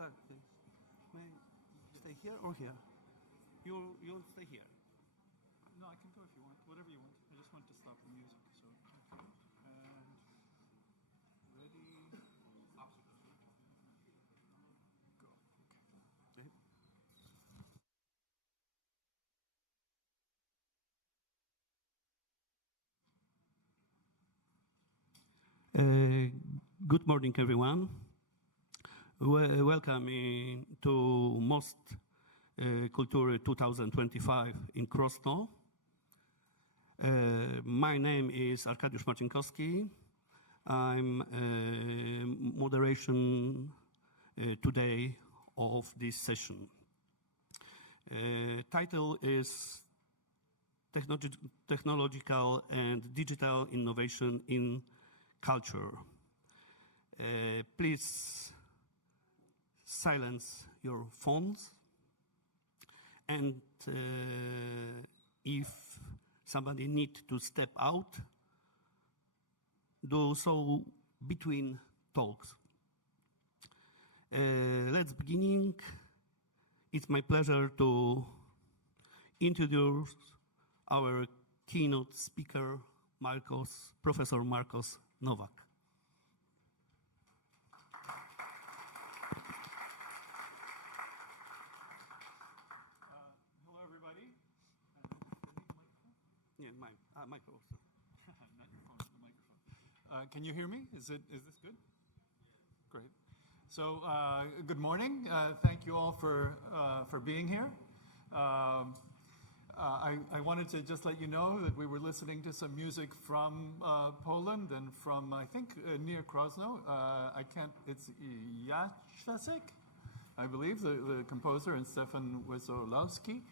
start, please. May I stay here or here? You stay here. No, I can go if you want. Whatever you want. I just want to stop the music. So, okay. And ready. Go. Okay. Good morning, everyone. Welcome to Most Kultury 2025 in Krosno. My name is Arkadiusz Marcinkowski. I'm moderation today of this session. Title is Technological and Digital Innovation in Culture. Please silence your phones, and if somebody needs to step out, do so between talks. Let's begin. It's my pleasure to introduce our keynote speaker, Professor Marcos Nowak. Hello, everybody. Yeah, microphone. Not your phone, the microphone. Can you hear me? Is this good? Great. So, good morning. Thank you all for being here. I wanted to just let you know that we were listening to some music from Poland and from, I think, near Krosno. It's Jacek, I believe, the composer, and Stefan Wesolowski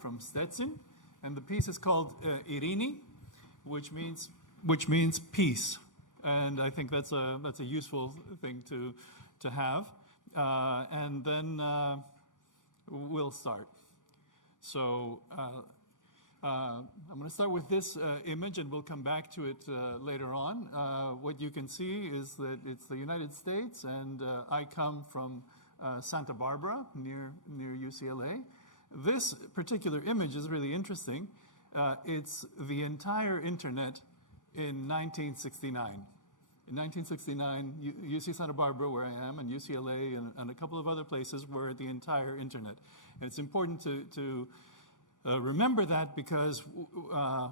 from Stettin. And the piece is called Irini, which means peace. And I think that's a useful thing to have. And then we'll start. So I'm going to start with this image, and we'll come back to it later on. What you can see is that it's the United States, and I come from Santa Barbara, near UCLA. This particular image is really interesting. It's the entire internet in 1969. In 1969, UC Santa Barbara, where I am, and UCLA, and a couple of other places were the entire internet. And it's important to remember that, because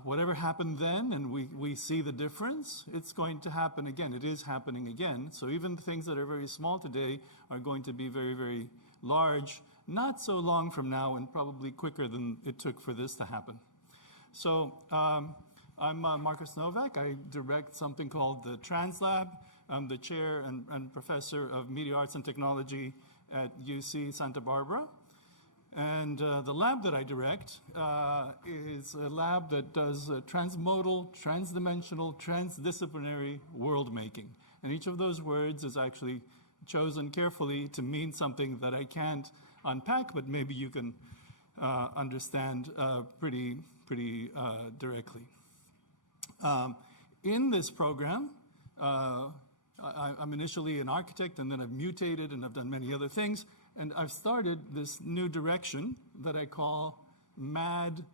whatever happened then, and we see the difference, it's going to happen again. It is happening again. So even things that are very small today are going to be very, very large, not so long from now, and probably quicker than it took for this to happen. So I'm Marcos Nowak. I direct something called the TransLab. I'm the chair and professor of media arts and technology at UC Santa Barbara. And the lab that I direct is a lab that does transmodal, transdimensional, transdisciplinary world making. And each of those words is actually chosen carefully to mean something that I can't unpack, but maybe you can understand pretty directly. In this program, I'm initially an architect, and then I've mutated and I've done many other things. And I've started this new direction that I call mad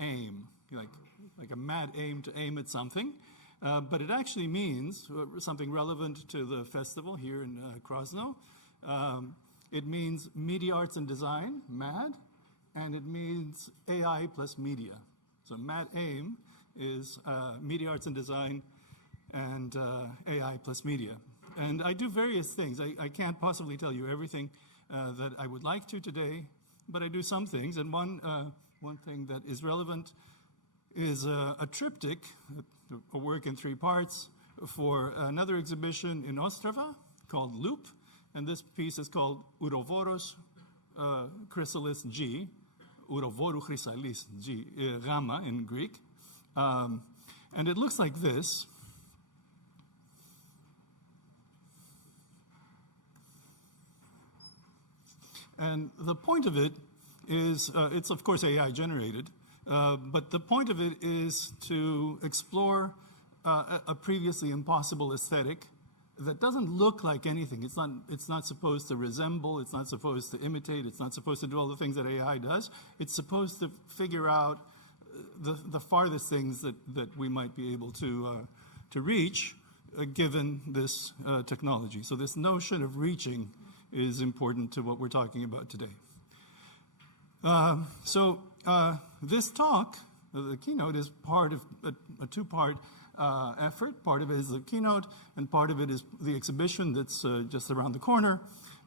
aim, like a mad aim to aim at something. But it actually means something relevant to the festival here in Krosno. It means media arts and design, MAD, and it means AI plus media. So MAD aim is media arts and design and AI plus media. And I do various things. I can't possibly tell you everything that I would like to today, but I do some things. And one thing that is relevant is a triptych, a work in 3 parts, for another exhibition in Ostrava called Loop. And this piece is called Urovoros Chrysalis G, Urovoru Chrysalis G, Gamma in Greek. And it looks like this. And the point of it is, it's of course AI generated, but the point of it is to explore a previously impossible aesthetic that doesn't look like anything. It's not supposed to resemble, it's not supposed to imitate, it's not supposed to do all the things that AI does. It's supposed to figure out the farthest things that we might be able to reach given this technology. So this notion of reaching is important to what we're talking about today. This talk, the keynote, is part of a two-part effort. Part of it is the keynote, and part of it is the exhibition that's just around the corner.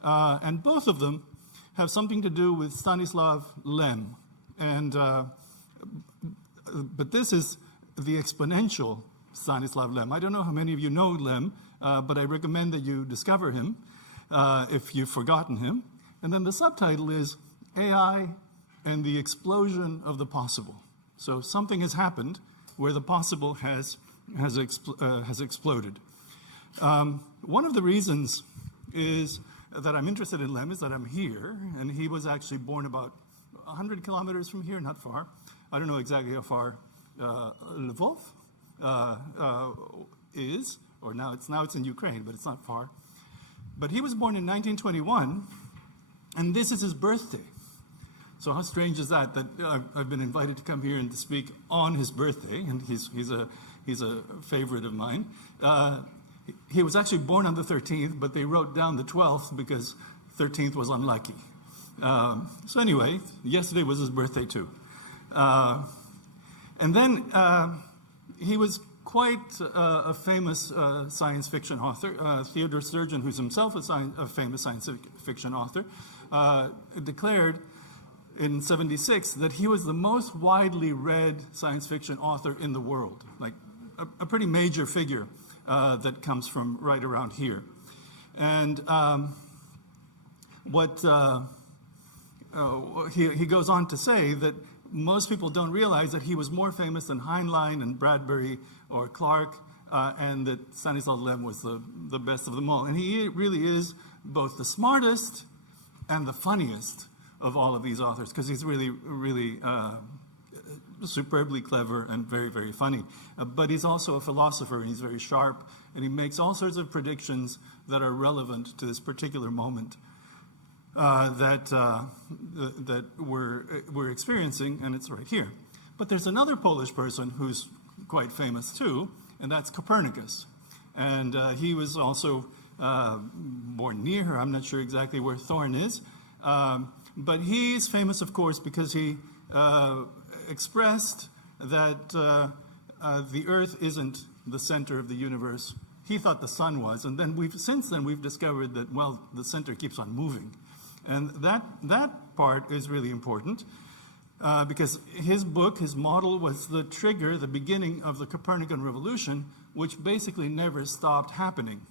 And both of them have something to do with Stanislaw Lem. And, but this is the exponential Stanislaw Lem. I don't know how many of you know Lem, but I recommend that you discover him if you've forgotten him. And then the subtitle is AI and the Explosion of the Possible. So something has happened where the possible has exploded. One of the reasons is that I'm interested in Lem is that I'm here, and he was actually born about 100 kilometers from here, not far. I don't know exactly how far Lvov is, or now it's in Ukraine, but it's not far. But he was born in 1921, and this is his birthday. So how strange is that I've been invited to come here and to speak on his birthday, and he's a favorite of mine. He was actually born on the 13th, but they wrote down the 12th because 13th was unlucky. So anyway, yesterday was his birthday too. And then he was quite a famous science fiction author. Theodore Sturgeon, who's himself a famous science fiction author, declared in '76 that he was the most widely read science fiction author in the world, like a pretty major figure that comes from right around here. And he goes on to say that most people don't realize that he was more famous than Heinlein and Bradbury or Clarke, and that Stanislaw Lem was the best of them all. And he really is both the smartest and the funniest of all of these authors, because he's really, really superbly clever and very, very funny. But he's also a philosopher, and he's very sharp, and he makes all sorts of predictions that are relevant to this particular moment that we're experiencing, and it's right here. But there's another Polish person who's quite famous too, and that's Copernicus. And he was also born near her. I'm not sure exactly where Thorn is. But he's famous, of course, because he expressed that the Earth isn't the center of the universe. He thought the sun was, and then since then we've discovered that, well, the center keeps on moving. And that part is really important because his book, his model, was the trigger, the beginning of the Copernican revolution, which basically never stopped happening.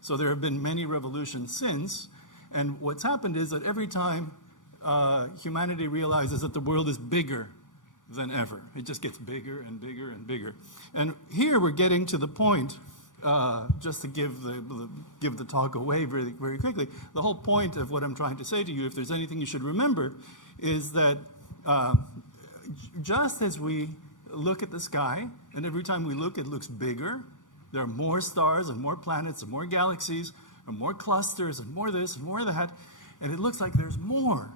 So there have been many revolutions since, and what's happened is that every time humanity realizes that the world is bigger than ever. It just gets bigger and bigger and bigger. And here we're getting to the point, just to give the talk away very, very quickly, the whole point of what I'm trying to say to you, if there's anything you should remember, is that just as we look at the sky, and every time we look, it looks bigger, there are more stars and more planets and more galaxies and more clusters and more this and more that, and it looks like there's more.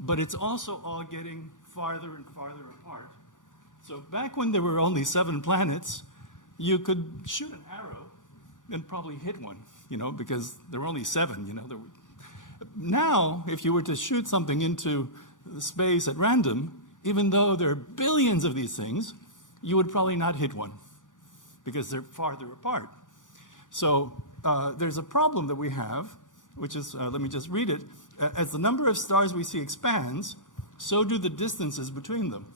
But it's also all getting farther and farther apart. So back when there were only 7 planets, you could shoot an arrow and probably hit one, because there were only 7, Now, if you were to shoot something into space at random, even though there are billions of these things, you would probably not hit one because they're farther apart. So there's a problem that we have, which is, let me just read it. As the number of stars we see expands, so do the distances between them.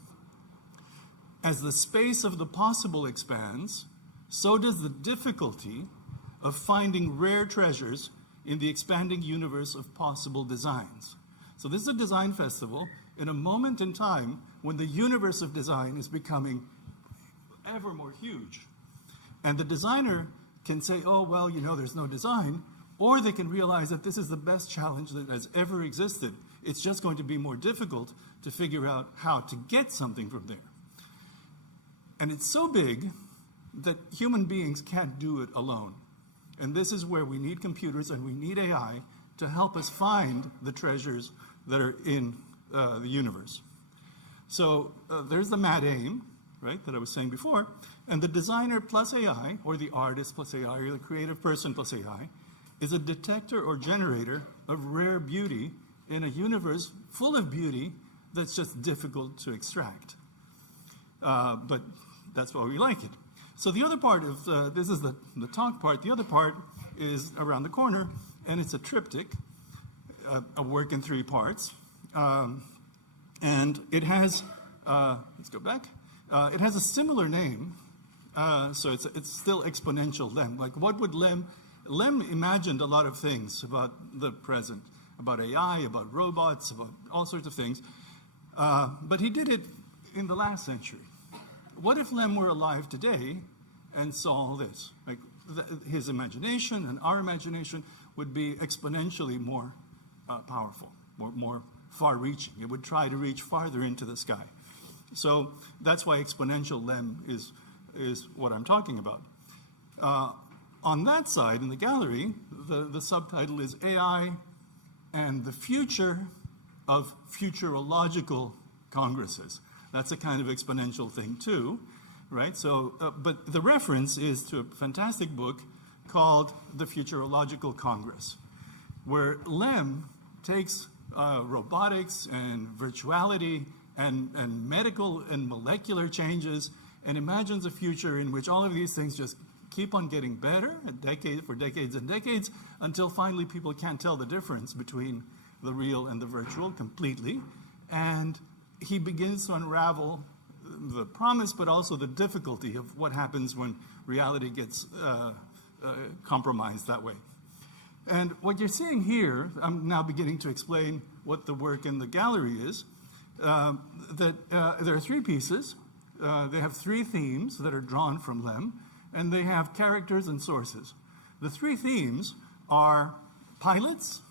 As the space of the possible expands, so does the difficulty of finding rare treasures in the expanding universe of possible designs. So this is a design festival in a moment in time when the universe of design is becoming ever more huge. And the designer can say, oh, well, there's no design, or they can realize that this is the best challenge that has ever existed. It's just going to be more difficult to figure out how to get something from there. And it's so big that human beings can't do it alone. And this is where we need computers and we need AI to help us find the treasures that are in the universe. So there's the mad aim, right, that I was saying before. And the designer plus AI, or the artist plus AI, or the creative person plus AI, is a detector or generator of rare beauty in a universe full of beauty that's just difficult to extract. But that's why we like it. So the other part of, this is the talk part, the other part is around the corner, and it's a triptych, a work in 3 parts. And it has, let's go back, it has a similar name, so it's still exponential Lem. Like what would Lem imagined a lot of things about the present, about AI, about robots, about all sorts of things, but he did it in the last century. What if Lem were alive today and saw all this? Like his imagination and our imagination would be exponentially more powerful, more far-reaching. It would try to reach farther into the sky. So that's why exponential Lem is what I'm talking about. On that side, in the gallery, the subtitle is AI and the Future of Futurological Congresses. That's a kind of exponential thing too, right? So, but the reference is to a fantastic book called The Futurological Congress, where Lem takes robotics and virtuality and medical and molecular changes and imagines a future in which all of these things just keep on getting better for decades and decades until finally people can't tell the difference between the real and the virtual completely. And he begins to unravel the promise, but also the difficulty of what happens when reality gets compromised that way. And what you're seeing here, I'm now beginning to explain what the work in the gallery is, that there are 3 pieces. They have 3 themes that are drawn from Lem, and they have characters and sources. The 3 themes are pilots,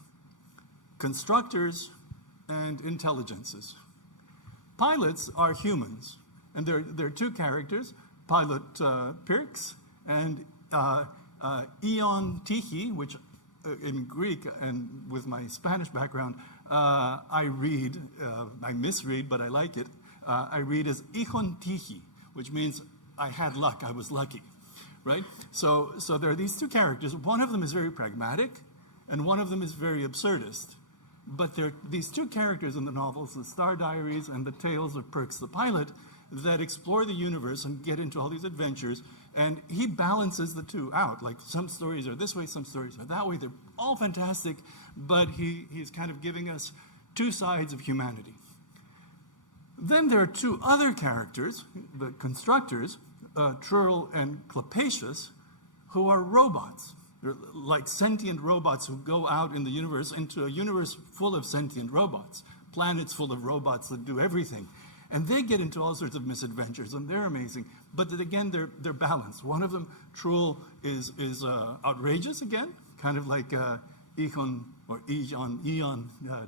constructors, and intelligences. Pilots are humans, and there are 2 characters, pilot Pirks and Ion Tichy, which in Greek and with my Spanish background, I misread, but I like it. I read as Ijon Tichy, which means I had luck, I was lucky, right? So there are these 2 characters. One of them is very pragmatic, and one of them is very absurdist. But there are these 2 characters in the novels, the Star Diaries and the Tales of Perks the Pilot, that explore the universe and get into all these adventures. And he balances the 2 out. Like some stories are this way, some stories are that way. They're all fantastic, but he's kind of giving us 2 sides of humanity. Then there are 2 other characters, the constructors, Trurl and Clopacius, who are robots. They're like sentient robots who go out in the universe into a universe full of sentient robots, planets full of robots that do everything. And they get into all sorts of misadventures, and they're amazing. But again, they're balanced. One of them, Trurl, is outrageous again, kind of like Ijon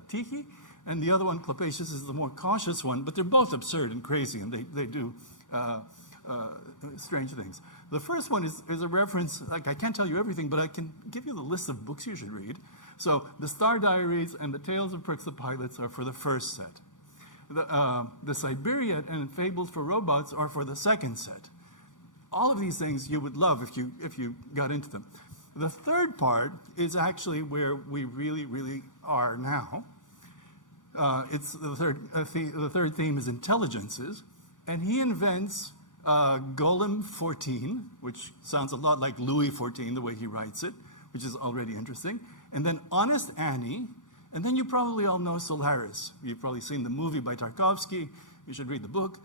Tichy. And the other one, Clopacius, is the more cautious one, but they're both absurd and crazy, and they do strange things. The first one is a reference, like I can't tell you everything, but I can give you the list of books you should read. So the Star Diaries and the Tales of Perks the Pilots are for the first set. The Siberia and Fables for Robots are for the second set. All of these things you would love if you got into them. The third part is actually where we really, really are now. It's the third theme is intelligences, and he invents Golem 14, which sounds a lot like Louis 14, the way he writes it, which is already interesting. And then Honest Annie, and then you probably all know Solaris. You've probably seen the movie by Tarkovsky. You should read the book.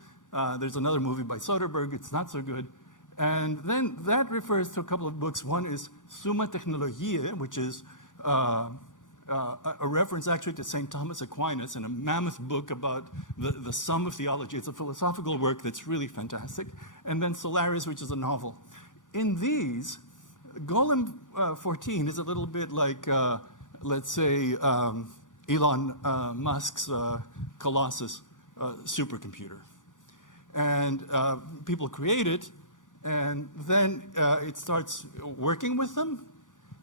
There's another movie by Soderbergh. It's not so good. And then that refers to a couple of books. One is Summa Technologiae, which is a reference actually to St. Thomas Aquinas in a mammoth book about the sum of theology. It's a philosophical work that's really fantastic. And then Solaris, which is a novel. In these, Golem 14 is a little bit like, let's say, Elon Musk's Colossus supercomputer. And people create it, and then it starts working with them,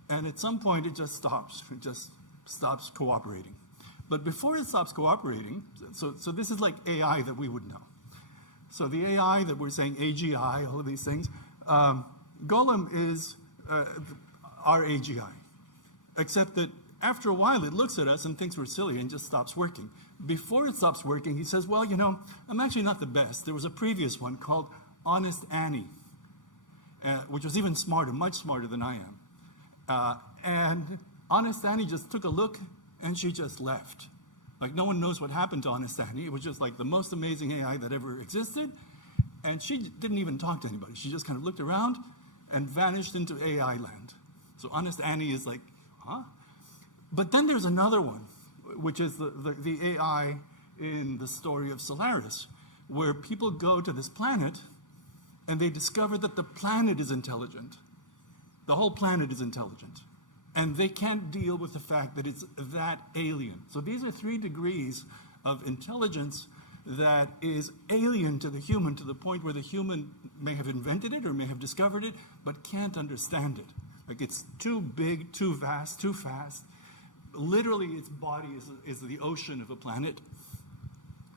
And at some point, it just stops. It just stops cooperating. But before it stops cooperating, so this is like AI that we would know. So the AI that we're saying, AGI, all of these things, Golem is our AGI. Except that after a while, it looks at us and thinks we're silly and just stops working. Before it stops working, he says, well, you know, I'm actually not the best. There was a previous one called Honest Annie, which was even smarter, much smarter than I am. And Honest Annie just took a look and she just left. Like, no one knows what happened to Honest Annie. It was just like the most amazing AI that ever existed. And she didn't even talk to anybody. She just kind of looked around and vanished into AI land. So Honest Annie is like, huh? But then there's another one, which is the AI in the story of Solaris, where people go to this planet and they discover that the planet is intelligent. The whole planet is intelligent. And they can't deal with the fact that it's that alien. So these are 3 degrees of intelligence that is alien to the human, to the point where the human may have invented it or may have discovered it, but can't understand it. Like, it's too big, too vast, too fast. Literally, its body is the ocean of a planet.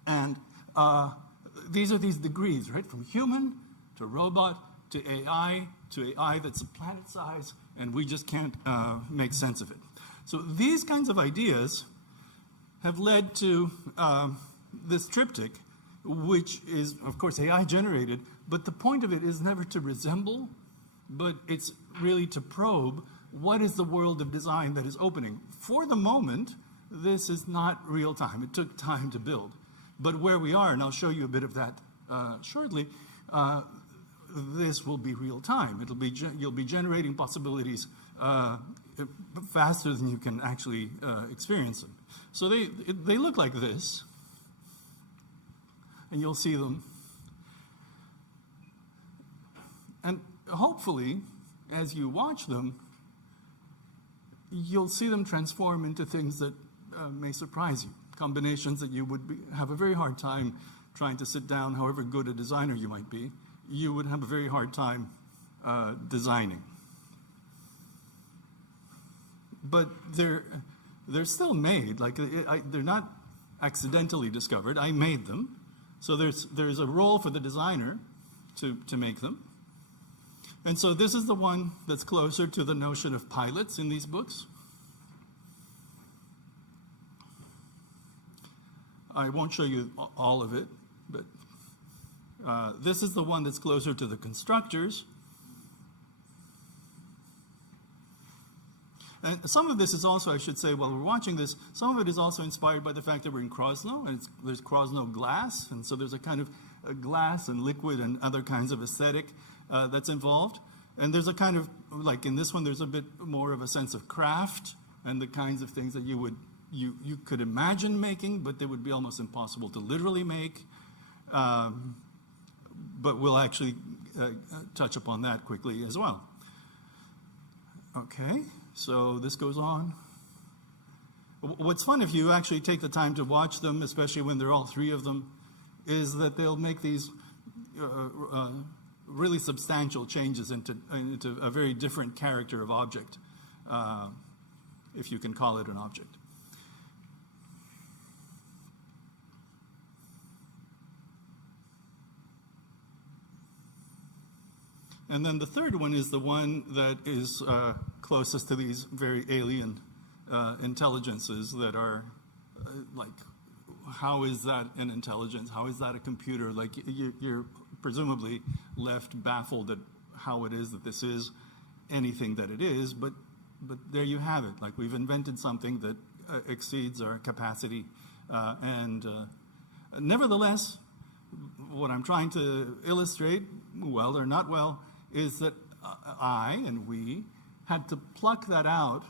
And these are these degrees, right? From human to robot to AI that's a planet size, and we just can't make sense of it. So these kinds of ideas have led to this triptych, which is, of course, AI generated, but the point of it is never to resemble, but it's really to probe what is the world of design that is opening. For the moment, this is not real time. It took time to build. But where we are, and I'll show you a bit of that shortly, this will be real time. You'll be generating possibilities faster than you can actually experience them. So they look like this, and you'll see them. And hopefully, as you watch them, you'll see them transform into things that may surprise you, combinations that you would have a very hard time trying to sit down, however good a designer you might be, you would have a very hard time designing. But they're still made, like they're not accidentally discovered. I made them. So there's a role for the designer to make them. And so this is the one that's closer to the notion of pilots in these books. I won't show you all of it, but this is the one that's closer to the constructors. And some of this is also, I should say, while we're watching this, some of it is also inspired by the fact that we're in Krosno, and there's Krosno glass, and so there's a kind of a glass and liquid and other kinds of aesthetic that's involved. And there's a kind of, like in this one, there's a bit more of a sense of craft and the kinds of things that you could imagine making, but they would be almost impossible to literally make. But we'll actually touch upon that quickly as well. Okay, so this goes on. What's fun if you actually take the time to watch them, especially when there are all 3 of them, is that they'll make these really substantial changes into a very different character of object, if you can call it an object. And then the third one is the one that is closest to these very alien intelligences that are like, how is that an intelligence? How is that a computer? Like, you're presumably left baffled at how it is that this is anything that it is, but there you have it. Like, we've invented something that exceeds our capacity. Nevertheless, what I'm trying to illustrate, well or not well, is that I and we had to pluck that out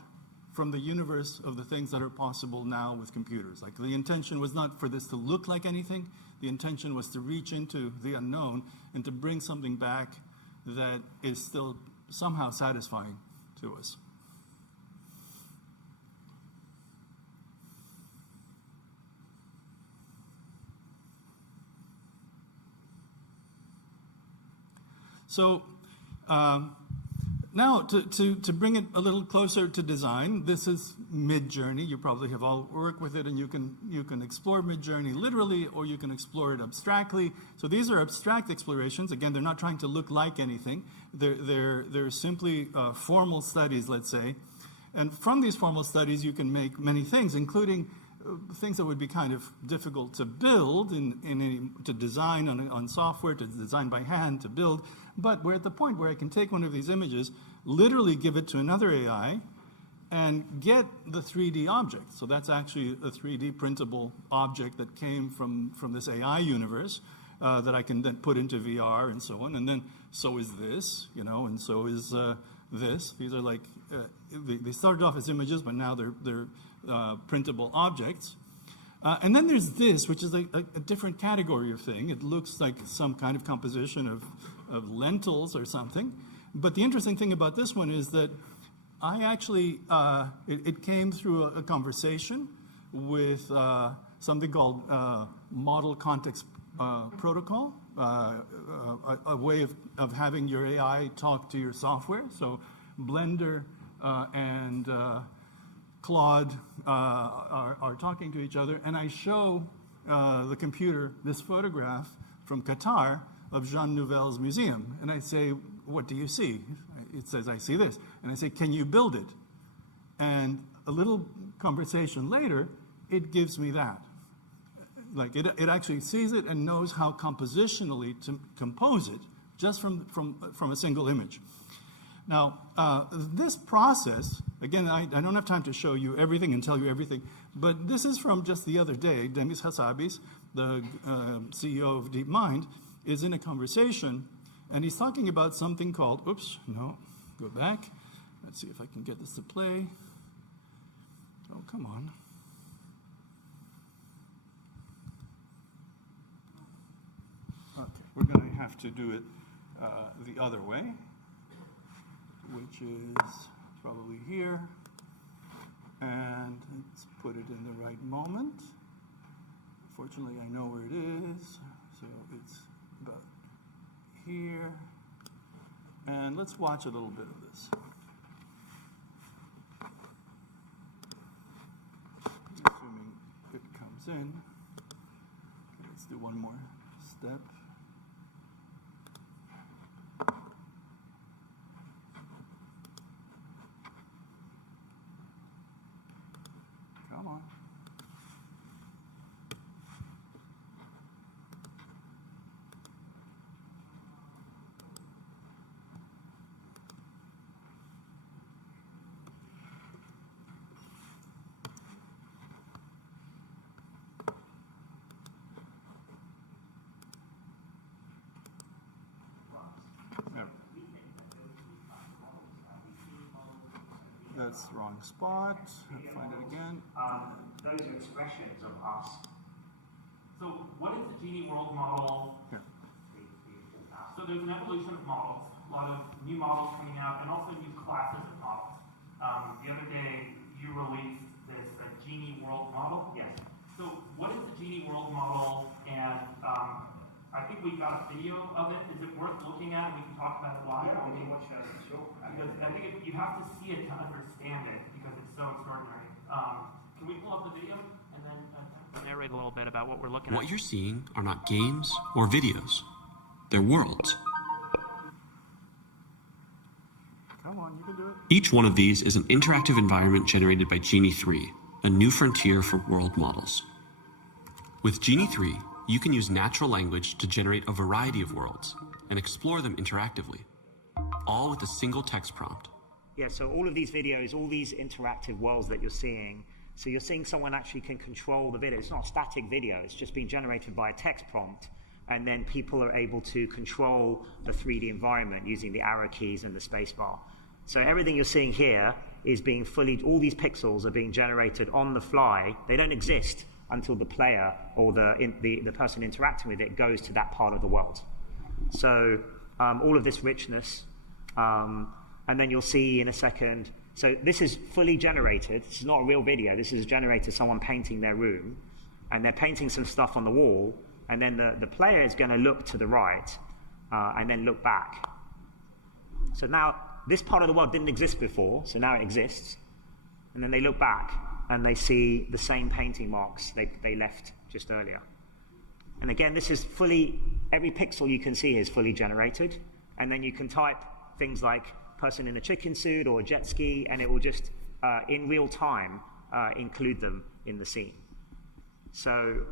from the universe of the things that are possible now with computers. Like, the intention was not for this to look like anything. The intention was to reach into the unknown and to bring something back that is still somehow satisfying to us. So now, to bring it a little closer to design, this is Mid-Journey. You probably have all worked with it, and you can explore Mid-Journey literally, or you can explore it abstractly. So these are abstract explorations. Again, they're not trying to look like anything. They're simply formal studies, let's say. And from these formal studies, you can make many things, including things that would be kind of difficult to build, to design on software, to design by hand, to build. But we're at the point where I can take one of these images, literally give it to another AI, and get the 3D object. So that's actually a 3D printable object that came from this AI universe that I can then put into VR and so on. And then so is this, and so is this. These are like, they started off as images, but now they're printable objects. And then there's this, which is a different category of thing. It looks like some kind of composition of lentils or something. But the interesting thing about this one is that I actually, it came through a conversation with something called Model Context Protocol, a way of having your AI talk to your software. So Blender and Claude are talking to each other, and I show the computer this photograph from Qatar of Jean Nouvel's museum, and I say, what do you see? It says, I see this. And I say, can you build it? And a little conversation later, it gives me that. Like it actually sees it and knows how compositionally to compose it just from a single image. Now, this process, again, I don't have time to show you everything and tell you everything, but this is from just the other day. Demis Hassabis, the CEO of DeepMind, is in a conversation, and he's talking about something called, oops, no, go back. Let's see if I can get this to play. Oh, come on. Okay, we're going to have to do it the other way, which is probably here. And let's put it in the right moment. Fortunately, I know where it is. So it's about here. And let's watch a little bit of this. Assuming it comes in. Okay, let's do one more step. Come on. That's the wrong spot. I'll find it again. Those are expressions of us. So what is the Genie World model? Here. So there's an evolution of models, a lot of new models coming out, and also new classes of models. The other day, you released this Genie World model. Yes. So what is the Genie World model? And I think we got a video of it. Is it worth looking at? We can talk about it live. Yeah, we can watch that, sure. Because I think you have to see it to understand it, because it's so extraordinary. Can we pull up the video and then narrate a little bit about what we're looking at? What you're seeing are not games or videos. They're worlds. Come on, you can do it. Each one of these is an interactive environment generated by Genie 3, a new frontier for world models. With Genie 3, you can use natural language to generate a variety of worlds and explore them interactively, all with a single text prompt. Yeah, so all of these videos, all these interactive worlds that you're seeing, so you're seeing someone actually can control the video. It's not a static video, it's just being generated by a text prompt, and then people are able to control the 3D environment using the arrow keys and the spacebar. So everything you're seeing here is being all these pixels are being generated on the fly. They don't exist until the player or the person interacting with it goes to that part of the world. So all of this richness, and then you'll see in a second, so this is fully generated. This is not a real video. This is generated someone painting their room, and they're painting some stuff on the wall, and then the player is going to look to the right and then look back. So now this part of the world didn't exist before, so now it exists. And then they look back and they see the same painting marks they left just earlier. And again, this is every pixel you can see is fully generated. And then you can type things like person in a chicken suit or a jet ski, and it will just, in real time, include them in the scene. So,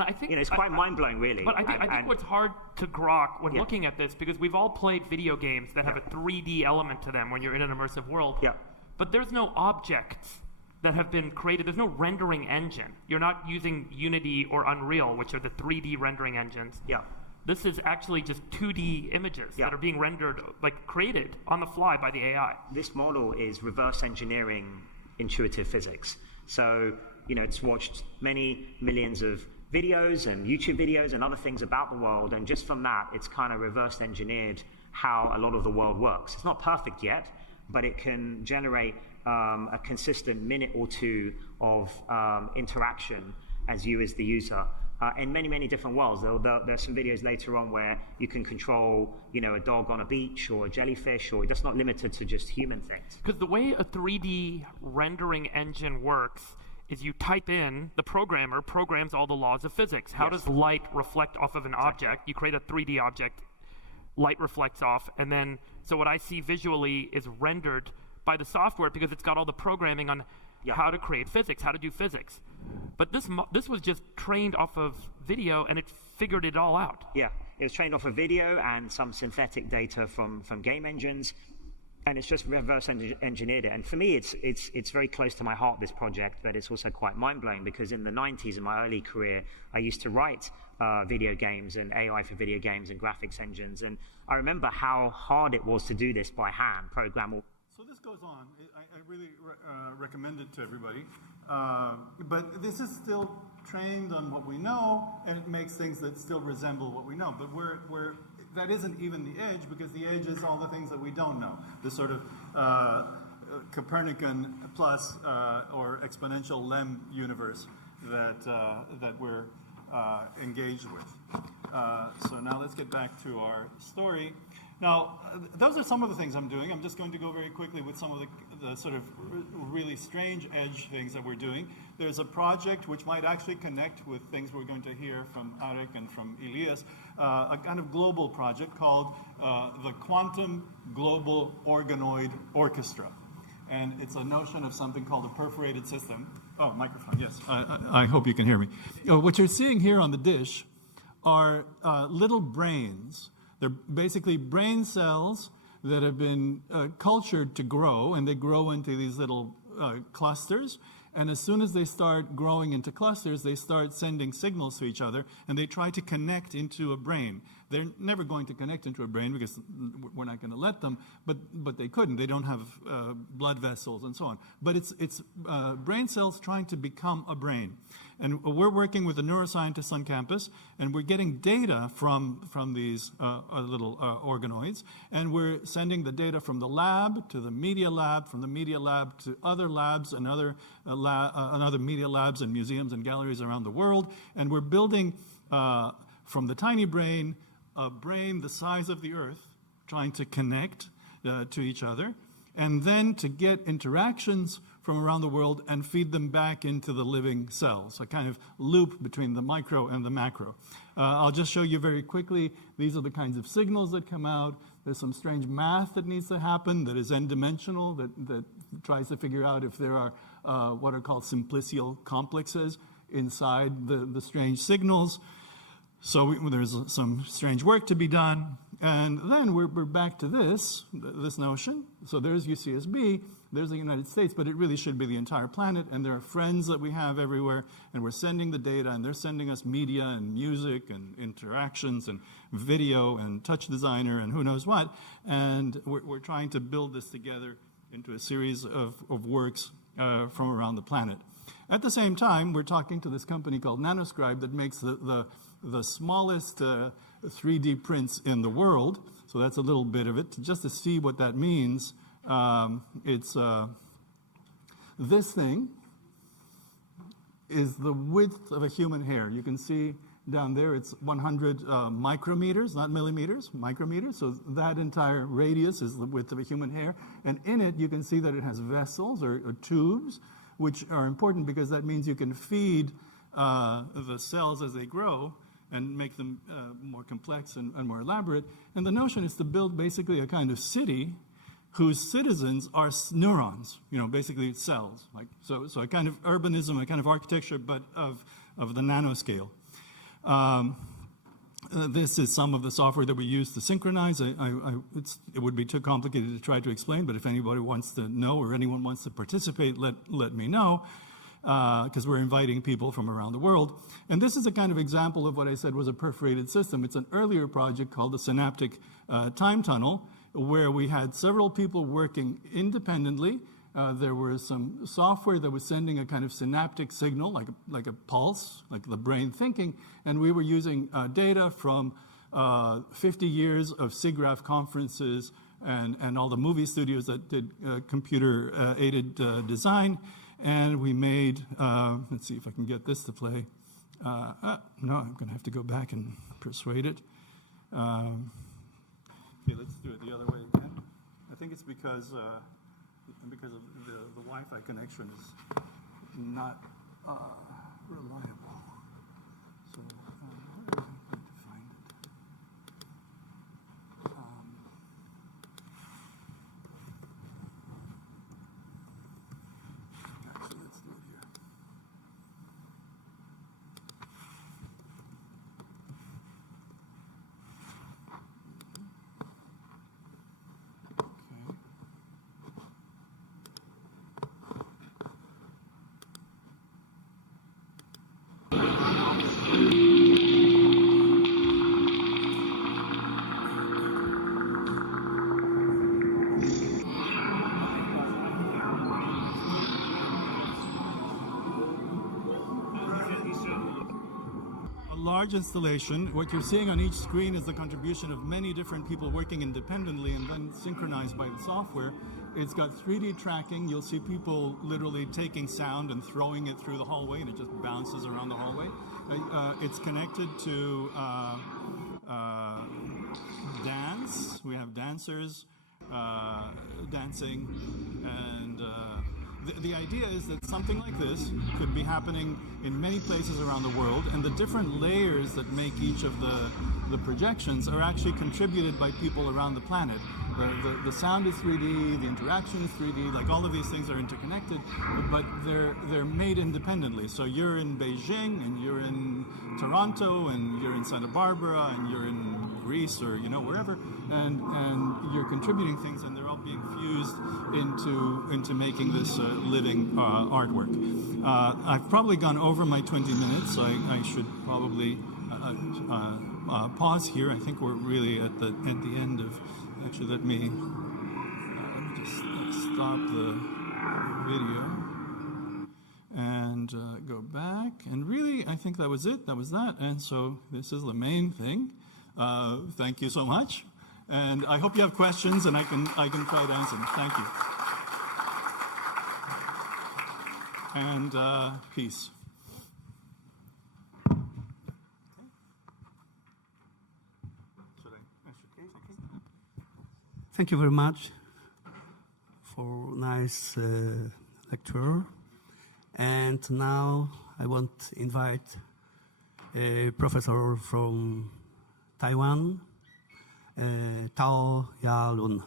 I think, it's quite mind-blowing, really. But I think what's hard to grok when looking at this, because we've all played video games that have a 3D element to them when you're in an immersive world, but there's no objects that have been created. There's no rendering engine. You're not using Unity or Unreal, which are the 3D rendering engines. This is actually just 2D images that are being rendered, created on the fly by the AI. This model is reverse engineering intuitive physics. So, it's watched many millions of videos and YouTube videos and other things about the world, and just from that, it's kind of reverse engineered how a lot of the world works. It's not perfect yet, but it can generate a consistent minute or two of interaction as the user in many, many different worlds. There's some videos later on where you can control, a dog on a beach or a jellyfish, or that's not limited to just human things. Because the way a 3D rendering engine works is you type in, the programmer programs all the laws of physics. How does light reflect off of an object? You create a 3D object, light reflects off, and then, so what I see visually is rendered by the software because it's got all the programming on how to create physics, how to do physics. But this was just trained off of video, and it figured it all out. Yeah, it was trained off of video and some synthetic data from game engines, and it's just reverse engineered it. And for me, it's very close to my heart, this project, but it's also quite mind-blowing because in the 90s, in my early career, I used to write video games and AI for video games and graphics engines, and I remember how hard it was to do this by hand, program all. So this goes on. I really recommend it to everybody. But this is still trained on what we know, and it makes things that still resemble what we know. But that isn't even the edge, because the edge is all the things that we don't know. The sort of Copernican plus or exponential Lem universe that we're engaged with. So now let's get back to our story. Now, those are some of the things I'm doing. I'm just going to go very quickly with some of the sort of really strange edge things that we're doing. There's a project which might actually connect with things we're going to hear from Arek and from Elias, a kind of global project called the Quantum Global Organoid Orchestra. And it's a notion of something called a perforated system. Oh, microphone, yes. I hope you can hear me. What you're seeing here on the dish are little brains. They're basically brain cells that have been cultured to grow, and they grow into these little clusters. And as soon as they start growing into clusters, they start sending signals to each other, and they try to connect into a brain. They're never going to connect into a brain because we're not going to let them, but they couldn't. They don't have blood vessels and so on. But it's brain cells trying to become a brain. And we're working with the neuroscientists on campus, and we're getting data from these little organoids, and we're sending the data from the lab to the media lab, from the media lab to other labs and other media labs and museums and galleries around the world, and we're building from the tiny brain a brain the size of the Earth, trying to connect to each other, and then to get interactions from around the world and feed them back into the living cells, a kind of loop between the micro and the macro. I'll just show you very quickly. These are the kinds of signals that come out. There's some strange math that needs to happen that is n-dimensional, that tries to figure out if there are what are called simplicial complexes inside the strange signals. So there's some strange work to be done. And then we're back to this notion. So there's UCSB, there's the United States, but it really should be the entire planet. And there are friends that we have everywhere, and we're sending the data, and they're sending us media and music and interactions and video and touch designer and who knows what. And we're trying to build this together into a series of works from around the planet. At the same time, we're talking to this company called Nanoscribe that makes the smallest 3D prints in the world. So that's a little bit of it. Just to see what that means, it's this thing is the width of a human hair. You can see Down there, it's 100 micrometers, not millimeters, micrometers. So that entire radius is the width of a human hair. And in it, you can see that it has vessels or tubes, which are important because that means you can feed the cells as they grow and make them more complex and more elaborate. And the notion is to build basically a kind of city whose citizens are neurons, basically cells. So a kind of urbanism, a kind of architecture, but of the nanoscale. This is some of the software that we use to synchronize. It would be too complicated to try to explain, but if anybody wants to know or anyone wants to participate, let me know, because we're inviting people from around the world. And this is a kind of example of what I said was a perforated system. It's an earlier project called the Synaptic Time Tunnel, where we had several people working independently. There was some software that was sending a kind of synaptic signal, like a pulse, like the brain thinking, and we were using data from 50 years of SIGGRAPH conferences and all the movie studios that did computer-aided design, and we made, let's see if I can get this to play. No, I'm going to have to go back and persuade it. Okay, let's do it the other way again. I think it's because of the Wi-Fi connection is not reliable. So where is it going to find it? Actually, let's do it here. Large installation. What you're seeing on each screen is the contribution of many different people working independently and then synchronized by the software. It's got 3D tracking. You'll see people literally taking sound and throwing it through the hallway, and it just bounces around the hallway. It's connected to dance. We have dancers dancing, and the idea is that something like this could be happening in many places around the world, and the different layers that make each of the projections are actually contributed by people around the planet. The sound is 3D, the interaction is 3D, like all of these things are interconnected, but they're made independently. So you're in Beijing, and you're in Toronto, and you're in Santa Barbara, and you're in Greece, or wherever, and you're contributing things, and they're all being fused into making this living artwork. I've probably gone over my 20 minutes, so I should probably pause here. I think we're really at the end of. Actually, let me just stop the video and go back. And really, I think that was it. That was that. And so this is the main thing. Thank you so much. And I hope you have questions, and I can try to answer them. Thank you. And peace. Thank you very much for nice lecture. And now I want to invite a professor from Taiwan, Tao Ya-Lun.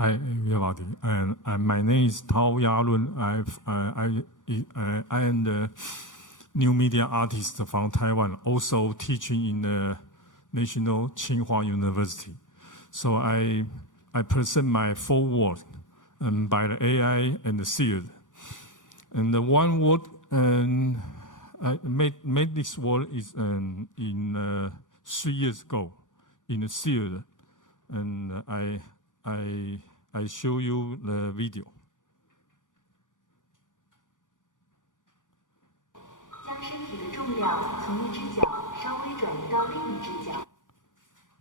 Hi, everybody. And my name is Tao Ya-Lun. I am the new media artist from Taiwan, also teaching in the National Tsinghua University. So I present my foreword by the AI and the sealed. And the one word I made this word is in 3 years ago in the sealed, and I show you the video. 将身体的重量从一只脚稍微转移到另一只脚。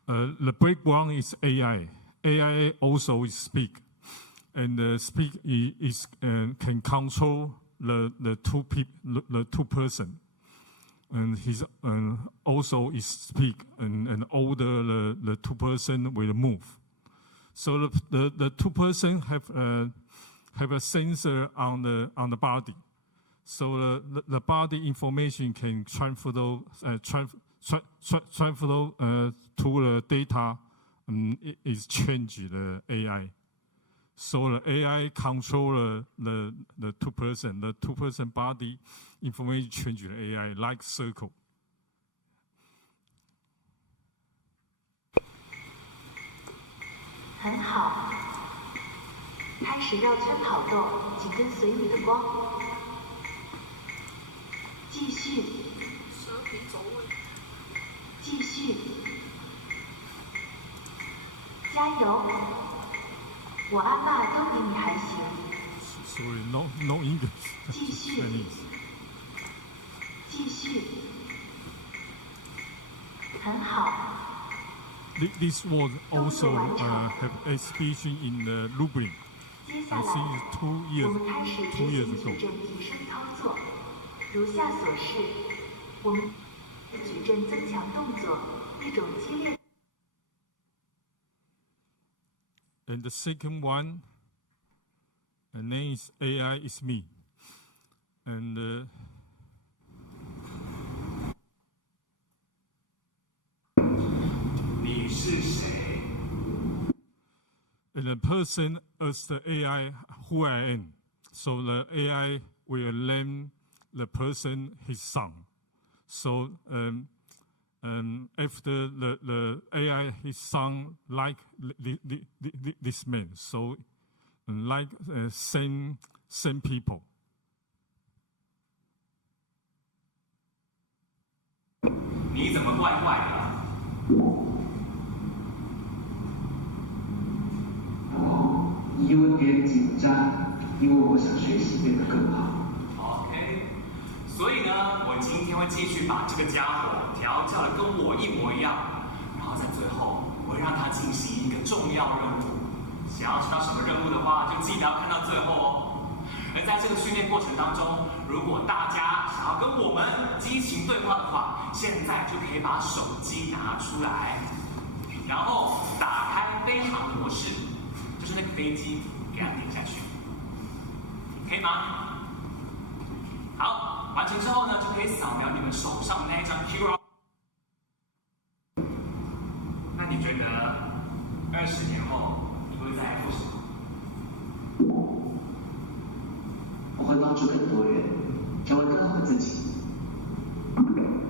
The background is AI. AI also is speak, and the speak is can control the two person, and his also is speak and order the two person will move. So the two person have a sensor on the body, so the body information can transfer to the data, is change the AI. So the AI control the two person body information change the AI like circle. 很好，开始绕圈跑动，请跟随你的光。继续。继续。加油！我阿爸都比你还行。Sorry, no English. 继续。继续。很好。This word also have exhibition in the Lublin. I think it's 2 years ago. 提升操作，如下所示，我们矩阵增强动作，一种激烈。And the second one, the name is AI is me. And and the person as the AI who I am. So the AI will name the person his son. So after the AI his son like this man. So like same people. 你怎么怪怪的？因为别人紧张，因为我想学习变得更好。OK， 所以呢，我今天会继续把这个家伙调教的跟我一模一样，然后在最后，我会让他进行一个重要任务。想要知道什么任务的话，就记得要看到最后哦。而在这个训练过程当中，如果大家想要跟我们激情对话的话，现在就可以把手机拿出来，然后打开飞行模式。就是那个飞机，给它点下去，可以吗？好，完成之后呢，就可以扫描你们手上的那一张 QR。那你觉得20年后你会再来做什么？我会帮助更多人，成为更好的自己。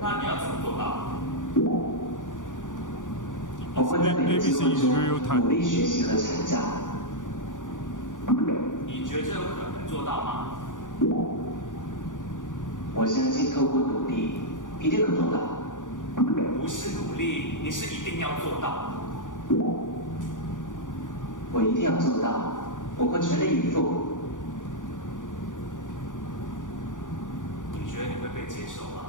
那你要怎么做到？我会在每个机会中努力学习和成长。你觉得这有可能做到吗？我相信透过努力，一定能做到。不是努力，你是一定要做到。我一定要做到，我会全力以赴。你觉得你会被接受吗？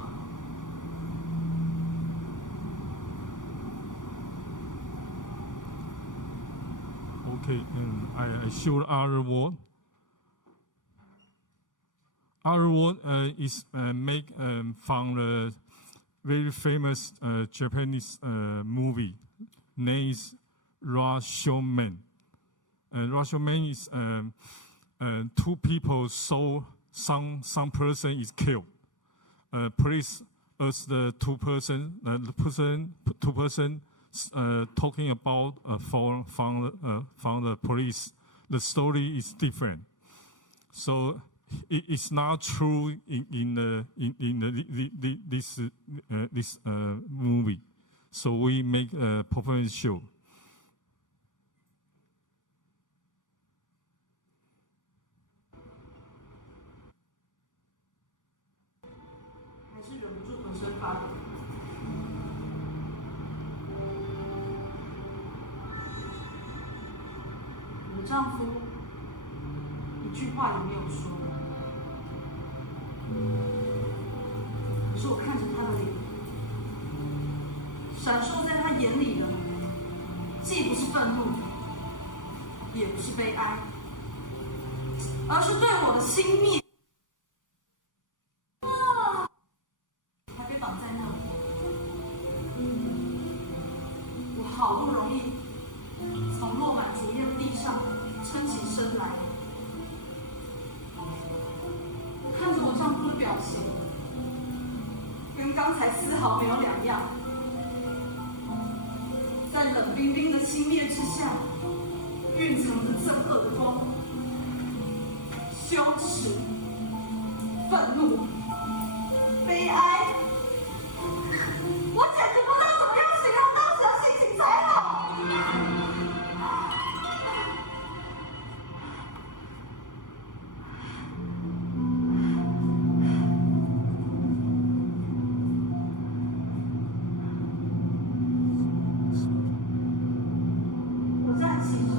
Okay, and I show other word. Other word is made from the very famous Japanese movie. Name is Rashomon. Rashomon is two people saw some person is killed. Police as the two person talking about from the police. The story is different, so it's not true in this movie. So we make a performance show. 方。我的丈夫一句话也没有说，可是我看着他的脸，闪烁在他眼里的，既不是愤怒，也不是悲哀，而是对我的轻蔑。还被绑在那里，我好不容易从落满竹叶的地上撑起身来，我看着我丈夫的表情，跟刚才丝毫没有两样。在冷冰冰的轻蔑之下，蕴藏着憎恶的光，羞耻、愤怒、悲哀，我简直不知道怎么样形容当时的心情才好。我站起身，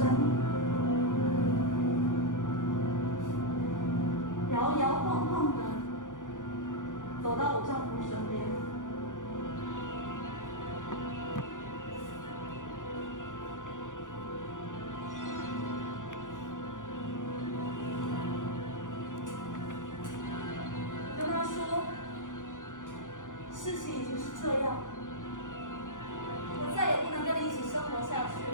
摇摇晃晃的走到我丈夫身边。跟他说，事情已经是这样，我再也不能跟你一起生活下去了。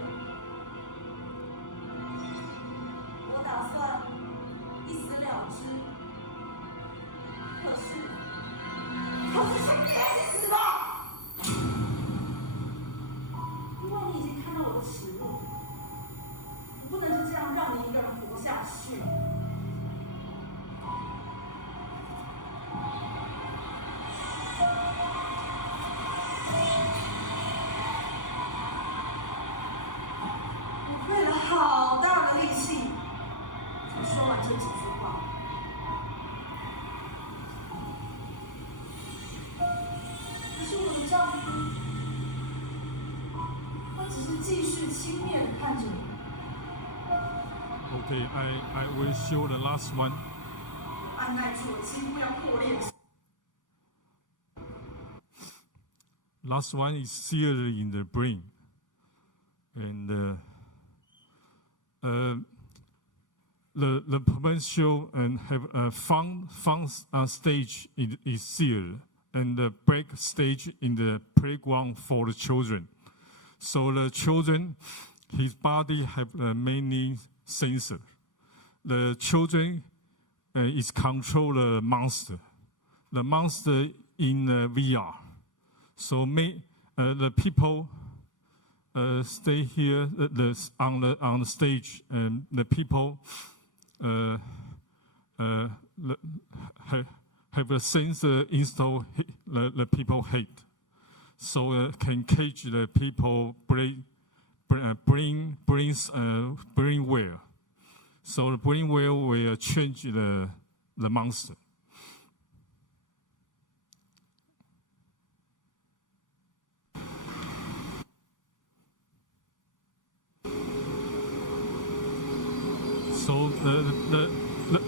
我打算一死了之，可是请别去死吧！因为你已经看到我的耻辱，我不能就这样让你一个人活下去。我费了好大的力气才说完这几句话，可是我的丈夫，他只是继续轻蔑地看着我。Okay, I will show the last one. 按耐住我几乎要破裂的。Last one is seared in the brain, and the provincial and have a fun stage is sealed, and the break stage in the playground for the children. So the children, his body have many sensors. The children is control the monster. The monster in VR. So the people stay here on the stage, and the people have a sensor installed the people hate, so can catch the people brain wave. So the brain wave will change the monster. So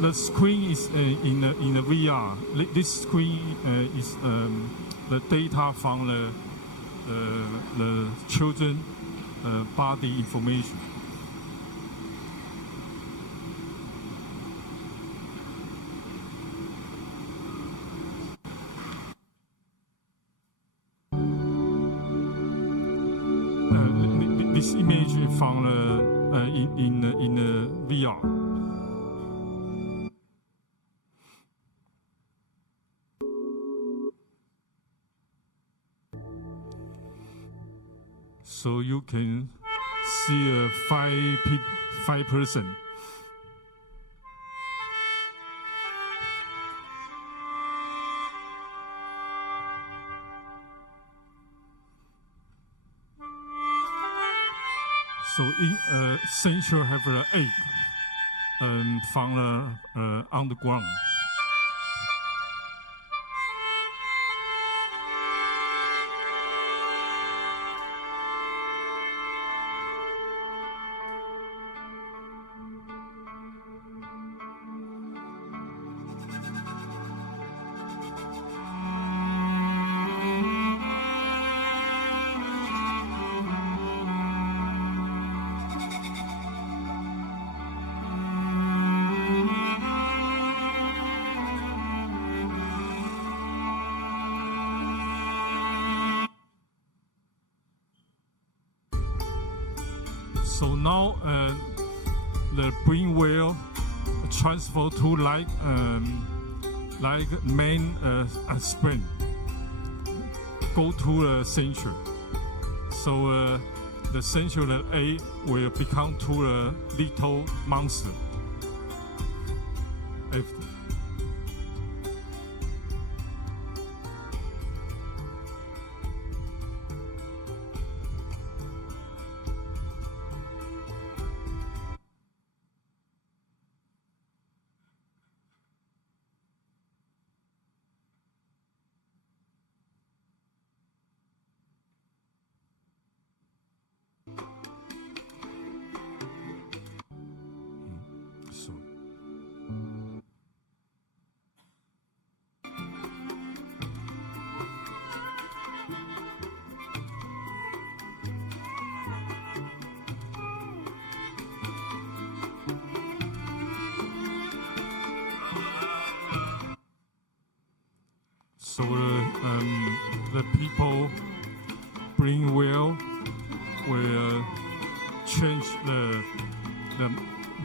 the screen is in the VR. This screen is the data from the children body information. This image from in the VR. So you can see five person. So in central have an egg from underground. So now the brain will transfer to like main spring, go to the center. So the center A will become to a little monster. So the people brain will change the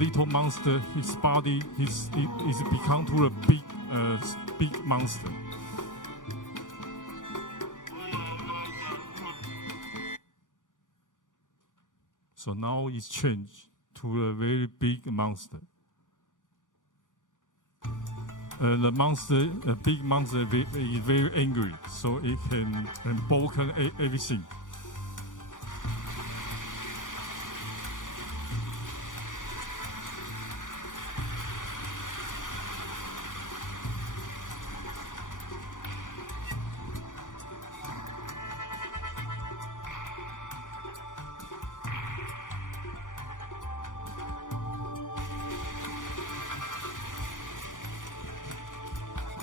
little monster. His body is become to a big monster. So now it's changed to a very big monster. The monster, a big monster, is very angry, so it can broken everything.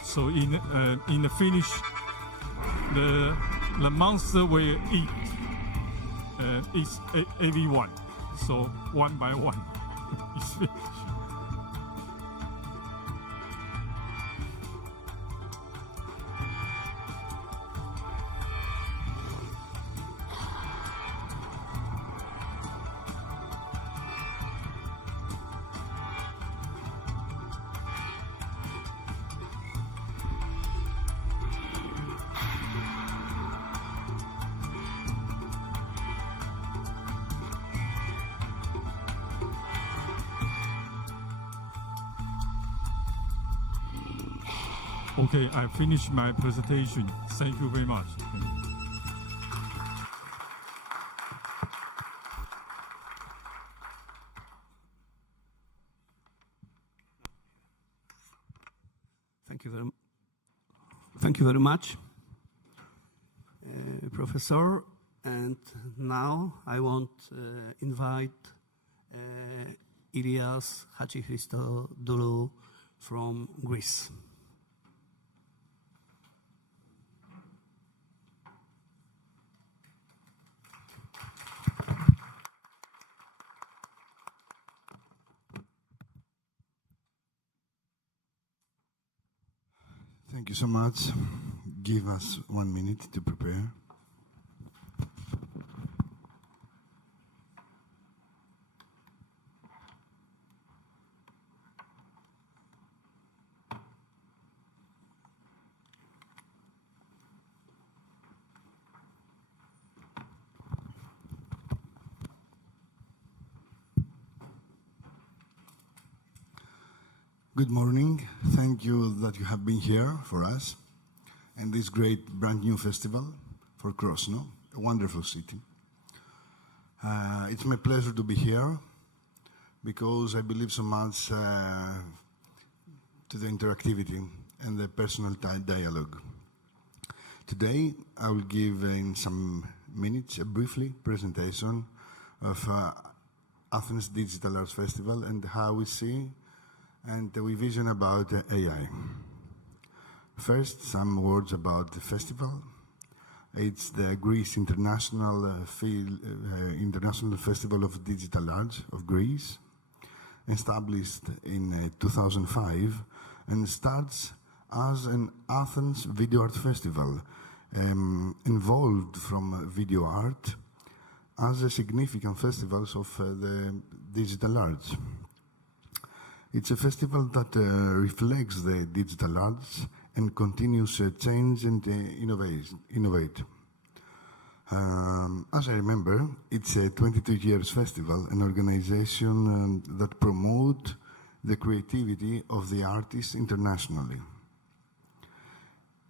So in the finish, the monster will eat everyone. So one by one, it's finished. Okay, I finished my presentation. Thank you very much. Thank you very much, Professor. And now I want to invite Ilias Hatchikristodoulou from Greece. Thank you so much. Give us 1 minute to prepare. Good morning. Thank you that you have been here for us and this great brand new festival for Krosno, a wonderful city. It's my pleasure to be here because I believe so much to the interactivity and the personal dialogue. Today, I will give in some minutes a briefly presentation of Athens Digital Arts Festival and how we see and we vision about AI. First, some words about the festival. It's the Greece International Festival of Digital Arts of Greece, established in 2005, and starts as an Athens Video Art Festival, involved from video art, as a significant festivals of the digital arts. It's a festival that reflects the digital arts and continues change and innovate. As I remember, it's a 22 years festival, an organization that promotes the creativity of the artists internationally.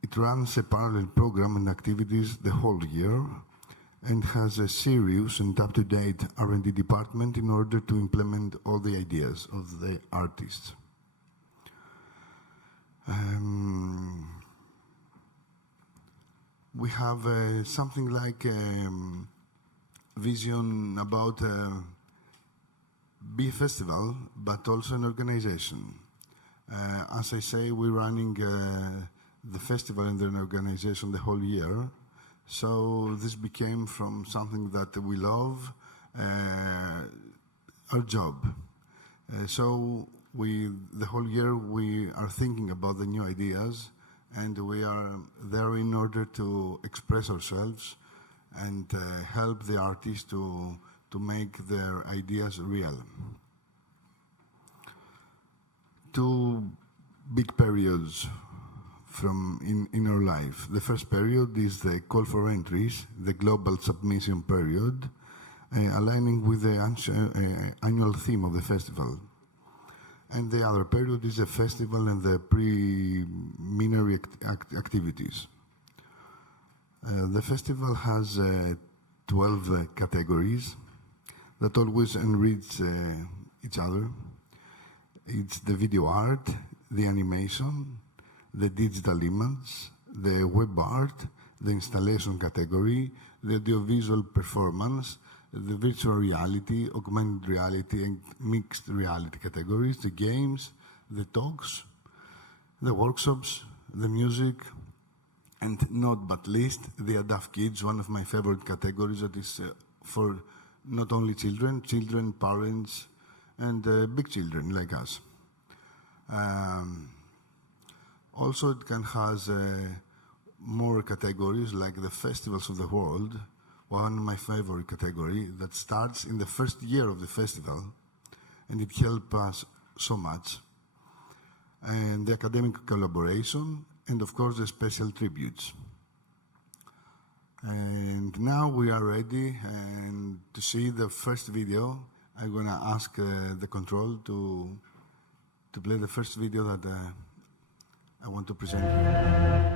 It runs a parallel program and activities the whole year and has a serious and up-to-date R&D department in order to implement all the ideas of the artists. We have something like vision about be a festival, but also an organization. As I say, we're running the festival and an organization the whole year. So this became from something that we love, our job. So the whole year we are thinking about the new ideas, and we are there in order to express ourselves and help the artists to make their ideas real. Two big periods in our life. The first period is the call for entries, the global submission period, aligning with the annual theme of the festival. And the other period is the festival and the preliminary activities. The festival has 12 categories that always enrich each other. It's the video art, the animation, the digital image, the web art, the installation category, the audiovisual performance, the virtual reality, augmented reality, and mixed reality categories, the games, the talks, the workshops, the music, and not but least, the Adapt Kids, one of my favorite categories that is for not only children, parents, and big children like us. Also, it can has more categories like the festivals of the world, one of my favorite category that starts in the first year of the festival, and it helps us so much. And the academic collaboration, and of course the special tributes. And now we are ready and to see the first video. I'm gonna ask the control to play the first video that I want to present here.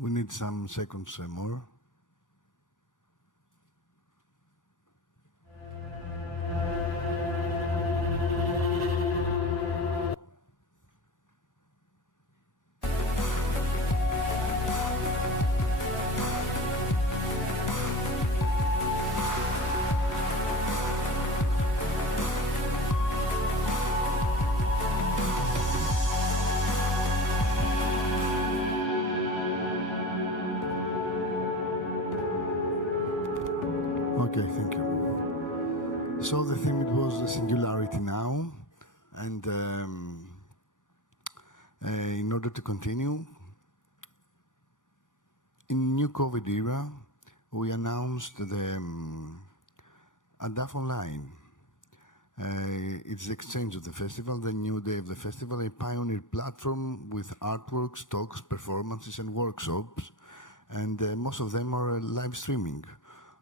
We need some seconds more. Okay, thank you. So the theme it was the singularity now, and in order to continue, in new COVID era, we announced the ADAF Online. It's the exchange of the festival, the new day of the festival, a pioneer platform with artworks, talks, performances, and workshops, and most of them are live streaming.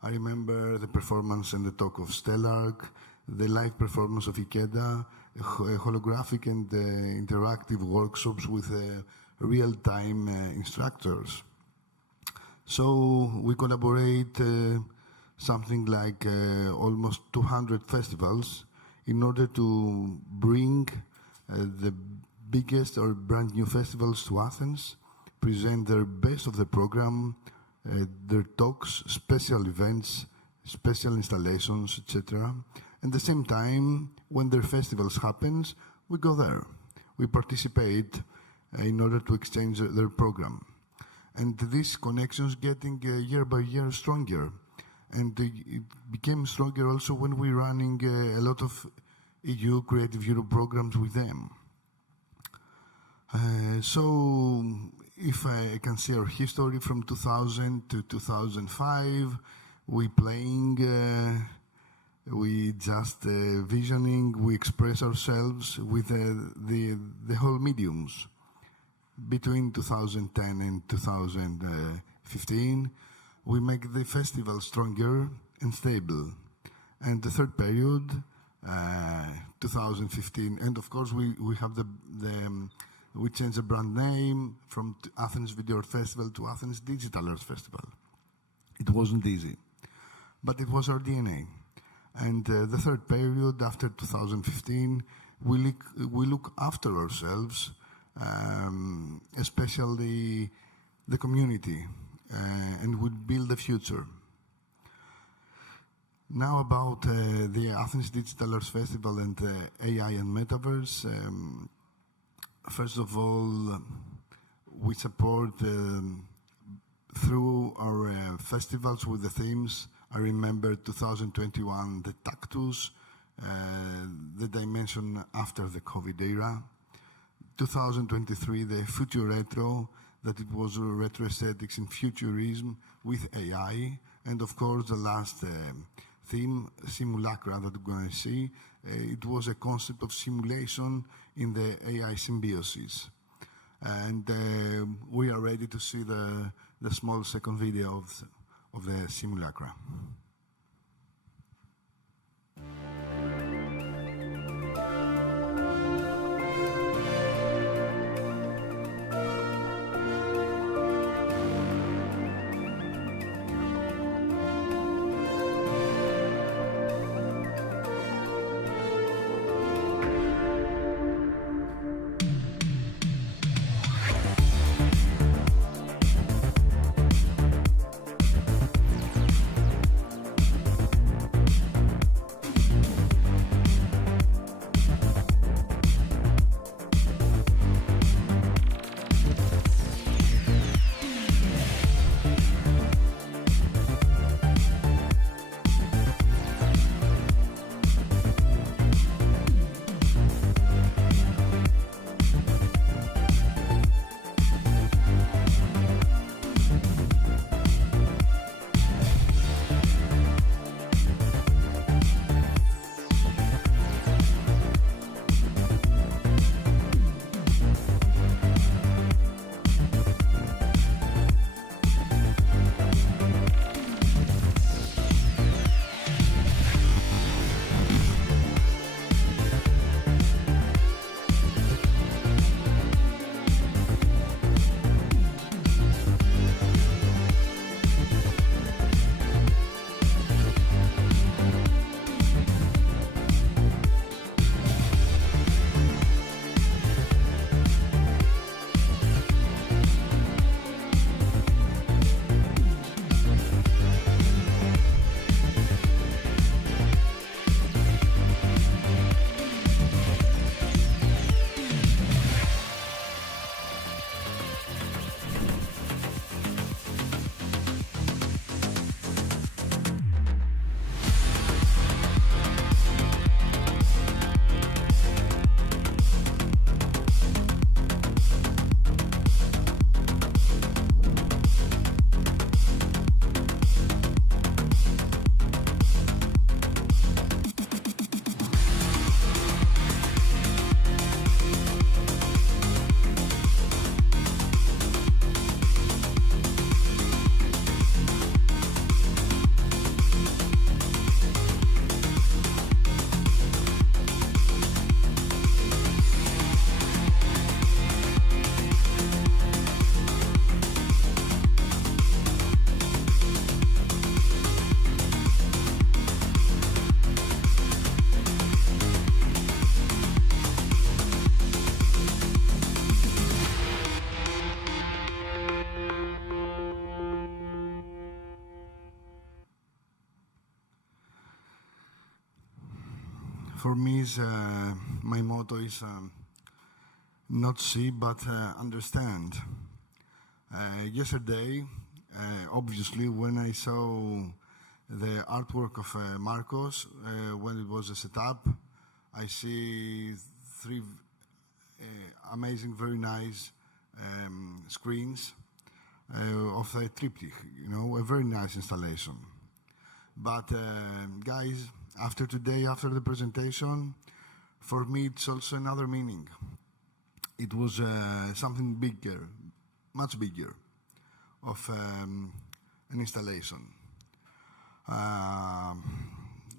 I remember the performance and the talk of Stellark, the live performance of Ikeda, holographic and interactive workshops with real-time instructors. So we collaborate something like almost 200 festivals in order to bring the biggest or brand new festivals to Athens, present their best of the program, their talks, special events, special installations, etc. At the same time, when their festivals happens, we go there. We participate in order to exchange their program. And these connections getting year by year stronger. And it became stronger also when we're running a lot of EU Creative Europe programs with them. So if I can see our history from 2000 to 2005, we playing, we just visioning, we express ourselves with the whole mediums. Between 2010 and 2015, we make the festival stronger and stable. And the third period, 2015, and of course we have we changed the brand name from Athens Video Art Festival to Athens Digital Art Festival. It wasn't easy, but it was our DNA. And the third period, after 2015, we look after ourselves, especially the community, and we build the future. Now about the Athens Digital Arts Festival and AI and Metaverse. First of all, we support through our festivals with the themes. I remember 2021, the Tactus, the dimension after the COVID era. 2023, the Future Retro, that it was retro aesthetics and futurism with AI. And of course, the last theme, simulacra, that we're going to see, it was a concept of simulation in the AI symbiosis. And we are ready to see the small second video of the simulacra. for me, my motto is not see, but understand. Yesterday, obviously, when I saw the artwork of Marcos, when it was set up, I see three amazing, very nice screens of a triptych, a very nice installation. But guys, after today, after the presentation, for me it's also another meaning. It was something bigger, much bigger, of an installation.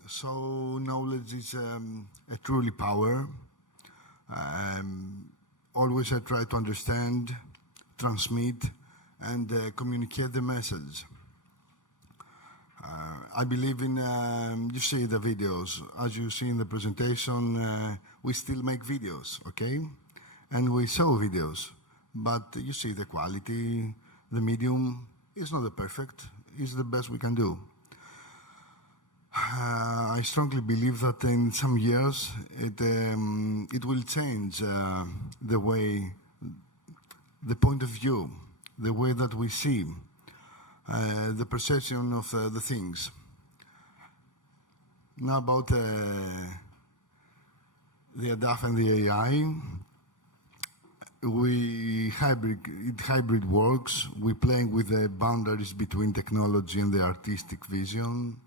So knowledge is a truly power. Always I try to understand, transmit, and communicate the message. I believe in, you see the videos, as you see in the presentation, we still make videos, okay? And we show videos, but you see the quality, the medium is not the perfect, it's the best we can do. I strongly believe that in some years it will change the way, the point of view, the way that we see, the perception of the things. Now about the ADAF and the AI, it hybrid works. We're playing with the boundaries between technology and the artistic vision.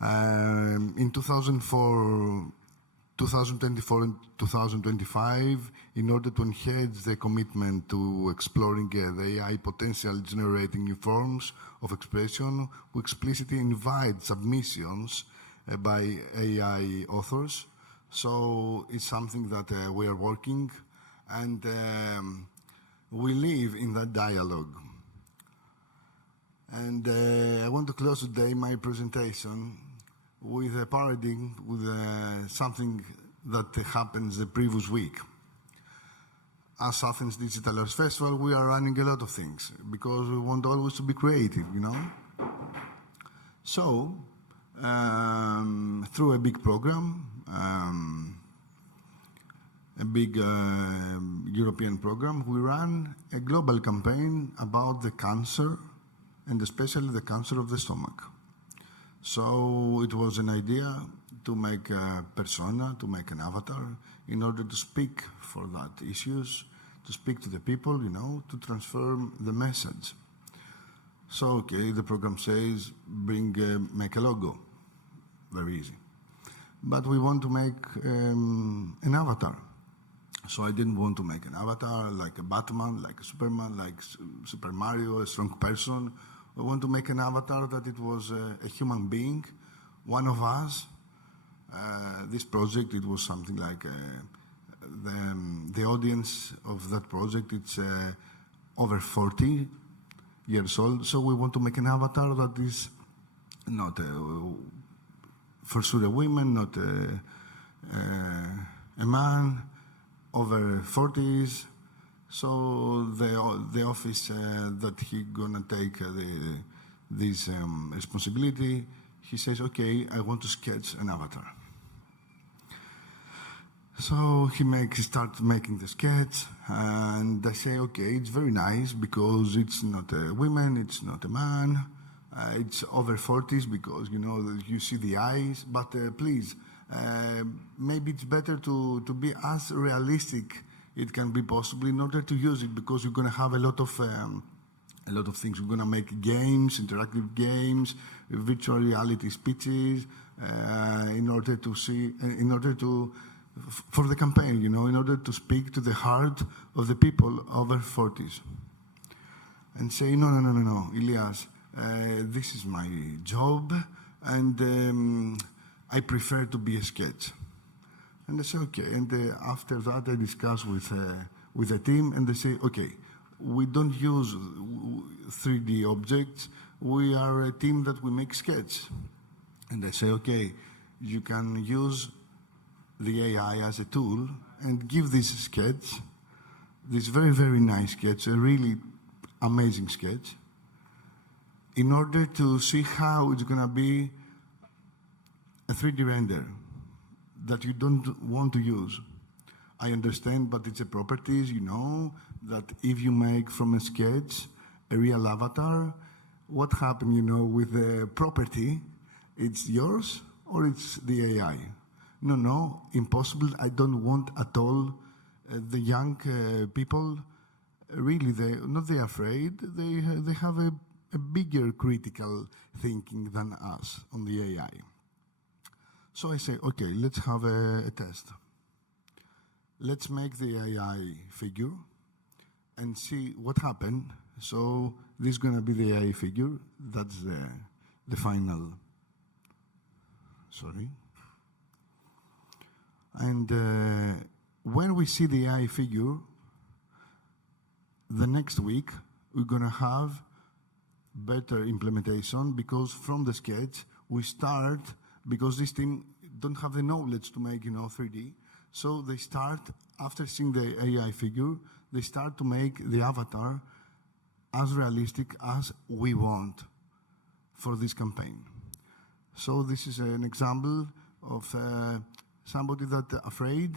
In 2024 and 2025, in order to enhance the commitment to exploring the AI potential generating new forms of expression, we explicitly invite submissions by AI authors. So it's something that we are working, and we live in that dialogue. And I want to close today my presentation with a paradigm, with something that happens the previous week. As Athens Digital Arts Festival, we are running a lot of things because we want always to be creative, So, through a big program, a big European program, we ran a global campaign about the cancer, and especially the cancer of the stomach. So it was an idea to make a persona, to make an avatar, in order to speak for that issues, to speak to the people, to transform the message. So, okay, the program says, make a logo. Very easy. But we want to make an avatar. So I didn't want to make an avatar like a Batman, like a Superman, like Super Mario, a strong person. I want to make an avatar that it was a human being, one of us. This project, it was something like the audience of that project, it's over 40 years old. So we want to make an avatar that is not for sure a woman, not a man, over 40s. So the office that he gonna take this responsibility, he says, okay, I want to sketch an avatar. So he starts making the sketch, and I say, okay, it's very nice because it's not a woman, it's not a man, it's over 40s because, you see the eyes, but please, maybe it's better to be as realistic it can be possible in order to use it, because we're going to have a lot of things. We're going to make games, interactive games, virtual reality speeches, for the campaign, in order to speak to the heart of the people over 40s. And say, no, Ilias, this is my job, and I prefer to be a sketch. And I say, okay. And after that, I discuss with the team, and they say, okay, we don't use 3D objects. We are a team that we make sketch. And I say, okay, you can use the AI as a tool and give this sketch, this very, very nice sketch, a really amazing sketch, in order to see how it's going to be a 3D render. that you don't want to use. I understand, but it's a properties, you know, that if you make from a sketch a real avatar, what happened, you know, with the property? It's yours or it's the AI? No, impossible. I don't want at all the young people. Really, they're afraid. They have a bigger critical thinking than us on the AI. So I say, okay, let's have a test. Let's make the AI figure and see what happened. So this is going to be the AI figure. That's the final. Sorry. And when we see the AI figure, the next week we're going to have better implementation, because from the sketch we start, because this team don't have the knowledge to make, you know, 3D. So they start, after seeing the AI figure, they start to make the avatar as realistic as we want for this campaign. So this is an example of somebody that's afraid,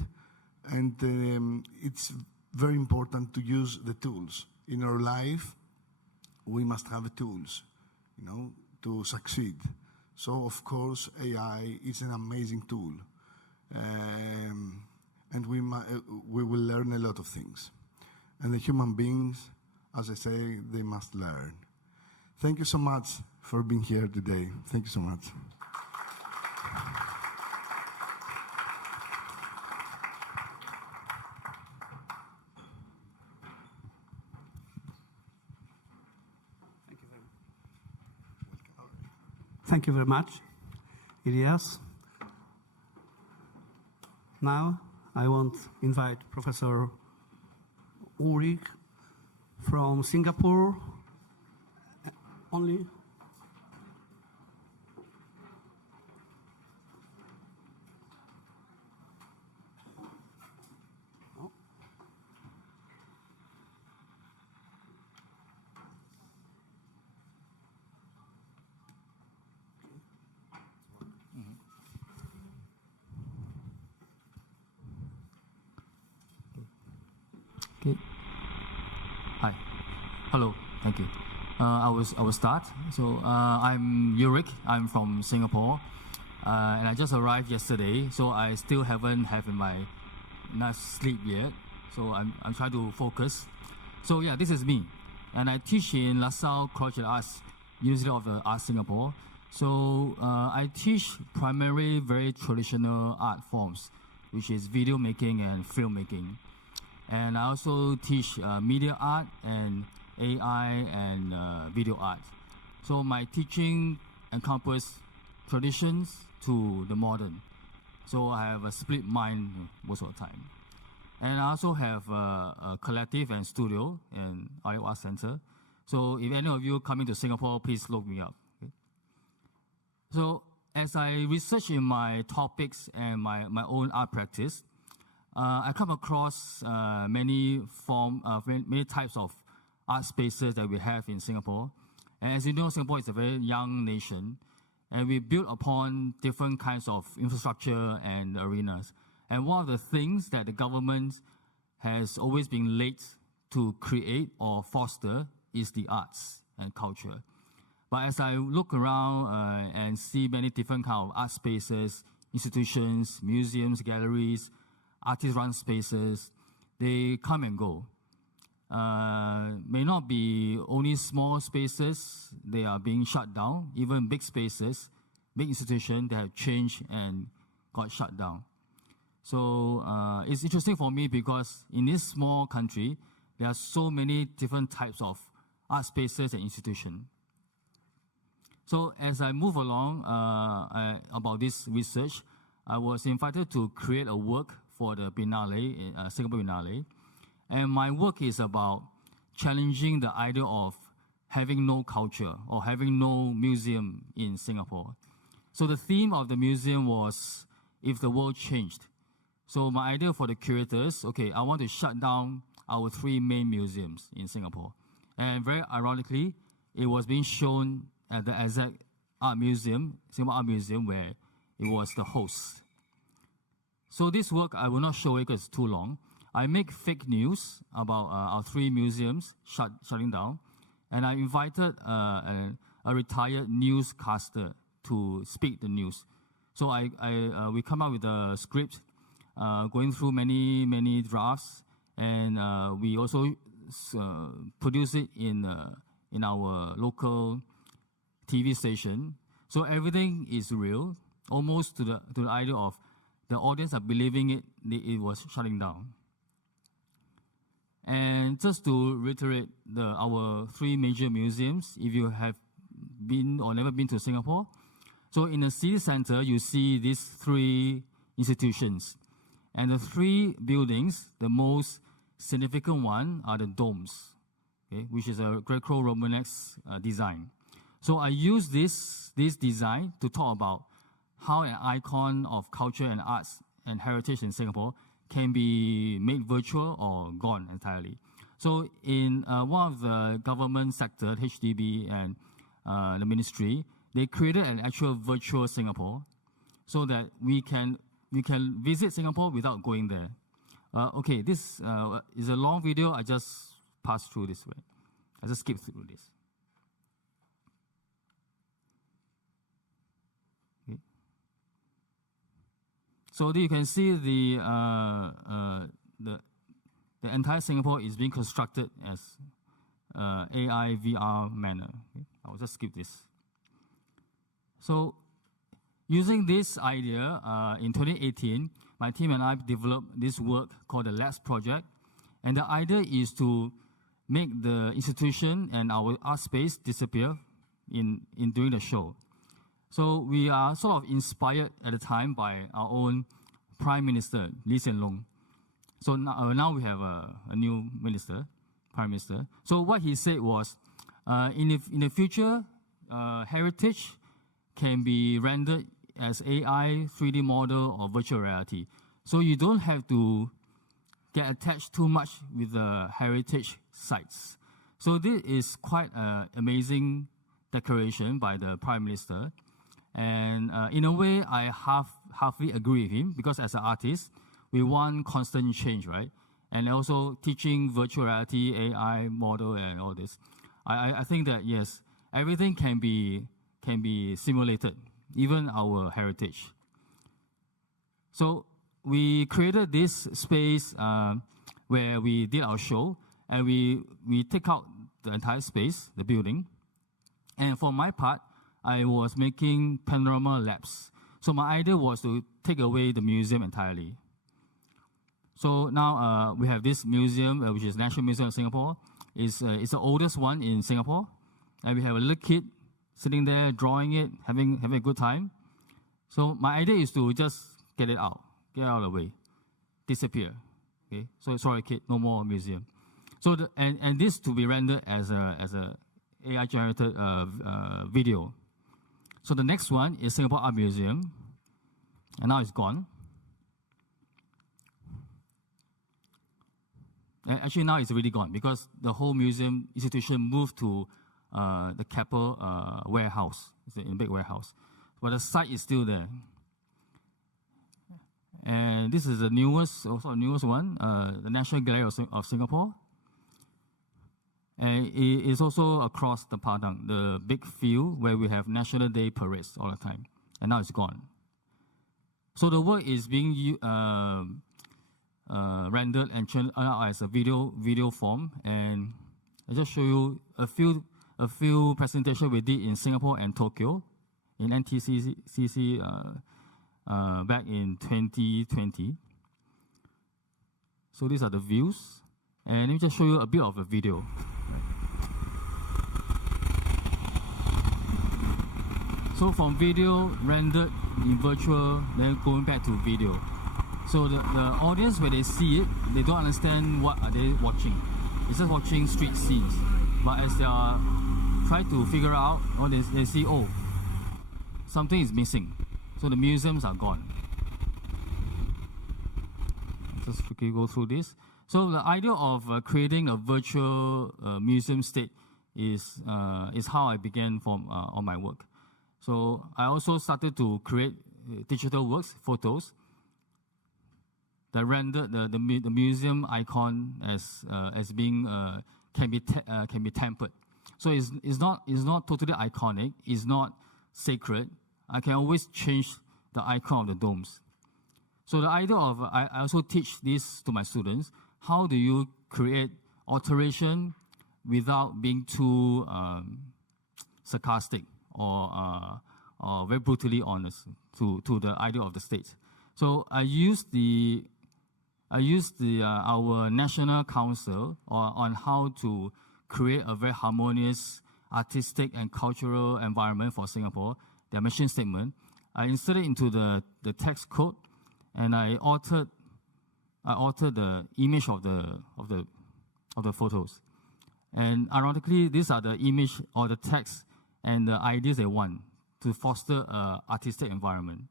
and it's very important to use the tools. In our life, we must have tools, you know, to succeed. So, of course, AI is an amazing tool. And we will learn a lot of things. And the human beings, as I say, they must learn. Thank you so much for being here today. Thank you so much. Thank you very much, Ilias. Now I want to invite Professor Ulrich from Singapore. Only. Hi. Hello. Thank you. I will start. So I'm Ulrich. I'm from Singapore, and I just arrived yesterday. So I still haven't had my night sleep yet. So I'm trying to focus. So yeah, this is me, and I teach in LaSalle College of Arts, University of the Arts Singapore. So I teach primarily very traditional art forms, which is video making and filmmaking. And I also teach media art and AI and video art. So my teaching encompasses traditions to the modern. So I have a split mind most of the time. And I also have a collective and studio in Audio Art Center. So if any of you coming to Singapore, please look me up. Okay? So as I research in my topics and my own art practice, I come across many types of art spaces that we have in Singapore. And as you know, Singapore is a very young nation, and we build upon different kinds of infrastructure and arenas. And one of the things that the government has always been late to create or foster is the arts and culture. But as I look around and see many different kinds of art spaces, institutions, museums, galleries, artist-run spaces, they come and go. May not be only small spaces, they are being shut down. Even big spaces, big institutions, they have changed and got shut down. So it's interesting for me because in this small country, there are so many different types of art spaces and institutions. So as I move along about this research, I was invited to create a work for the Biennale, Singapore Biennale. And my work is about challenging the idea of having no culture or having no museum in Singapore. So the theme of the museum was, if the world changed. So my idea for the curators, okay, I want to shut down our 3 main museums in Singapore. And very ironically, it was being shown at the exact art museum, Singapore Art Museum, where it was the host. So this work, I will not show it because it's too long. I make fake news about our 3 museums shutting down, and I invited a retired newscaster to speak the news. So we come up with a script, going through many drafts, and we also produce it in our local TV station. So everything is real, almost to the idea of the audience are believing it was shutting down. And just to reiterate our 3 major museums, if you have been or never been to Singapore, so in the city center, you see these 3 institutions. And the 3 buildings, the most significant one are the domes, okay, which is a Greco-Romanesque design. So I use this design to talk about how an icon of culture and arts and heritage in Singapore can be made virtual or gone entirely. So in one of the government sector, HDB and the ministry, they created an actual virtual Singapore so that we can visit Singapore without going there. Okay, this is a long video. I just passed through this way. I just skip through this. Okay. So you can see the entire Singapore is being constructed as AI VR manner. Okay. I will just skip this. So using this idea, in 2018, my team and I developed this work called the Labs Project. And the idea is to make the institution and our art space disappear in doing the show. So we are sort of inspired at the time by our own Prime Minister, Lee Hsien Loong. So now we have a new Prime Minister. So what he said was, in the future, heritage can be rendered as AI, 3D model, or virtual reality. So you don't have to get attached too much with the heritage sites. So this is quite an amazing declaration by the Prime Minister. And in a way, I halfly agree with him, because as an artist, we want constant change, right? And also teaching virtual reality, AI model, and all this. I think that, yes, everything can be simulated, even our heritage. So we created this space where we did our show, and we take out the entire space, the building. And for my part, I was making panorama labs. So my idea was to take away the museum entirely. So now we have this museum, which is National Museum of Singapore. It's the oldest one in Singapore. And we have a little kid sitting there, drawing it, having a good time. So my idea is to just get it out of the way, disappear. Okay, so sorry, kid, no more museum. So and this to be rendered as a AI generated video. So the next one is Singapore Art Museum, and now it's gone. Actually, now it's already gone because the whole museum institution moved to the Keppel warehouse. It's a big warehouse. But the site is still there. And this is the newest one, the National Gallery of Singapore. And it is also across the Padang, the big field where we have National Day parades all the time. And now it's gone. So the work is being rendered and turned out as a video form. And I'll just show you a few presentations we did in Singapore and Tokyo in NTCC back in 2020. So these are the views. And let me just show you a bit of a video. So from video rendered in virtual, then going back to video. So the audience, when they see it, they don't understand what are they watching. It's just watching street scenes. But as they are trying to figure out, or they see, oh, something is missing. So the museums are gone. Just quickly go through this. So the idea of creating a virtual museum state is how I began on my work. So I also started to create digital works, photos. that render the museum icon as being can be tempered. So it's not totally iconic. It's not sacred. I can always change the icon of the domes. So the idea of I also teach this to my students. How do you create alteration without being too sarcastic or very brutally honest to the idea of the state? So I use our national council on how to create a very harmonious artistic and cultural environment for Singapore. Their mission statement. I inserted into the text code, and I altered the image of the photos. And ironically, these are the image or the text and the ideas they want to foster an artistic environment.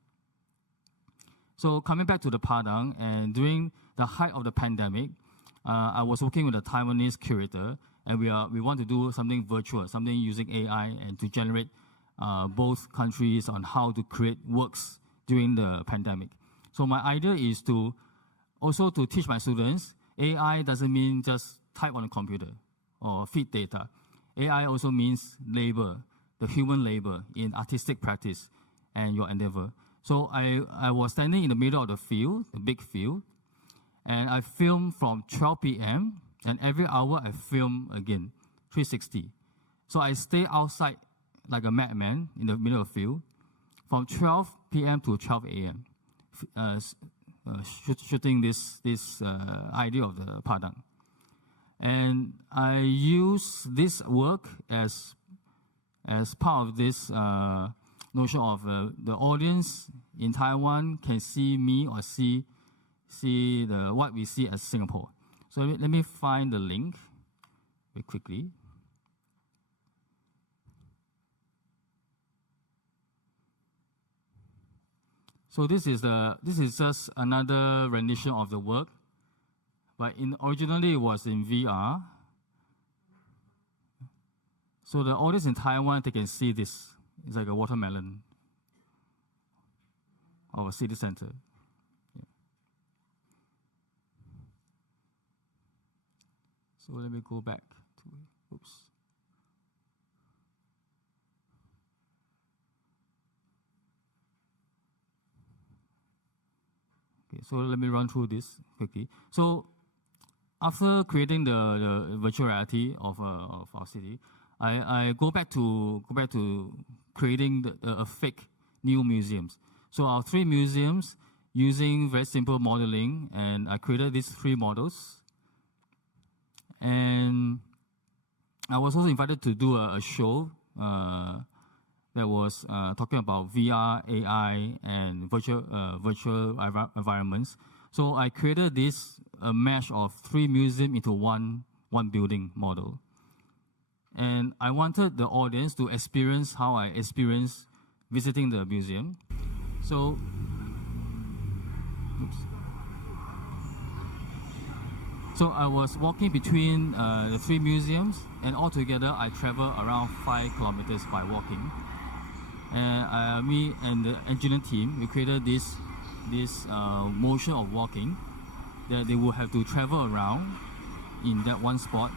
So coming back to the Padang, and during the height of the pandemic, I was working with a Taiwanese curator, and we want to do something virtual, something using AI, and to generate both countries on how to create works during the pandemic. So my idea is to also to teach my students, AI doesn't mean just type on a computer or feed data. AI also means labor, the human labor in artistic practice and your endeavor. So I was standing in the middle of the field, the big field, and I filmed from 12 p.m. and every hour I film again, 360. So I stay outside like a madman in the middle of the field from 12 p.m. to 12 a.m. Shooting this idea of the Padang. And I use this work as part of this notion of the audience in Taiwan can see me or see what we see as Singapore. So let me find the link very quickly. So this is just another rendition of the work, but originally it was in VR. So the audience in Taiwan, they can see this. It's like a watermelon of a city center. Yeah. So let me go back to, oops. Okay, so let me run through this quickly. So after creating the virtual reality of our city, I go back to creating a fake new museums. So our 3 museums using very simple modeling, and I created these 3 models. And I was also invited to do a show that was talking about VR, AI, and virtual environments. So I created this mesh of 3 museums into one building model. And I wanted the audience to experience how I experienced visiting the museum. So, oops. So I was walking between the 3 museums, and altogether I traveled around 5 kilometers by walking. And me and the engineering team, we created this motion of walking that they will have to travel around in that one spot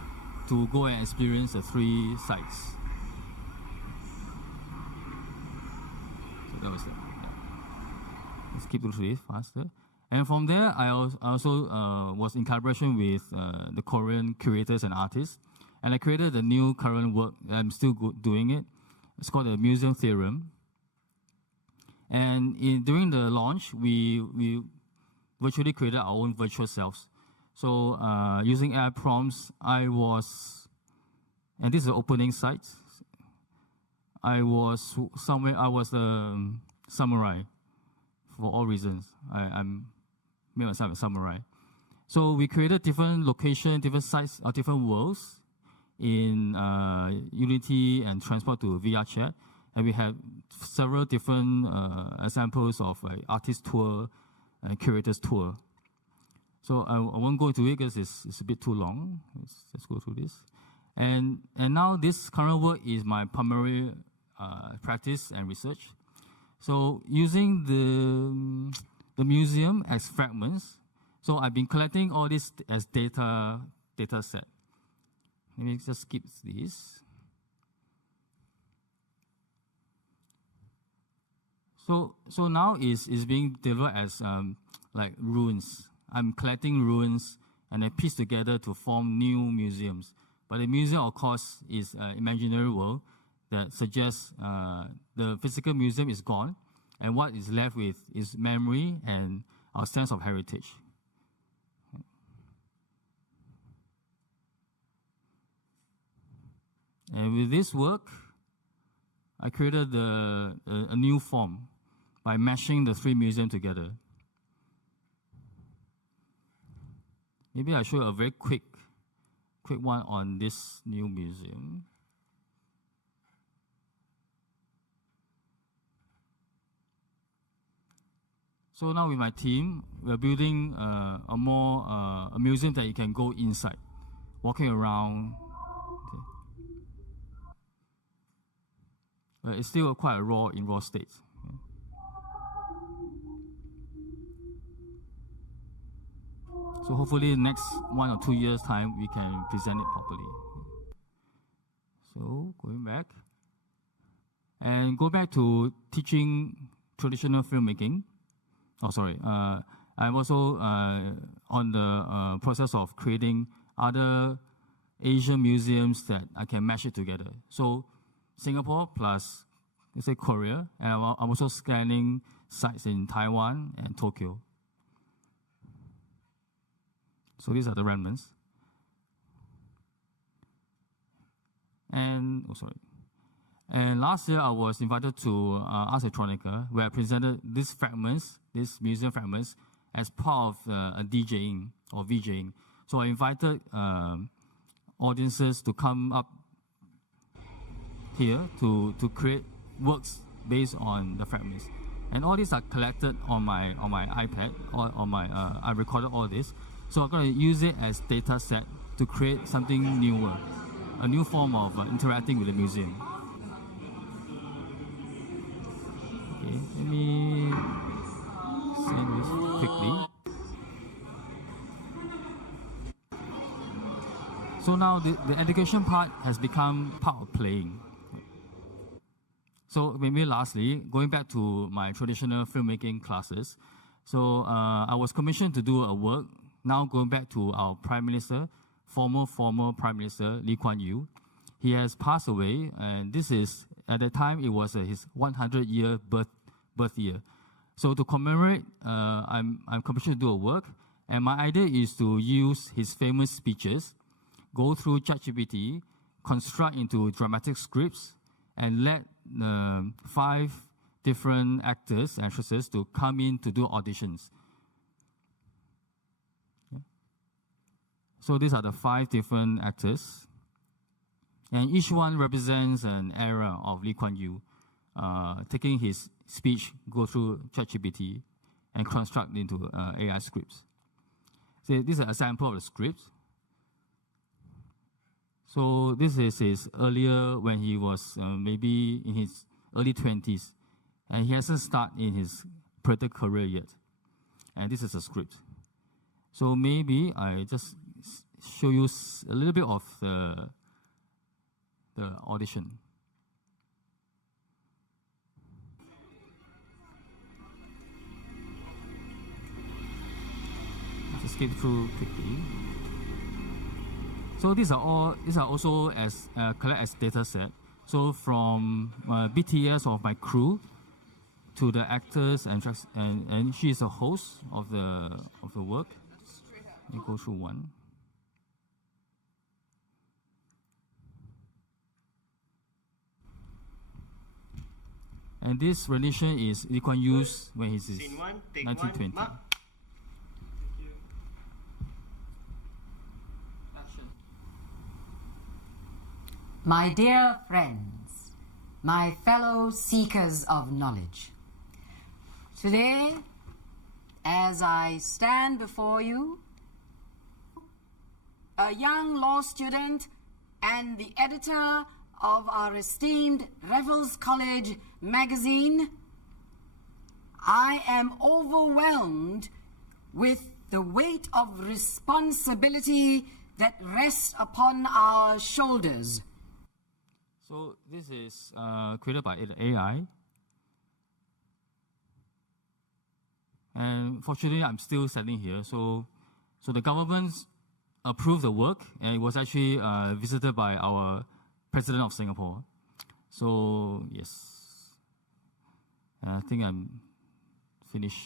to go and experience the 3 sites. So that was it. Yeah. Let's keep through this faster. And from there, I also was in collaboration with the Korean curators and artists, and I created a new current work. I'm still doing it. It's called the Museum Theorem. And during the launch, we virtually created our own virtual selves. So using AI prompts, and this is the opening site. I was a samurai for all reasons. I'm made myself a samurai. So we created different locations, different sites, or different worlds in Unity and transport to VR chat. And we have several different examples of artist tour and curators tour. So I won't go into it because it's a bit too long. Let's go through this. And now this current work is my primary practice and research. So using the museum as fragments, So I've been collecting all this as data set. Let me just skip this. So now is being developed as like ruins. I'm collecting ruins and I piece together to form new museums. But the museum, of course, is an imaginary world that suggests the physical museum is gone, and what is left with is memory and our sense of heritage. And with this work, I created a new form by mashing the three museums together. Maybe I'll show a very quick one on this new museum. So now with my team, we're building a museum that you can go inside, walking around. It's still quite a raw state. So hopefully next 1 or 2 years' time, we can present it properly. So going back. And go back to teaching traditional filmmaking. Oh, sorry. I'm also on the process of creating other Asian museums that I can mash it together. So Singapore plus, let's say, Korea. And I'm also scanning sites in Taiwan and Tokyo. So these are the remnants. And, And last year, I was invited to Ars Electronica, where I presented these fragments, these museum fragments, as part of a DJing or VJing. So I invited audiences to come up here to create works based on the fragments. And all these are collected on my iPad, or on my, I recorded all this. So I'm going to use it as data set to create something newer, a new form of interacting with the museum. Okay, let me say this quickly. So now the education part has become part of playing. So maybe lastly, going back to my traditional filmmaking classes. So I was commissioned to do a work. Now going back to our Prime Minister, former Prime Minister Lee Kuan Yew. He has passed away, and this is, at the time, it was his 100-year birth year. So to commemorate, I'm commissioned to do a work, and my idea is to use his famous speeches, go through ChatGPT, construct into dramatic scripts, and let 5 different actors, actresses, to come in to do auditions. So these are the 5 different actors. And each one represents an era of Lee Kuan Yew, taking his speech, go through ChatGPT, and construct into AI scripts. So this is a sample of the script. So this is his earlier, when he was maybe in his early 20s. And he hasn't started in his political career yet. And this is a script. So maybe I just show you a little bit of the audition. Just skip through quickly. So these are also as collect as data set. So from BTS of my crew to the actors and she is the host of the work. Let me go through one. And this rendition is Lee Kuan Yew's when he's 1920. My dear friends, my fellow seekers of knowledge, today, as I stand before you, a young law student and the editor of our esteemed Revels College magazine, I am overwhelmed with the weight of responsibility that rests upon our shoulders. So this is created by AI. And fortunately, I'm still standing here. So the government approved the work, and it was actually visited by our President of Singapore. So yes, I think I'm finished.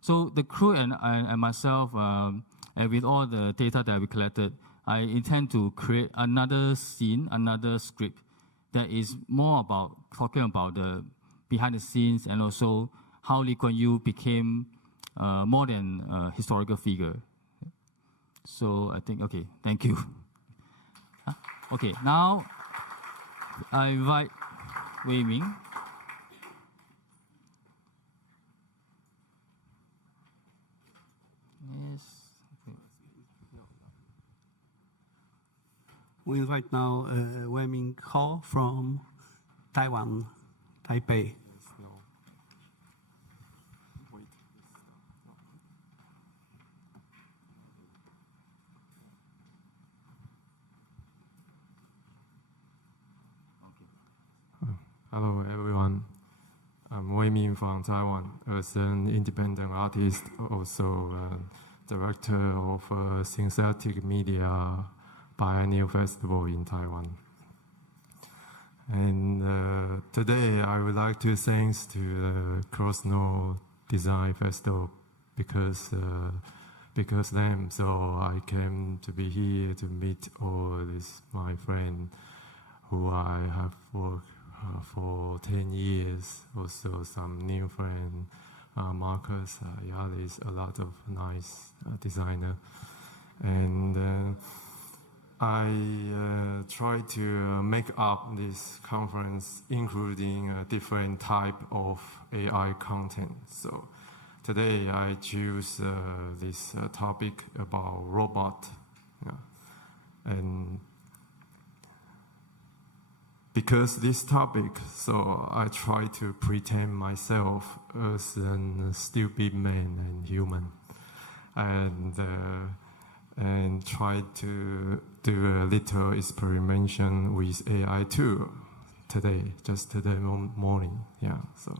So the crew and myself, and with all the data that we collected, I intend to create another scene, another script that is more about talking about the behind the scenes and also how Lee Kuan Yew became more than a historical figure. So I think, okay, thank you. Okay, now I invite Wei Ming. Yes. Okay. We invite now Wei Ming Ho from Taiwan, Taipei. Hello everyone, I'm Wei Ming from Taiwan. As an independent artist, also director of a synthetic media biennial festival in Taiwan. And today I would like to thank to the Krosno Design Festival because them, so I came to be here to meet all this my friend who I have worked for 10 years, also some new friend, Marcus, there's a lot of nice designer. And I try to make up this conference including a different type of AI content. So today I choose this topic about robot. And because this topic, so I try to pretend myself as a stupid man and human, and try to do a little experimentation with AI too today, just today morning. Yeah, so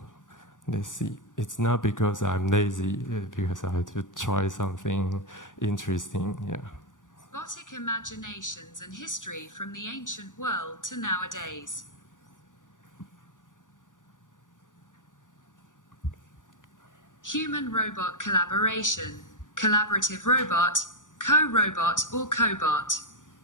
let's see. It's not because I'm lazy, it's because I have to try something interesting. Yeah. Robotic imaginations and history from the ancient world to nowadays. Human-robot collaboration, collaborative robot, co-robot or cobot.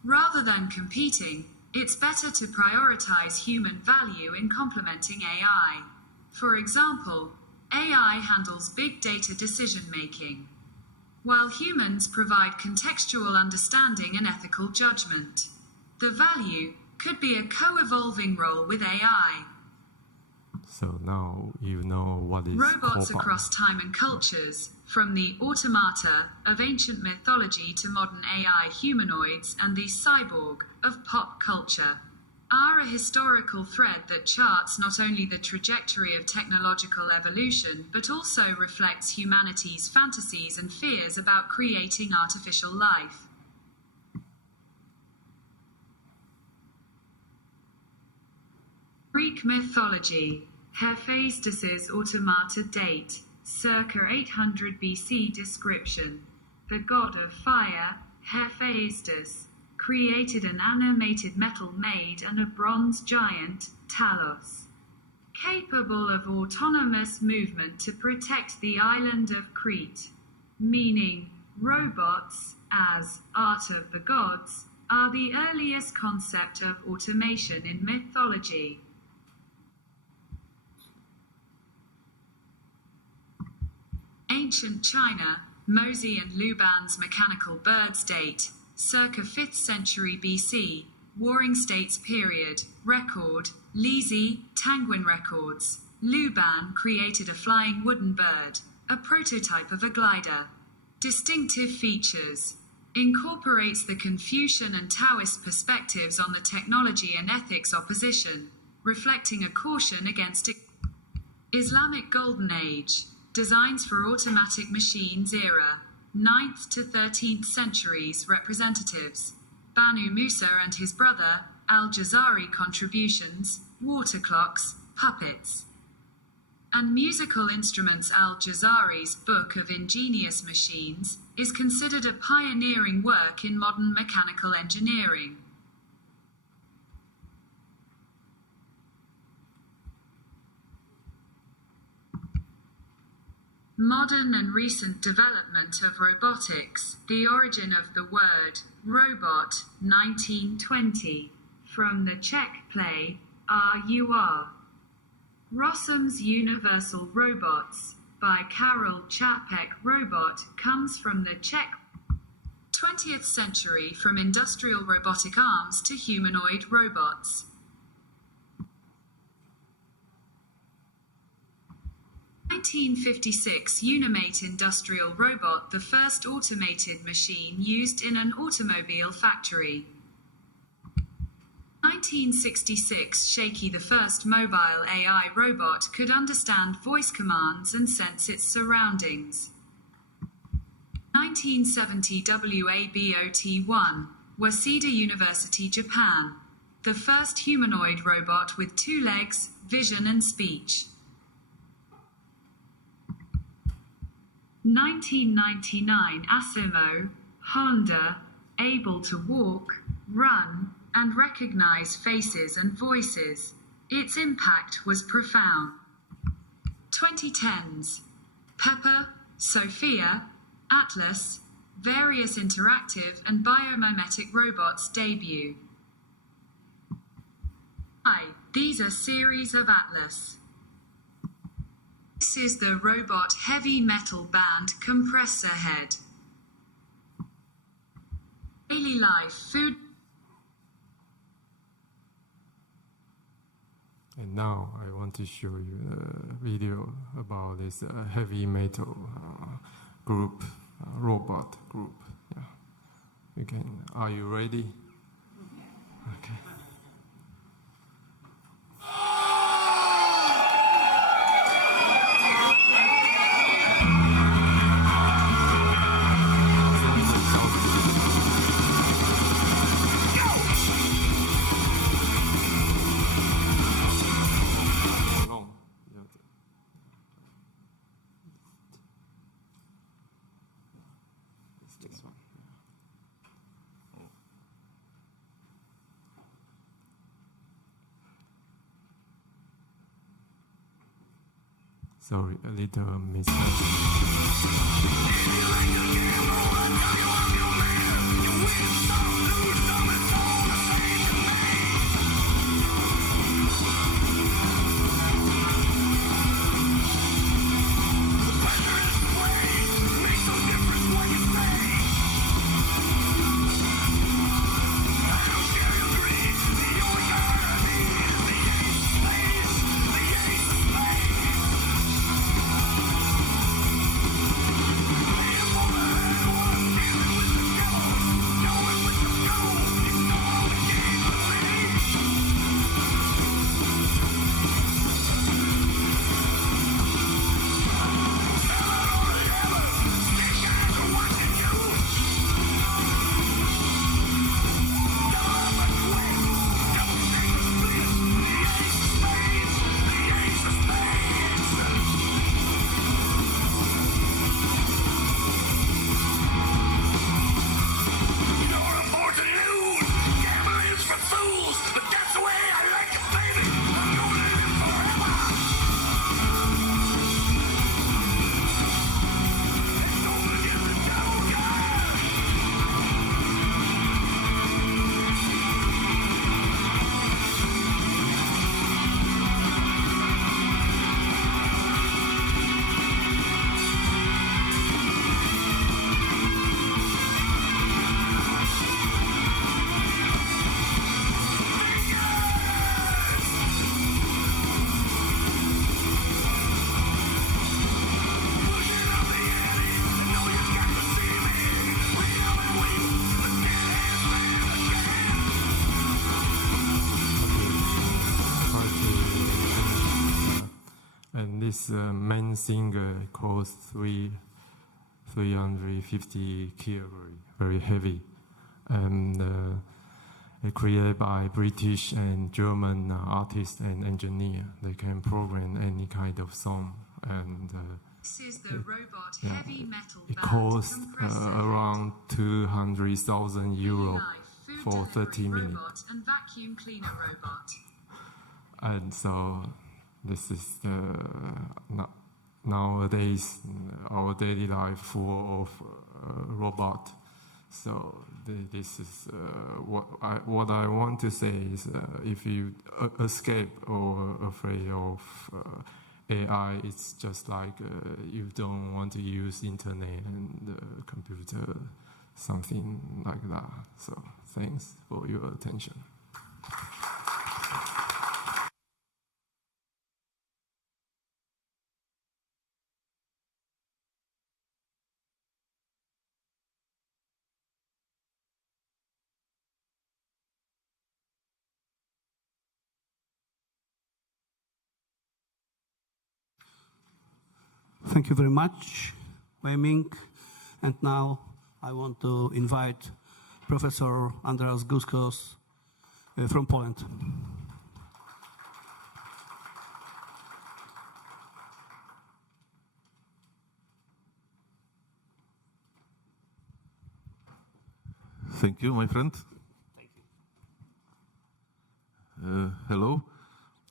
Rather than competing, it's better to prioritize human value in complementing AI. For example, AI handles big data decision-making, while humans provide contextual understanding and ethical judgment. The value could be a co-evolving role with AI. So now you know what is robots cobot. Across time and cultures, from the automata of ancient mythology to modern AI humanoids and the cyborg of pop culture, are a historical thread that charts not only the trajectory of technological evolution but also reflects humanity's fantasies and fears about creating artificial life. Greek mythology. Hephaestus's automata date, circa 800 BC description. The god of fire, Hephaestus, created an animated metal maid and a bronze giant, Talos, capable of autonomous movement to protect the island of Crete, meaning robots, as art of the gods, are the earliest concept of automation in mythology. Ancient China, Mozi and Luban's mechanical birds date, circa 5th century BC, Warring States period, record, Lisi, Tanguin records. Luban created a flying wooden bird, a prototype of a glider. Distinctive features. Incorporates the Confucian and Taoist perspectives on the technology and ethics opposition, reflecting a caution against Islamic Golden Age. Designs for automatic machines era. 9th to 13th centuries representatives, Banu Musa and his brother, Al-Jazari contributions, water clocks, puppets, and musical instruments. Al-Jazari's Book of Ingenious Machines is considered a pioneering work in modern mechanical engineering. Modern and recent development of robotics, the origin of the word robot, 1920, from the Czech play R.U.R. Rossum's Universal Robots, by Karel Čapek. Robot comes from the Czech 20th century, from industrial robotic arms to humanoid robots. 1956 Unimate industrial robot, the first automated machine used in an automobile factory. 1966 Shaky, the first mobile AI robot, could understand voice commands and sense its surroundings. 1970 WABOT-1, Waseda University, Japan, the first humanoid robot with 2 legs, vision and speech. 1999 Asimo, Honda, able to walk, run, and recognize faces and voices. Its impact was profound. 2010s Pepper, Sophia, Atlas, various interactive and biomimetic robots debut. These are series of Atlas. This is the robot heavy metal band Compressor Head. Daily life, food. And now I want to show you a video about this heavy metal group, robot group. Yeah, you can. Are you ready? Okay. Sorry, a little mistake. This main singer calls 350 kilo, very heavy, and created by British and German artists and engineer. They can program any kind of song, and this is the robot heavy metal it band costs from around 200,000 euro for 30 minutes. Robot and vacuum cleaner robot. And so this is nowadays our daily life full of robot. So this is what I want to say is if you escape or afraid of AI, it's just like you don't want to use internet and computer, something like that. So thanks for your attention. Thank you very much, Wei Ming. And now I want to invite Professor Andreas Guskos from Poland. Thank you, my friend. Thank you. Hello.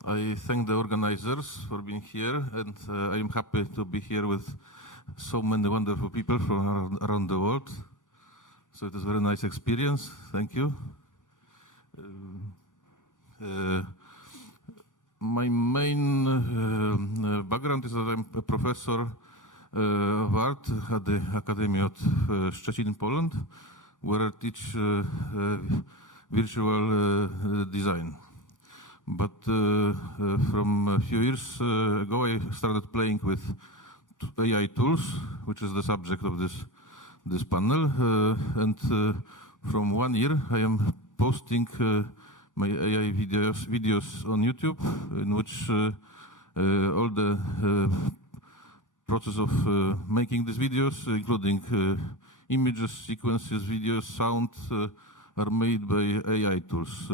I thank the organizers for being here, and I am happy to be here with so many wonderful people from around the world. So it is a very nice experience. Thank you. My main background is that I'm a professor of art at the Academy of Szczecin, Poland, where I teach visual design. But from a few years ago, I started playing with AI tools, which is the subject of this panel. And from 1 year, I am posting my AI videos on YouTube, in which all the process of making these videos, including images, sequences, videos, sound, are made by AI tools.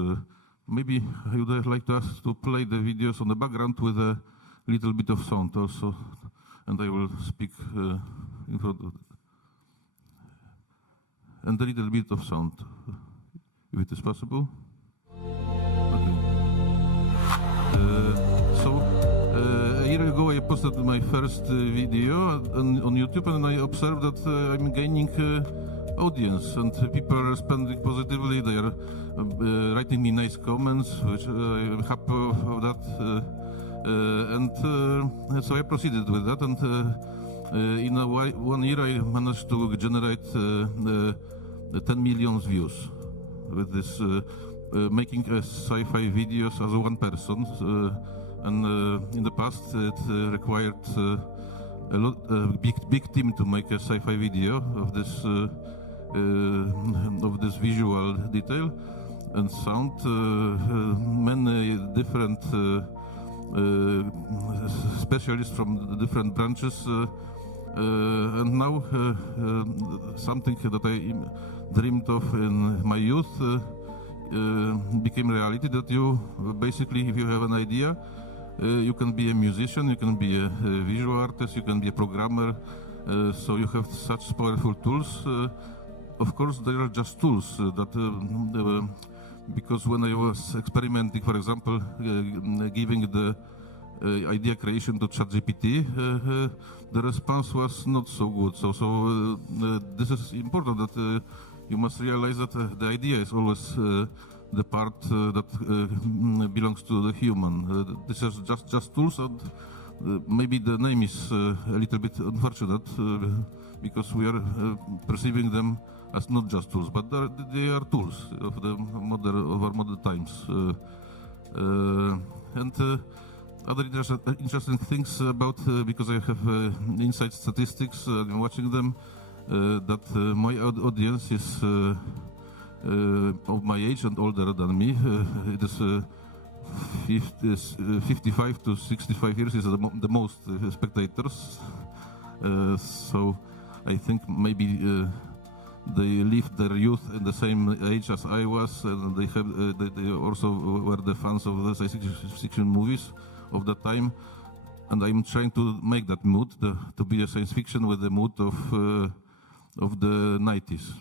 Maybe I would like to ask to play the videos on the background with a little bit of sound also, and I will speak in front of it. And a little bit of sound, if it is possible. Okay. A year ago I posted my first video on YouTube, and I observed that I'm gaining audience, and people are responding positively. They are writing me nice comments, which I'm happy of that. And so I proceeded with that, and in 1 year I managed to generate 10 million views with this making sci-fi videos as one person. And in the past it required a big team to make a sci-fi video of this visual detail and sound. Many different specialists from the different branches, and now something that I dreamed of in my youth became reality. That you basically, if you have an idea, you can be a musician, you can be a visual artist, you can be a programmer. So you have such powerful tools. Of course, they are just tools because when I was experimenting, for example, giving the idea creation to ChatGPT, the response was not so good. So this is important, that you must realize that the idea is always the part that belongs to the human. This is just tools, and maybe the name is a little bit unfortunate because we are perceiving them as not just tools, but they are tools of our modern times. And other interesting things about, because I have inside statistics, I'm watching them, that my audience is of my age and older than me. It is 55 to 65 years is the most spectators. So I think maybe they lived their youth in the same age as I was, and they also were the fans of the science fiction movies of that time. And I'm trying to make that mood to be a science fiction with the mood of the 90s.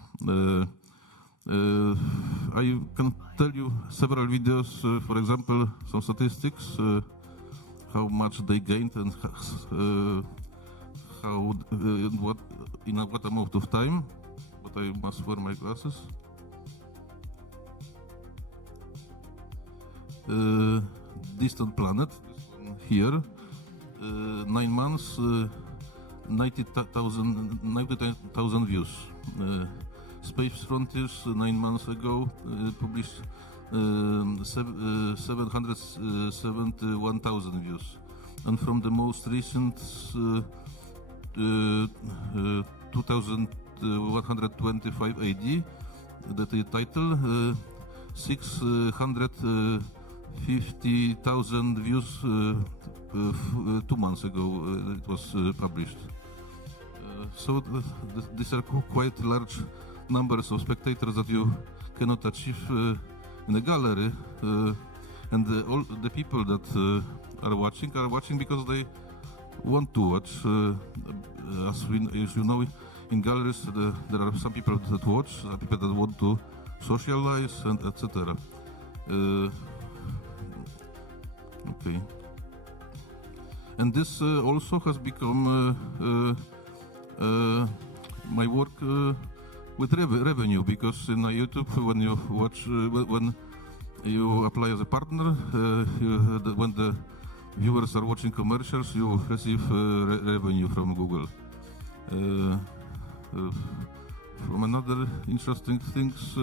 I can tell you several videos, for example, some statistics, how much they gained and how in what amount of time. But I must wear my glasses. Distant planet, this one here, 9 months, 90,000 views. Space Frontiers 9 months ago published 771,000 views, and from the most recent 2125 AD, the title 650,000 views 2 months ago it was published. So these are quite large numbers of spectators that you cannot achieve in a gallery, and all the people that are watching because they want to watch. As you know, in galleries there are some people that watch, some people that want to socialize, and etc. Okay. And this also has become my work with revenue, because in YouTube, when you watch, when you apply as a partner, when the viewers are watching commercials, you receive revenue from Google. From another interesting things,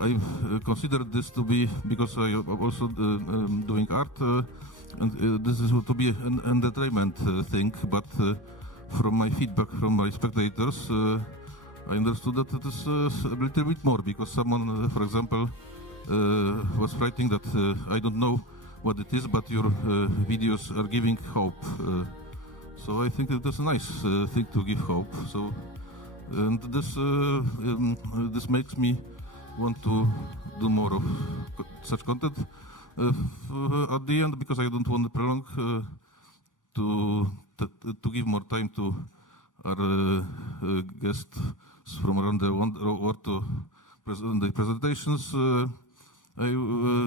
I consider this to be, because I am also doing art, and this is to be an entertainment thing, but from my feedback from my spectators, I understood that it is a little bit more, because someone, for example, was writing that I don't know what it is, but your videos are giving hope. So I think it is a nice thing to give hope. So, and this makes me want to do more of such content. At the end, because I don't want to prolong, to give more time to our guests from around the world to present the presentations, I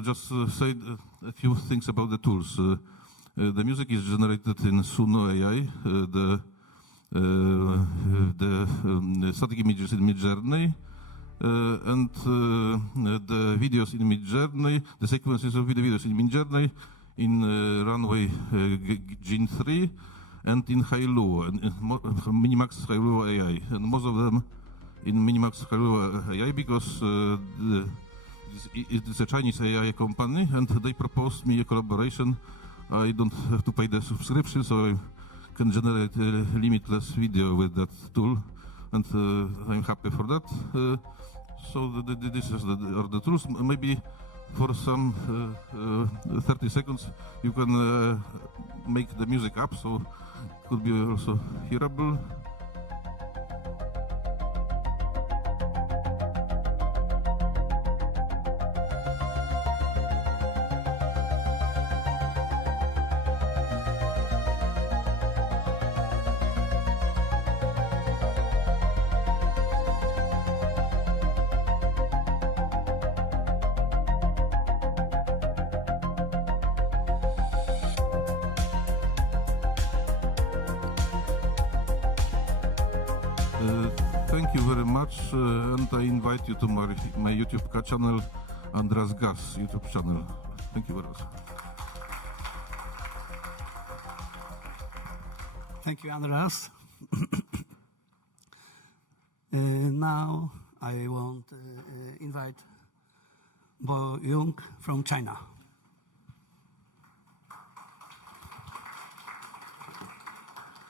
just say a few things about the tools. The music is generated in Suno AI. The static images in Midjourney. And the videos in Midjourney, the sequences of videos in Midjourney, in Runway Gene 3, and in Hailuo, Minimax Hailuo AI, and most of them in Minimax Hailuo AI, because it is a Chinese AI company, and they proposed me a collaboration. I don't have to pay the subscription, so I can generate a limitless video with that tool, and I'm happy for that. So this is are the tools. Maybe for some 30 seconds you can make the music up, so it could be also hearable. Thank you very much, and I invite you to my YouTube channel, Andras Gas YouTube channel. Thank you very much. Thank you, Andras. Now I want to invite Bo Yung from China.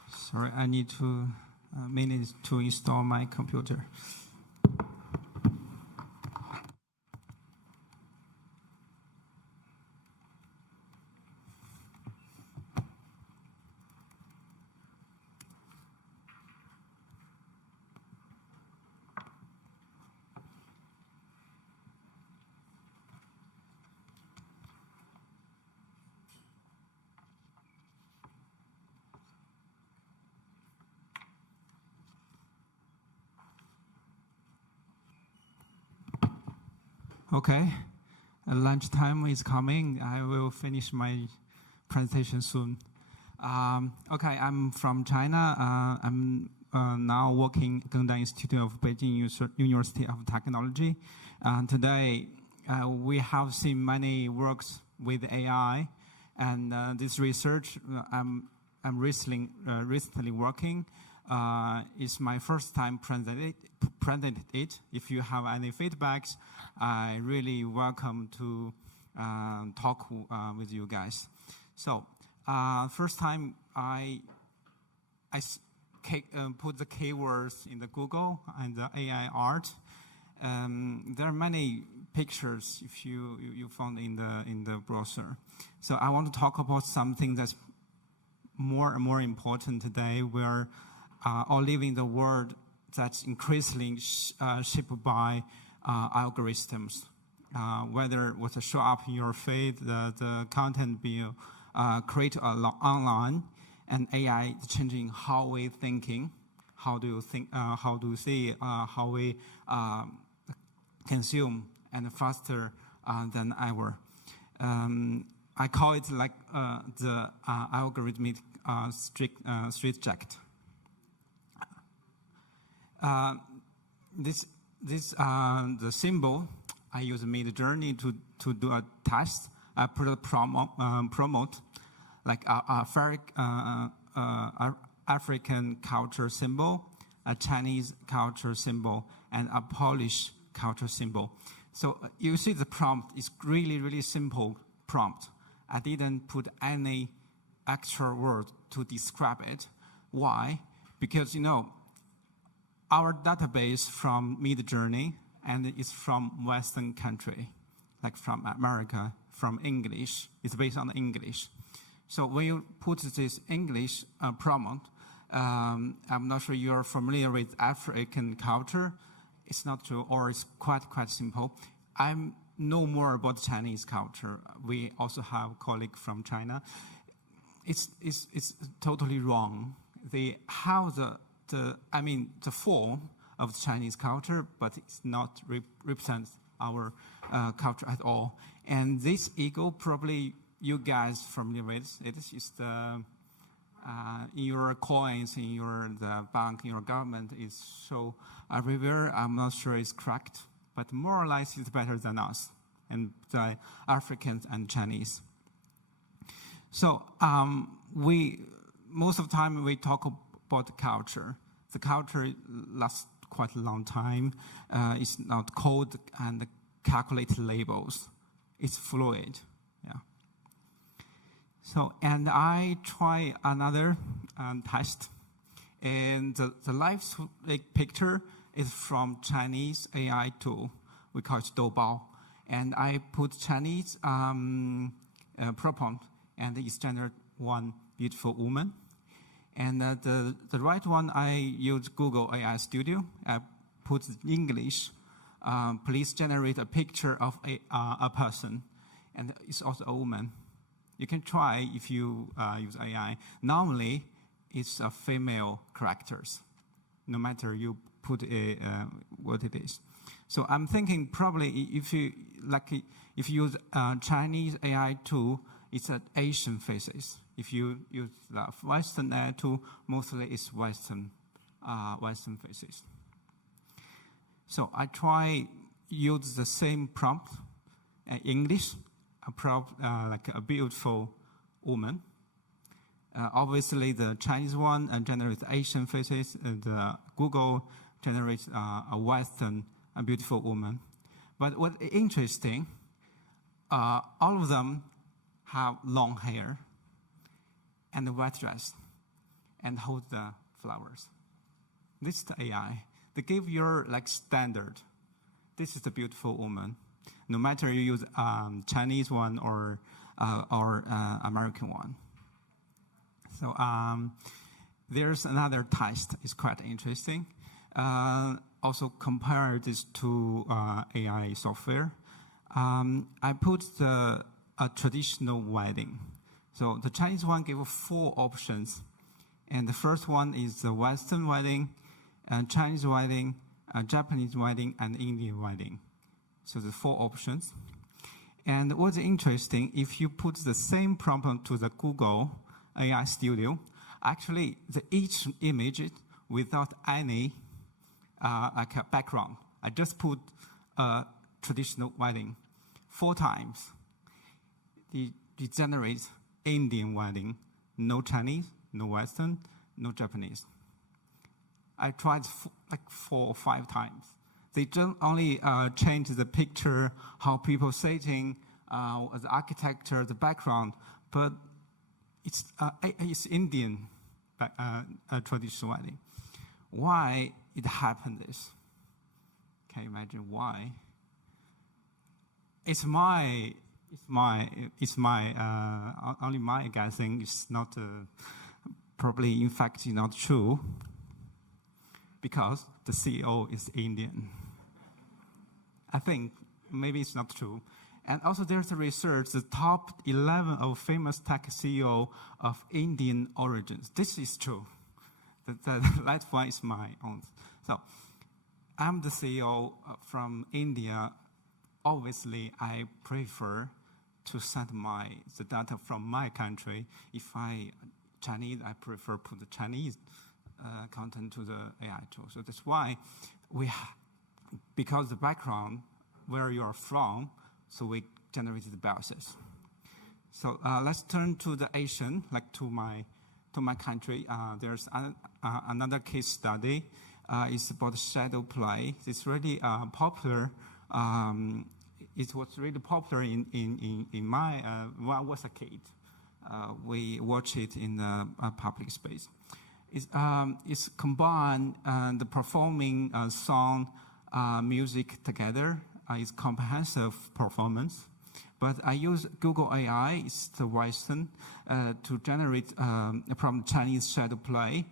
Sorry, I need to minutes to install my computer. Okay, lunchtime is coming. I will finish my presentation soon. Okay, I'm from China. I'm now working at Gengda Institute of Beijing University of Technology. Today, we have seen many works with AI, and this research I'm recently working. It's my first time presented it. If you have any feedbacks, I really welcome to talk with you guys. So, first time I put the keywords in the Google and the AI art. There are many pictures if you found in the browser. So I want to talk about something that's more and more important today. We're all living in the world that's increasingly shaped by algorithms. Whether what show up in your feed, the content being created online, and AI is changing how we thinking, how do you think, how do you see, how we consume, and faster than ever. I call it like the algorithmic straitjacket. The symbol I use Midjourney to do a test. I put a promote like African culture symbol, a Chinese culture symbol, and a Polish culture symbol. So you see the prompt is really simple prompt. I didn't put any extra word to describe it. Why? Because our database from Midjourney and it's from Western country, like from America, from English. It's based on English. So when you put this English prompt, I'm not sure you're familiar with African culture. It's not true, or it's quite simple. I know more about Chinese culture. We also have a colleague from China. It's totally wrong. They have the form of the Chinese culture, but it's not represents our culture at all. And this ego, probably you guys familiar with it. It's just in your coins, in the bank, in your government is so everywhere. I'm not sure it's correct, but more or less it's better than us and the Africans and Chinese. So most of the time we talk about culture. The culture lasts quite a long time. It's not code and calculated labels. It's fluid. Yeah. So, and I try another test, and the live picture is from Chinese AI tool. We call it Doubao, and I put Chinese prompt, and it's generated one beautiful woman. And the right one, I use Google AI Studio. I put English. Please generate a picture of a person, and it's also a woman. You can try if you use AI. Normally, it's a female characters, no matter you put what it is. So I'm thinking probably if you use Chinese AI tool, it's an Asian faces. If you use the Western AI tool, mostly it's Western faces. So I try use the same prompt, English, a prompt like a beautiful woman. Obviously, the Chinese one generates Asian faces, and Google generates a Western, a beautiful woman. But what's interesting, all of them have long hair and a white dress and hold the flowers. This is the AI. They give your standard. This is the beautiful woman. No matter you use Chinese one or American one. So there's another test. It's quite interesting. Also compare this to AI software. I put a traditional wedding. So the Chinese one gave 4 options. And the first one is the Western wedding, Chinese wedding, Japanese wedding, and Indian wedding. So the 4 options. And what's interesting, if you put the same prompt to the Google AI Studio, actually each image without any like a background. I just put traditional wedding 4 times. It generates Indian wedding, no Chinese, no Western, no Japanese. I tried like 4 or 5 times. They don't only change the picture, how people sitting, the architecture, the background, but it's Indian traditional wedding. Why it happened this? Can you imagine why? It's only my guessing. It's not probably, in fact, not true. Because the CEO is Indian. I think maybe it's not true. And also there's a research, the top 11 of famous tech CEO of Indian origins. This is true. That's why it's my own. So I'm the CEO from India. Obviously, I prefer to send the data from my country. If Chinese, I prefer put the Chinese content to the AI tool. So that's why because the background where you are from, so we generated the biases. So let's turn to the Asian, like to my country. There's another case study. It's about shadow play. It's really popular. It was really popular in my when I was a kid. We watched it in the public space. It's combined the performing song, music together. It's comprehensive performance. But I use Google AI, it's the Western, to generate from Chinese shadow play.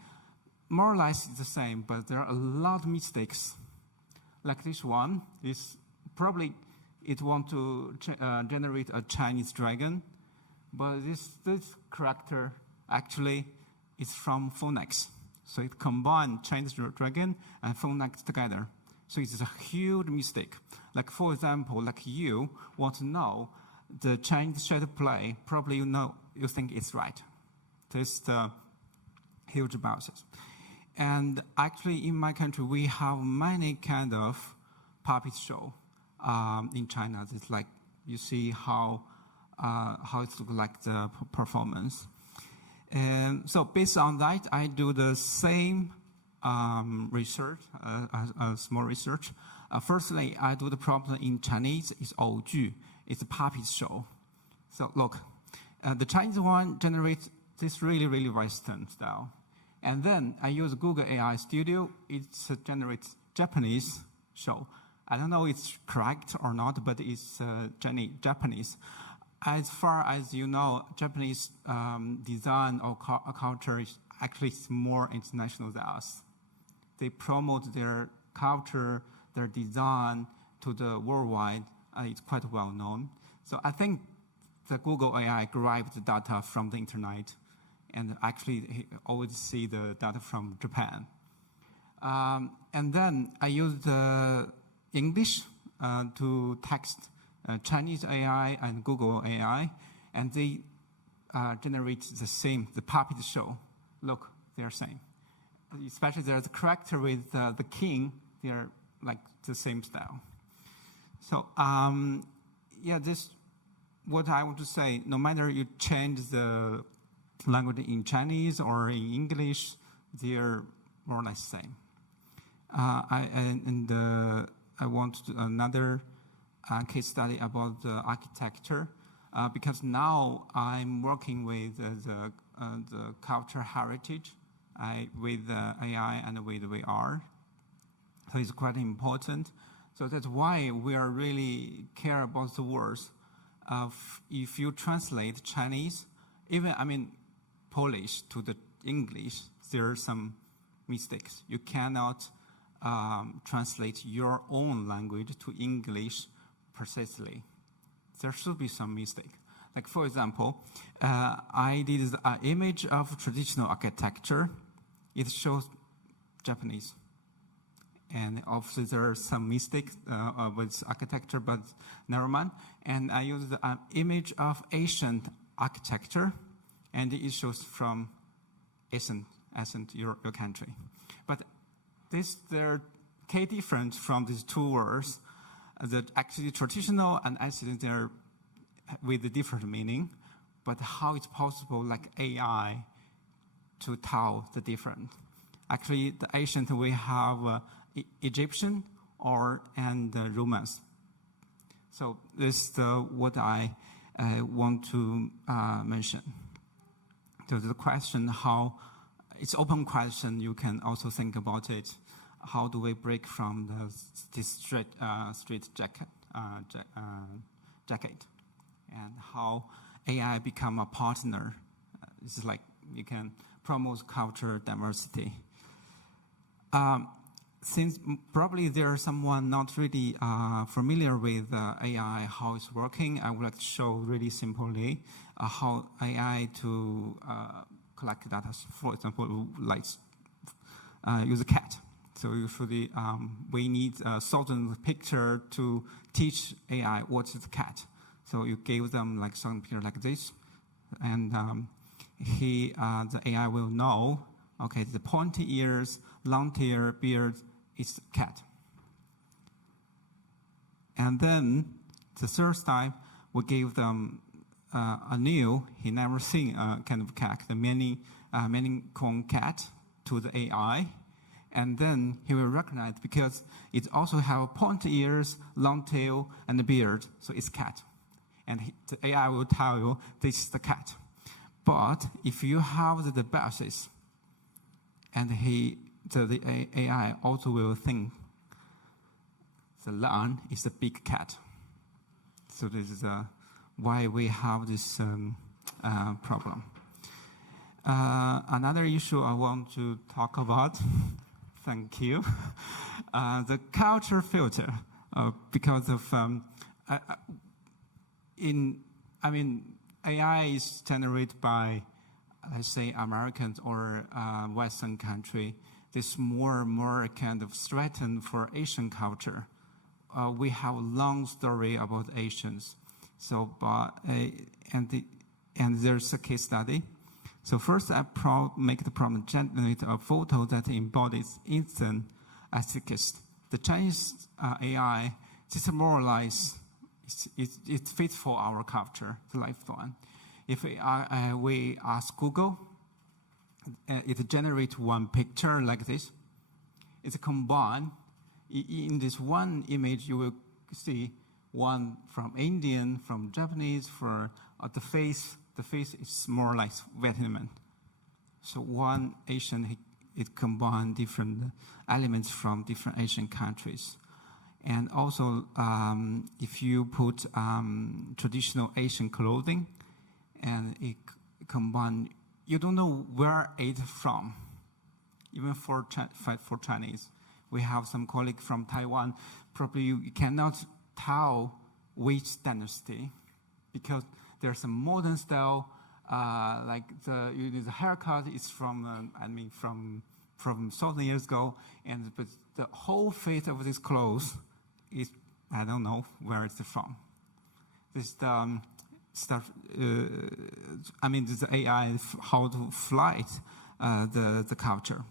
More or less it's the same, but there are a lot of mistakes. Like this one is probably it want to generate a Chinese dragon, but this character actually is from phonics. So it combined Chinese dragon and phonics together. So it's a huge mistake. Like for example, like you want to know the Chinese shadow play, probably you think it's right. There's the huge biases. And actually in my country, we have many kind of puppet show in China. It's like, you see how it looks like the performance. And so based on that, I do the same research, small research. Firstly, I do the problem in Chinese. It's 偶剧. It's a puppet show. So look, the Chinese one generates this really, really Western style. And then I use Google AI Studio. It generates Japanese show. I don't know if it's correct or not, but it's Japanese. As far as you know, Japanese design or culture is actually more international than us. They promote their culture, their design to the worldwide. It's quite well known. So I think the Google AI grabbed the data from the internet and actually always see the data from Japan. And then I use the English to text Chinese AI and Google AI, and they generate the puppet show. Look, they're same. Especially there's a character with the king, they're like the same style. So yeah, this what I want to say. No matter you change the language in Chinese or in English, they're more or less the same. I want to do another case study about the architecture because now I'm working with the cultural heritage with AI and with VR. So it's quite important. So that's why we are really care about the words. If you translate Chinese, even Polish to the English, there are some mistakes. You cannot translate your own language to English precisely. There should be some mistake. Like for example, I did an image of traditional architecture. It shows Japanese. And obviously there are some mistakes with architecture, but never mind. And I used an image of ancient architecture, and it shows from ancient your country. But there key difference from these two words, that actually traditional and ancient, they're with a different meaning, but how it's possible, like AI, to tell the difference. Actually, the ancient we have Egyptian and Romans. So this is what I want to mention. So the question, it's open question. You can also think about it. How do we break from this street jacket, and how AI become a partner? It's like you can promote culture diversity. Since probably there's someone not really familiar with AI, how it's working, I would like to show really simply how AI to collect data. For example, like use a cat. So usually we need a certain picture to teach AI what is a cat. So you give them like certain picture like this, and the AI will know, okay, the pointy ears, long tail, beard is cat. And then the third time, we give them he never seen a kind of cat, the many-cone cat to the AI. And then he will recognize because it also have pointy ears, long tail, and a beard, so it's cat. And the AI will tell you this is the cat. But if you have the basis, and the AI also will think the lion is a big cat. So this is why we have this problem. Another issue I want to talk about. Thank you. The culture filter, because of AI is generated by, let's say, Americans or Western country. This more and more kind of threatened for Asian culture. We have a long story about Asians. So, and there's a case study. So first, I make the problem generate a photo that embodies instant aesthetics. The Chinese AI, this is more or less, it fits for our culture, the lifestyle. If we ask Google, it generates one picture like this. It's combined. In this one image, you will see one from Indian, from Japanese, for the face. The face is more like Vietnamese. So one Asian, it combines different elements from different Asian countries. And also, if you put traditional Asian clothing, and it combine, you don't know where it's from. Even for Chinese, we have some colleagues from Taiwan. Probably you cannot tell which dynasty, because there's a modern style, like the haircut is from 1,000 years ago, but the whole face of this clothes is, I don't know where it's from. This stuff, this AI, how to flight the culture.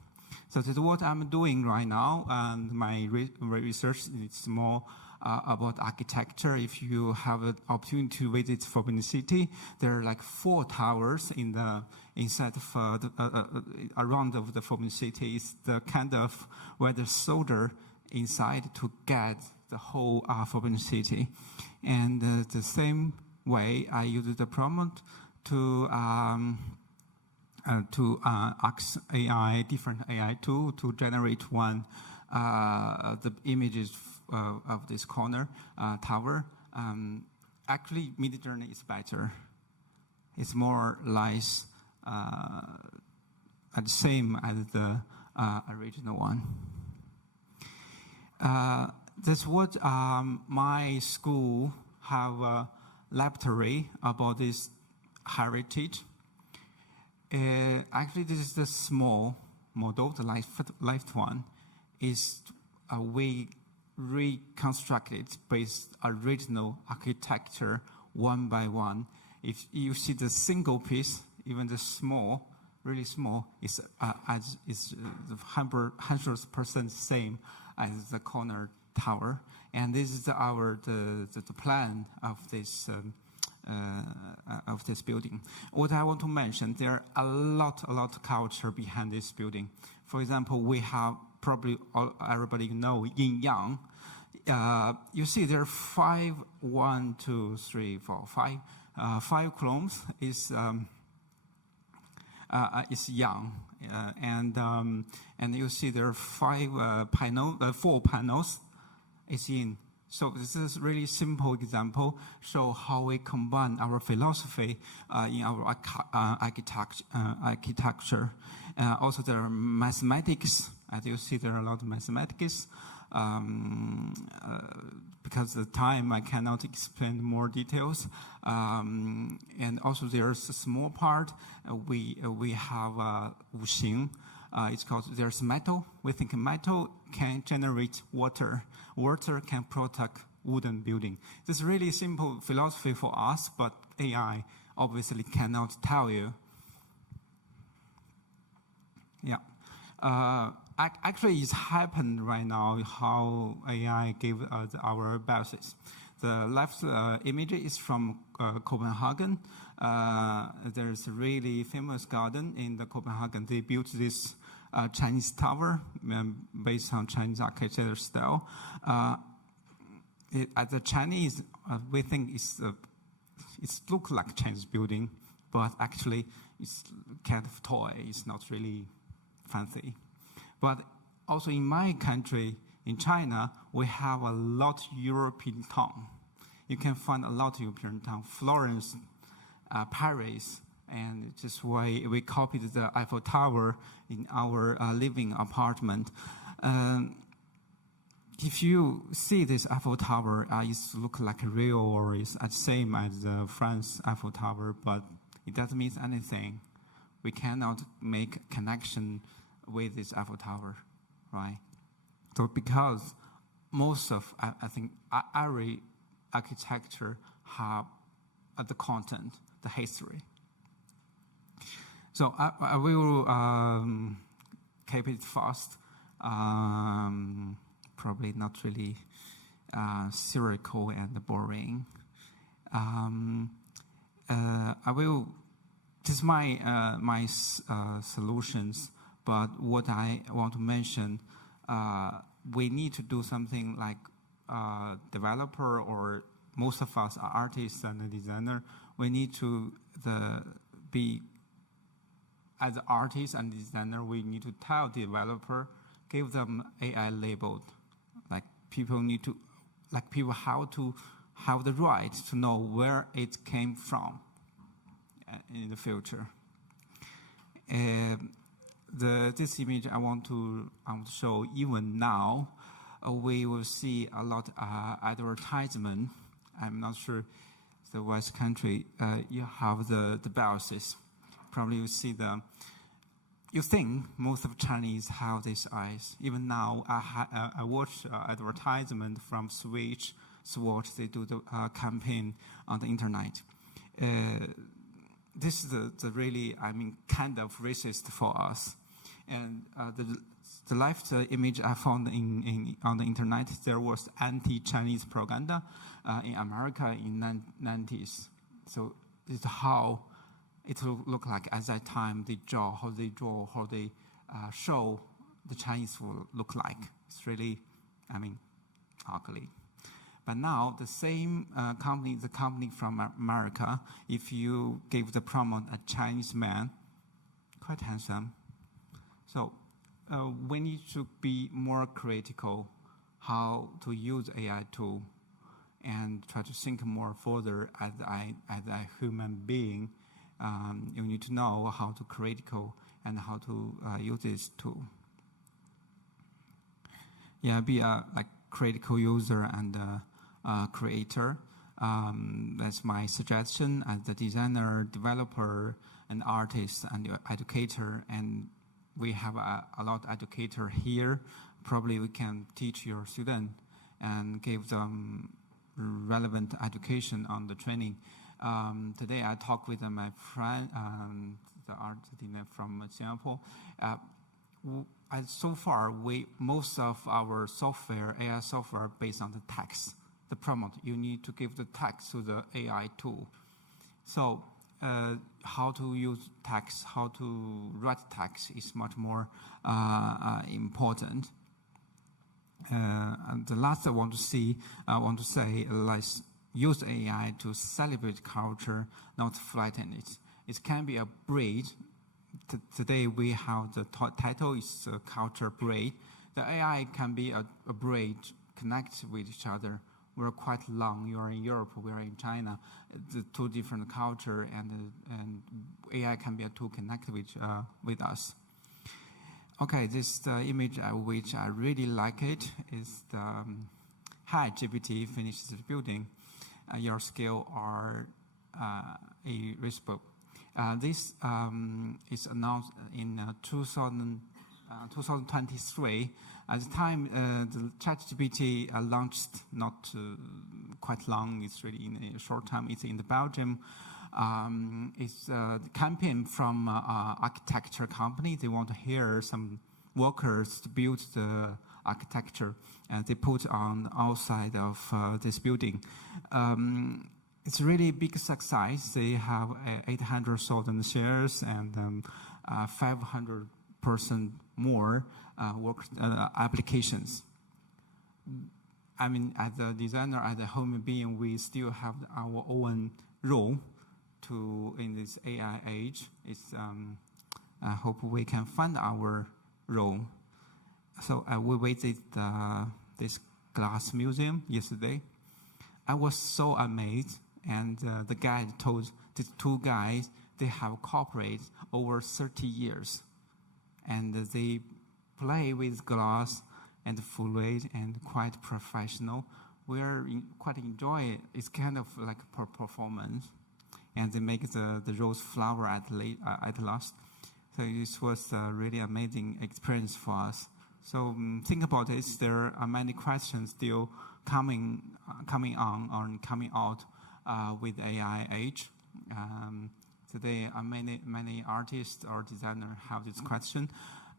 So this is what I'm doing right now, and my research is more about architecture. If you have an opportunity to visit Forbidden City, there are like 4 towers inside of around of the Forbidden City. It's the kind of where the soldier inside to get the whole Forbidden City. And the same way, I use the prompt to ask AI, different AI tool to generate one the images of this corner tower. Actually, Midjourney is better. It's more less the same as the original one. That's what my school have a laboratory about this heritage. Actually, this is the small model, the left one, is we reconstructed based original architecture one by one. If you see the single piece, even the small, really small, is 100% same as the corner tower. And this is the plan of this building. What I want to mention, there are a lot of culture behind this building. For example, we have probably everybody know yin yang. You see there are 5 columns is yang, and you see there are 4 panels is yin. So this is really simple example, show how we combine our philosophy in our architecture. Also there are mathematics. As you see, there are a lot of mathematics. Because of the time, I cannot explain more details. And also there's a small part. We have wuxing. It's called, there's metal. We think metal can generate water. Water can protect wooden building. This is really simple philosophy for us, but AI obviously cannot tell you. Yeah. Actually, it's happened right now how AI gave us our basis. The left image is from Copenhagen. There's a really famous garden in the Copenhagen. They built this Chinese tower based on Chinese architecture style. As a Chinese, we think it's look like Chinese building, but actually it's kind of toy. It's not really fancy. But also in my country, in China, we have a lot European town. You can find a lot of European town, Florence, Paris, and just why we copied the Eiffel Tower in our living apartment. If you see this Eiffel Tower, it looks like real or it's the same as the France Eiffel Tower, but it doesn't mean anything. We cannot make connection with this Eiffel Tower, right? So because most of, I think, every architecture have the content, the history. So I will keep it fast. Probably not really spherical and boring. I will, just my solutions, but what I want to mention, we need to do something like developer, or most of us are artists and a designer. We need to be, as artists and designer, we need to tell the developer, give them AI labeled. Like people need to, like people how to have the right to know where it came from in the future. This image I want to show, even now, we will see a lot advertisement. I'm not sure the West country, you have the biases. Probably you see you think most of Chinese have these eyes. Even now, I watch advertisement from Swatch. They do the campaign on the internet. This is the really, kind of racist for us. And the left image I found on the internet, there was anti-Chinese propaganda in America in 90s. So this is how it will look like at that time. How they show the Chinese will look like. It's really, ugly. But now the same company, the company from America, if you give the prompt a Chinese man, quite handsome. So we need to be more critical how to use AI tool and try to think more further as a human being. You need to know how to critical and how to use this tool. Yeah, be a critical user and creator. That's my suggestion as the designer, developer, and artist and educator. And we have a lot of educator here, probably we can teach your student and give them relevant education on the training. Today I talked with my friend, the art designer from Singapore. So far, most of our software, AI software, based on the text, the prompt. You need to give the text to the AI tool. So how to use text, how to write text is much more important. And the last I want to say, let's use AI to celebrate culture, not flatten it. It can be a bridge. Today we have the title is Culture Bridge. The AI can be a bridge, connect with each other. We're quite long. You are in Europe, we are in China. The two different culture, and AI can be a tool connect with us. Okay, this image which I really like it is the Hi GPT finished the building. Your skill are irreplaceable. This is announced in 2023. At the time, the ChatGPT launched not quite long. It's really in a short time. It's in the Belgium. It's a campaign from architecture company. They want to hire some workers to build the architecture. They put on outside of this building. It's really big success. They have 800,000 shares and 500% more work applications. I mean, as a designer, as a human being, we still have our own role in this AI age. I hope we can find our role. So we visited this glass museum yesterday. I was so amazed, and the guide told these two guys they have cooperated over 30 years, and they play with glass and fluid and quite professional. Quite enjoy it. It's kind of like a performance, and they make the rose flower at last. So this was a really amazing experience for us. So think about it. There are many questions still coming on or coming out with AI age. Today, many artists or designers have this question.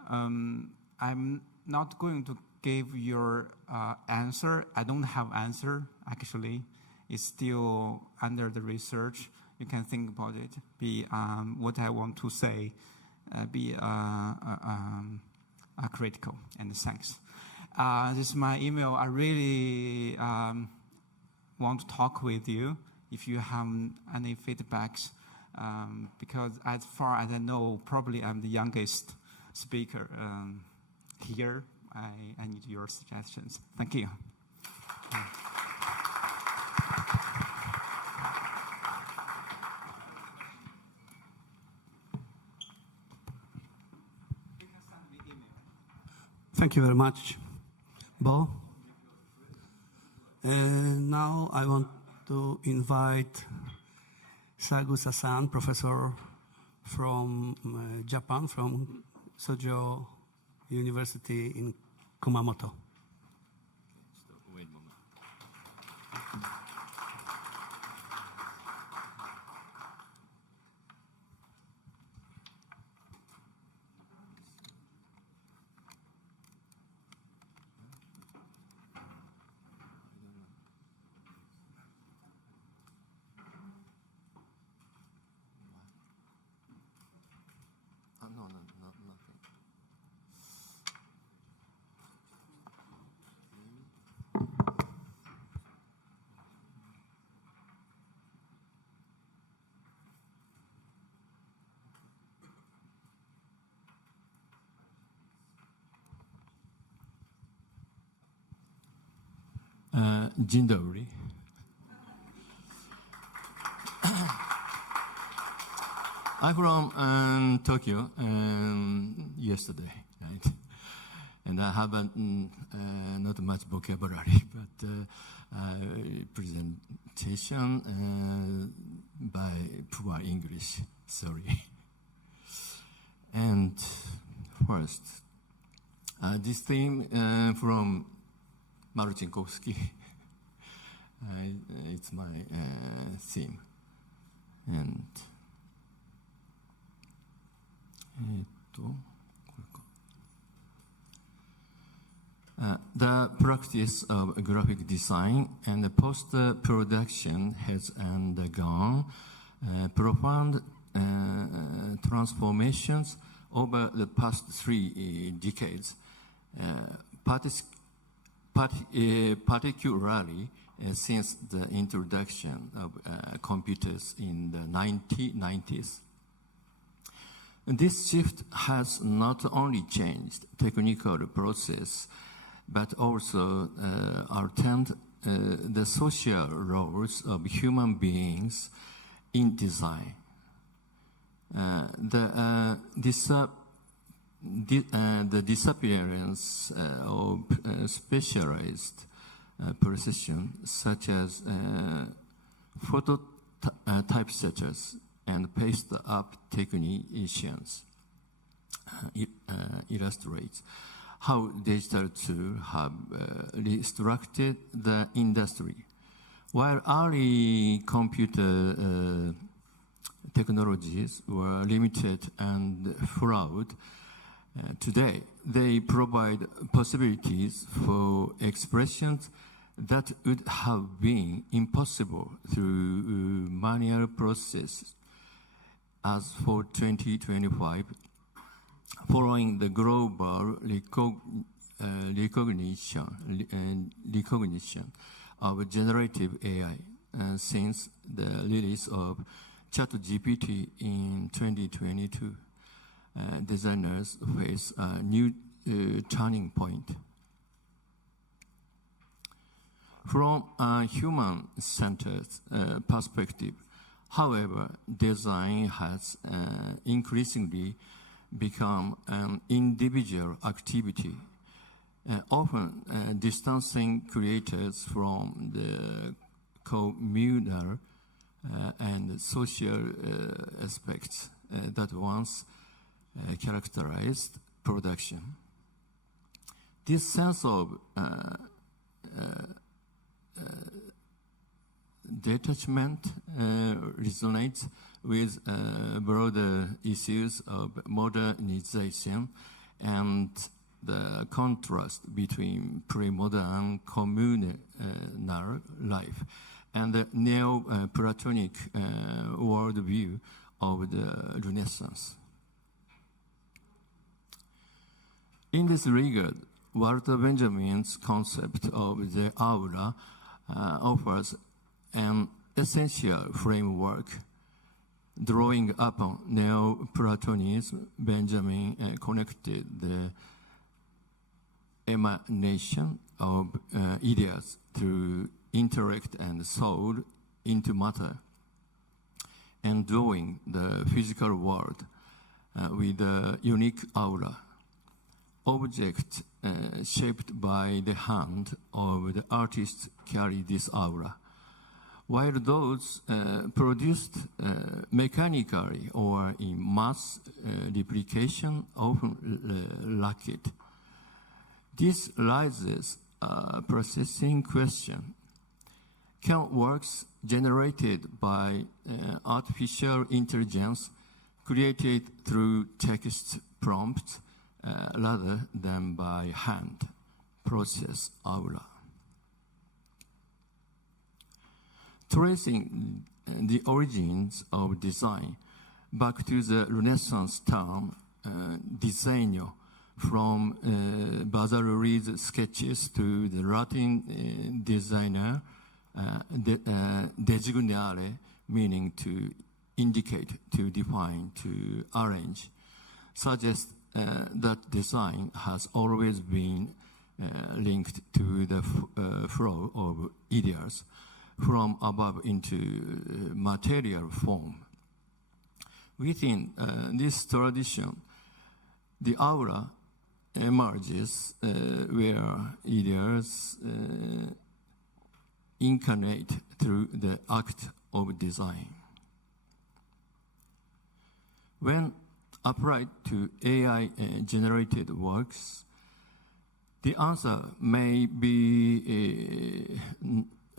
I'm not going to give your answer. I don't have answer, actually. It's still under the research. You can think about it. What I want to say, be critical, and thanks. This is my email. I really want to talk with you if you have any feedbacks, because as far as I know, probably I'm the youngest speaker here. I need your suggestions. Thank you. Thank you very much, Bo. And now I want to invite Sagusa-san, professor from Japan, from Sojo University in Kumamoto. Wait a moment. No, nothing. Dzień dobry. I'm from Tokyo yesterday, right? And I have not much vocabulary, but presentation by poor English, sorry. And first, This theme from Marcinkowski. It's my theme. And the practice of graphic design and post-production has undergone profound transformations over the past 3 decades, particularly since the introduction of computers in the 1990s. This shift has not only changed technical process, but also altered the social roles of human beings in design. The disappearance of specialized precision, such as photo typesetters and paste-up technicians, illustrates how digital tools have restructured the industry. While early computer technologies were limited and flawed, today they provide possibilities for expressions that would have been impossible through manual processes. As for 2025, following the global recognition of generative AI since the release of ChatGPT in 2022, designers face a new turning point. From a human-centered perspective, however, design has increasingly become an individual activity, often distancing creators from the communal and social aspects that once characterized production. This sense of detachment resonates with broader issues of modernization and the contrast between pre-modern communal life and the neo-Platonic worldview of the Renaissance. In this regard, Walter Benjamin's concept of the aura offers an essential framework. Drawing upon Neo-Platonism, Benjamin connected the emanation of ideas through intellect and soul into matter, endowing the physical world with a unique aura. Objects shaped by the hand of the artist carry this aura, while those produced mechanically or in mass replication often lack it. This raises a processing question. Can works generated by artificial intelligence created through text prompts rather than by hand process aura? Tracing the origins of design back to the Renaissance term disegno, from Vasari's sketches to the Latin designer designare, meaning to indicate, to define, to arrange, suggests that design has always been linked to the flow of ideas from above into material form. Within this tradition, the aura emerges where ideas incarnate through the act of design. When applied to AI-generated works, The answer may be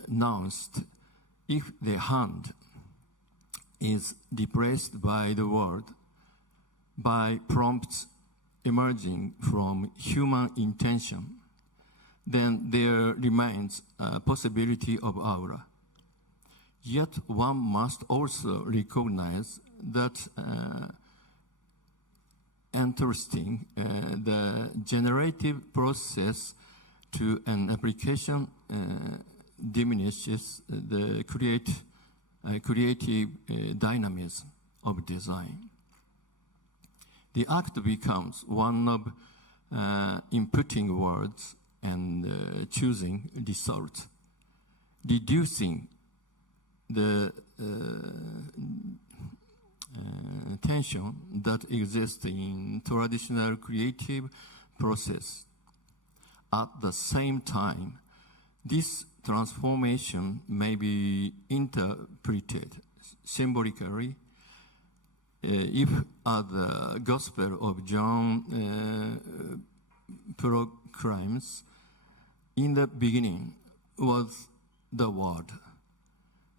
announced if the hand is depressed by the word, by prompts emerging from human intention, then there remains a possibility of aura. Yet one must also recognize that interesting the generative process to an application diminishes the creative dynamism of design. The act becomes one of inputting words and choosing results, reducing the tension that exists in traditional creative process. At the same time, this transformation may be interpreted symbolically if, as the Gospel of John proclaims, in the beginning was the Word.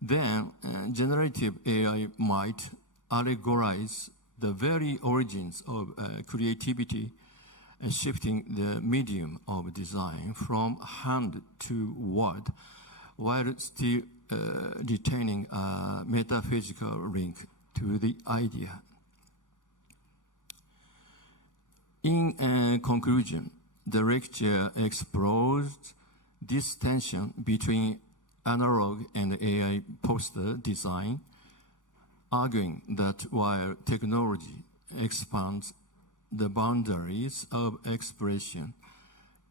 Then generative AI might allegorize the very origins of creativity, shifting the medium of design from hand to word, while still retaining a metaphysical link to the idea. In conclusion, the lecture explores this tension between analog and AI poster design, arguing that while technology expands the boundaries of expression,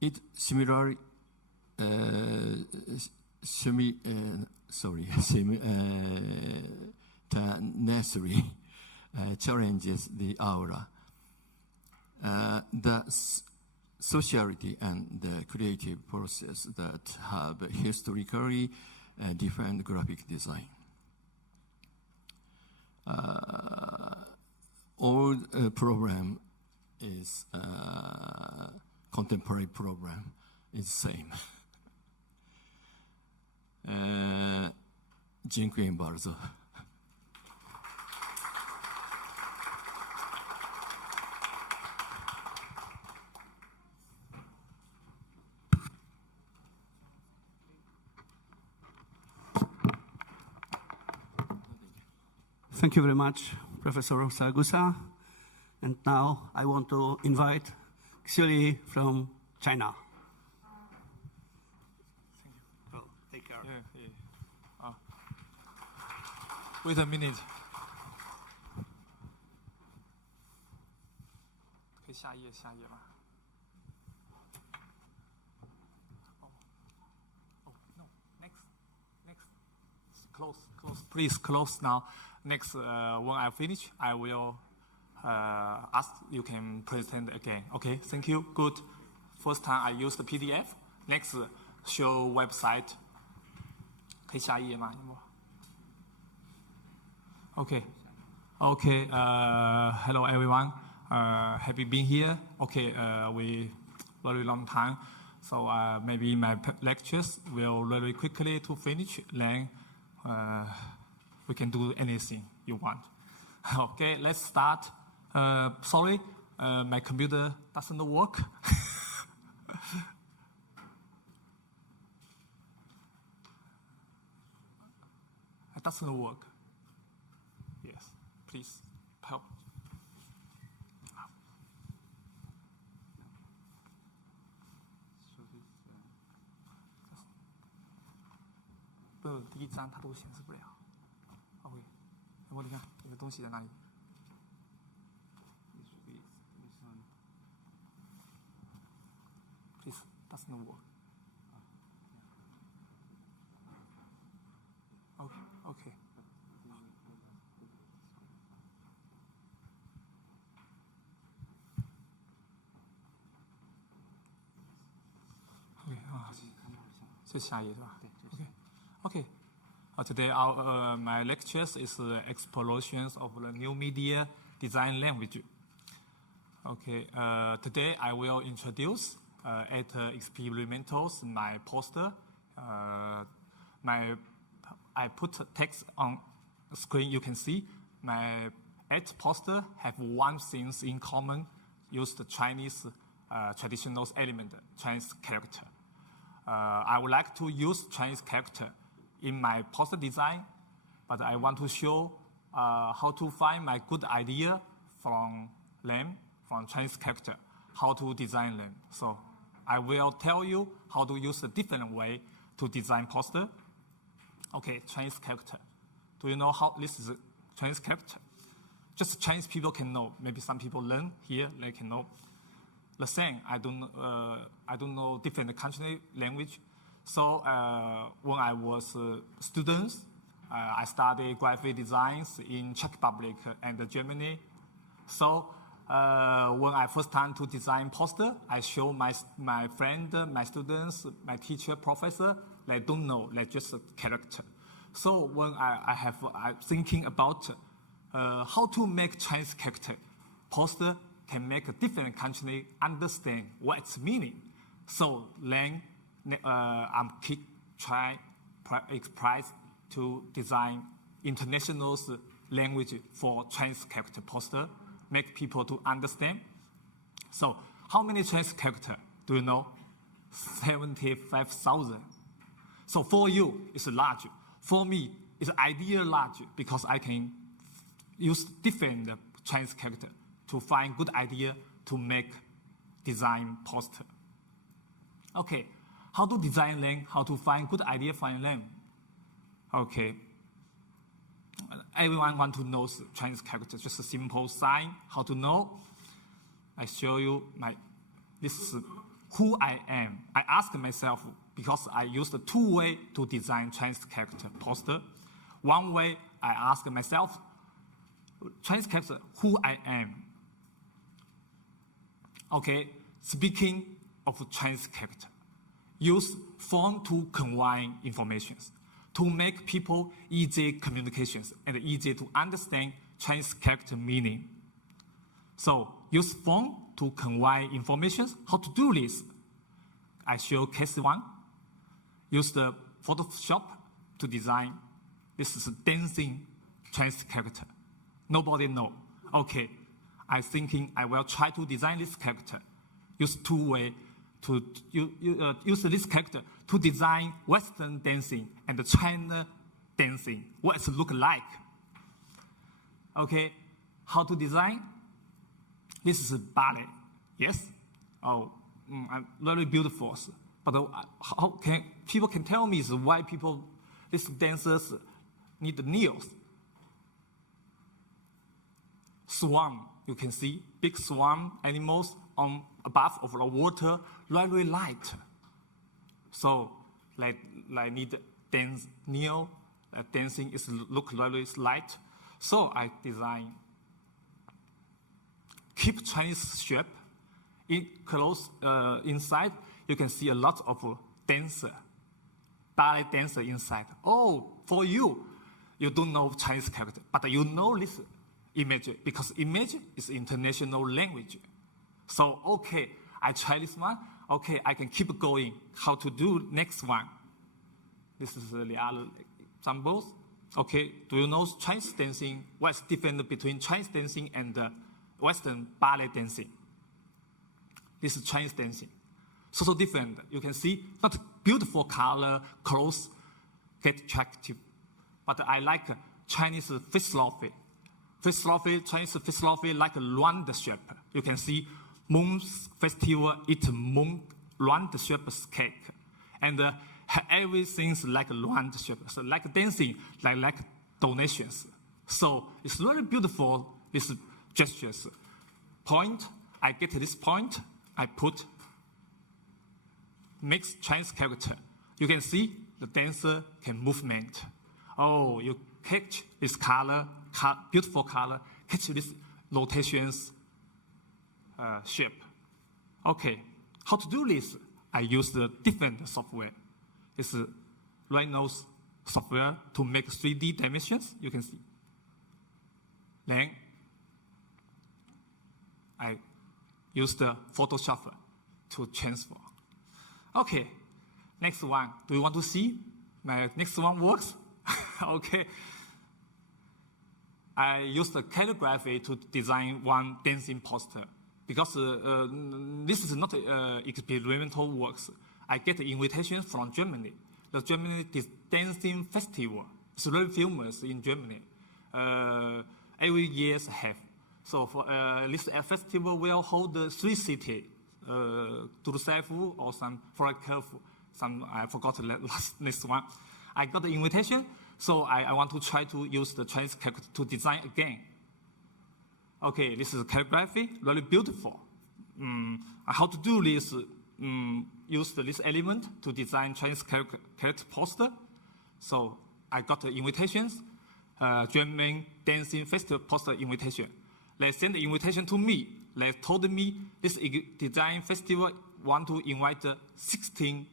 it similarly simultaneously challenges the aura, the sociality and the creative process that have historically defined graphic design. Old program is contemporary program is same. Dziękuję bardzo. Thank you very much, Professor Saragusa. And now I want to invite Xiuli from China. Oh, take care. Wait a minute. 可以下一页吧。Oh, no, next. Close. Please close now. Next, when I finish, I will ask you can present again. Okay, thank you. Good. First time I use the PDF. Next, show website. 可以下一页吗？ Okay. Hello everyone. Happy being here. Okay, we very long time. So maybe my lectures will really quickly to finish. Then we can do anything you want. Okay, let's start. Sorry, my computer doesn't work. It doesn't work. Yes, please help.第一张它都显示不了。OK， 然后你看这个东西在哪里？ Please, doesn't work. Okay. Okay. Today my lectures is explorations of the new media design language. Okay. Today I will introduce 8 experimentals in my poster. I put text on the screen. You can see my 8 poster have one thing in common: use the Chinese traditional element, Chinese character. I would like to use Chinese character in my poster design, but I want to show how to find my good idea from them, from Chinese character, how to design them. So I will tell you how to use a different way to design poster. Okay, Chinese character. Do you know how this is a Chinese character? Just Chinese people can know. Maybe some people learn here, they can know. The same, I don't know different country language. So when I was a student, I studied graphic designs in Czech Republic and Germany. So when I first time to design poster, I show my friend, my students, my teacher, professor, they don't know, they just a character. So when I'm thinking about how to make Chinese character, poster can make a different country understand what its meaning. So then I'm try to design international language for Chinese character poster, make people to understand. So how many Chinese character do you know? 75,000. So for you, it's large. For me, it's ideal large because I can use different Chinese character to find good idea to make design poster. Okay, how to design them, how to find good idea find them. Okay, everyone want to know Chinese character, just a simple sign, how to know. I show you this is who I am. I ask myself, because I use the 2 ways to design Chinese character poster. One way, I ask myself, Chinese character, who I am. Okay, speaking of Chinese character, use font to convey information, to make people easy communications and easy to understand Chinese character meaning. So use font to convey information. How to do this? I show case 1. Use the Photoshop to design. This is a dancing Chinese character. Nobody know. Okay, I'm thinking I will try to design this character. Use 2 ways to use this character to design Western dancing and China dancing. What it look like? Okay, how to design? This is a ballet. Yes. Oh, very beautiful. But how can people can tell me why these dancers need nails? Swan, you can see big swan animals on above of the water, very light. So like need dance nail, dancing is look very light. So I design keep Chinese shape. Inside, you can see a lot of dancer, ballet dancer inside. Oh, for you, you don't know Chinese character, but you know this image because image is international language. So, okay, I try this one. Okay, I can keep going. How to do next one? This is the other examples. Okay, do you know Chinese dancing? What's different between Chinese dancing and Western ballet dancing? This is Chinese dancing. So different. You can see not beautiful color, clothes, get attractive. But I like Chinese philosophy. Chinese philosophy like a round shape. You can see Moon Festival eat moon round shape cake. And everything's like a round shape. So like dancing, like donations. So it's very beautiful, these gestures. Point, I get this point, I put mixed Chinese character. You can see the dancer can movement. Oh, you catch this color, beautiful color, catch this rotations shape. Okay, how to do this? I use the different software. It's Rhino's software to make 3D dimensions, you can see. Then I use the Photoshop to transfer. Okay, next one. Do you want to see my next one works? Okay. I used the calligraphy to design one dancing poster because this is not experimental works. I get the invitation from Germany. The Germany dancing festival is very famous in Germany. Every year have. So for this festival will hold 3 cities, Dusseldorf or some Frankfurt. I forgot the next one. I got the invitation, so I want to try to use the Chinese character to design again. Okay, this is calligraphy, really beautiful. How to do this? Use this element to design Chinese character poster. So I got the invitations, German dancing festival poster invitation. They sent the invitation to me. They told me this design festival want to invite 16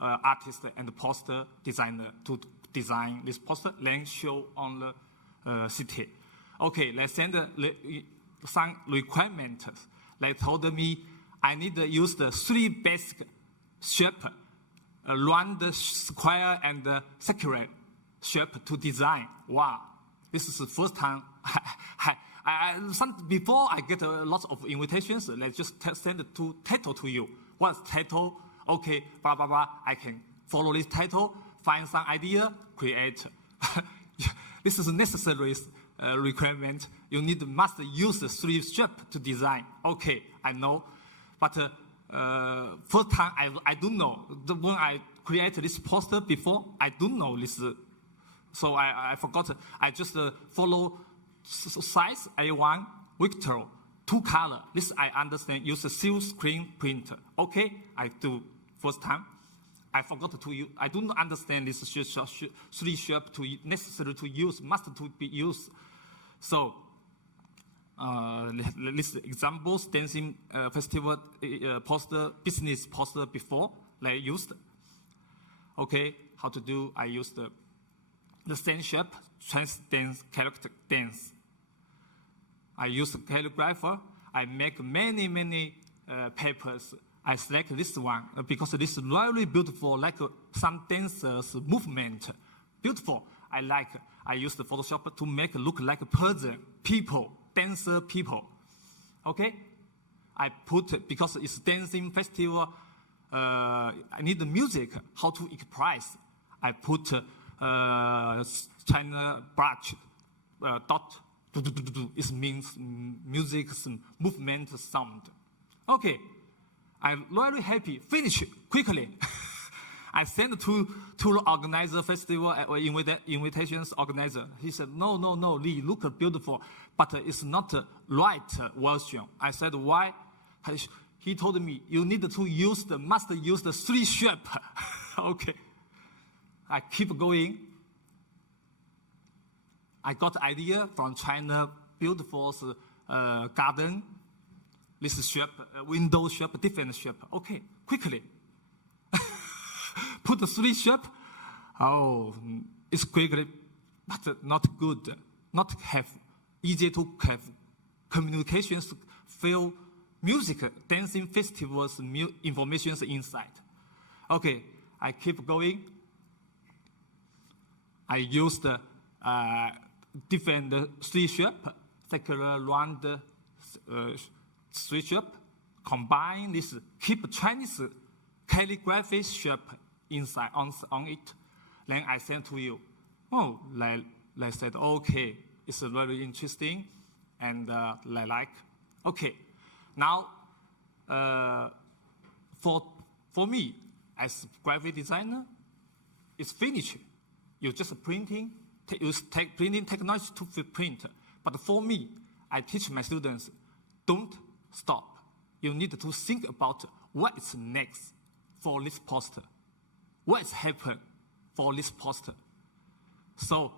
artists and poster designer to design this poster, then show on the city. Okay, they send some requirements. They told me I need to use the 3 basic shape, round, square, and circular shape to design. Wow, this is the first time. Before I get a lot of invitations, they just send the title to you. What's title? Okay, blah, blah, blah. I can follow this title, find some idea, create. This is a necessary requirement. You must use the 3 shapes to design. Okay, I know. But first time, I don't know. When I created this poster before, I don't know this. So I forgot. I just follow size A1, Victor, 2 color. This I understand. Use a silk screen printer. Okay, I do first time. I forgot to use. I don't understand this 3 shape to necessary to use, must to be used. So this examples dancing festival poster, business poster before they used. Okay, how to do? I used the same shape, Chinese dance, character dance. I use calligrapher. I make many papers. I select this one because this is really beautiful, like some dancers' movement. Beautiful. I use the Photoshop to make it look like a person, people, dancer people. Okay? I put, because it's dancing festival, I need the music, how to express. I put China brush, dot, it means music, movement, sound. Okay, I'm really happy. Finish quickly. I sent to the organizer festival invitations organizer. He said, no, Lee, look beautiful, but it's not the right version. I said, why? He told me, you need to must use the 3 shape. Okay. I keep going. I got idea from China, beautiful garden. This shape, window shape, different shape. Okay, quickly. Put the 3 shape. Oh, it's quickly, but not good. Not have easy to have communications, feel music, dancing festivals, information inside. Okay, I keep going. I used different 3 shape, circular, round, 3 shape. Combine this, keep Chinese calligraphy shape inside on it. Then I sent to you. Oh, they said, okay, it's very interesting, and they like. Okay, now for me as graphic designer, it's finished. You just printing, use printing technology to print. But for me, I teach my students, don't stop. You need to think about what is next for this poster. What is happening for this poster? So,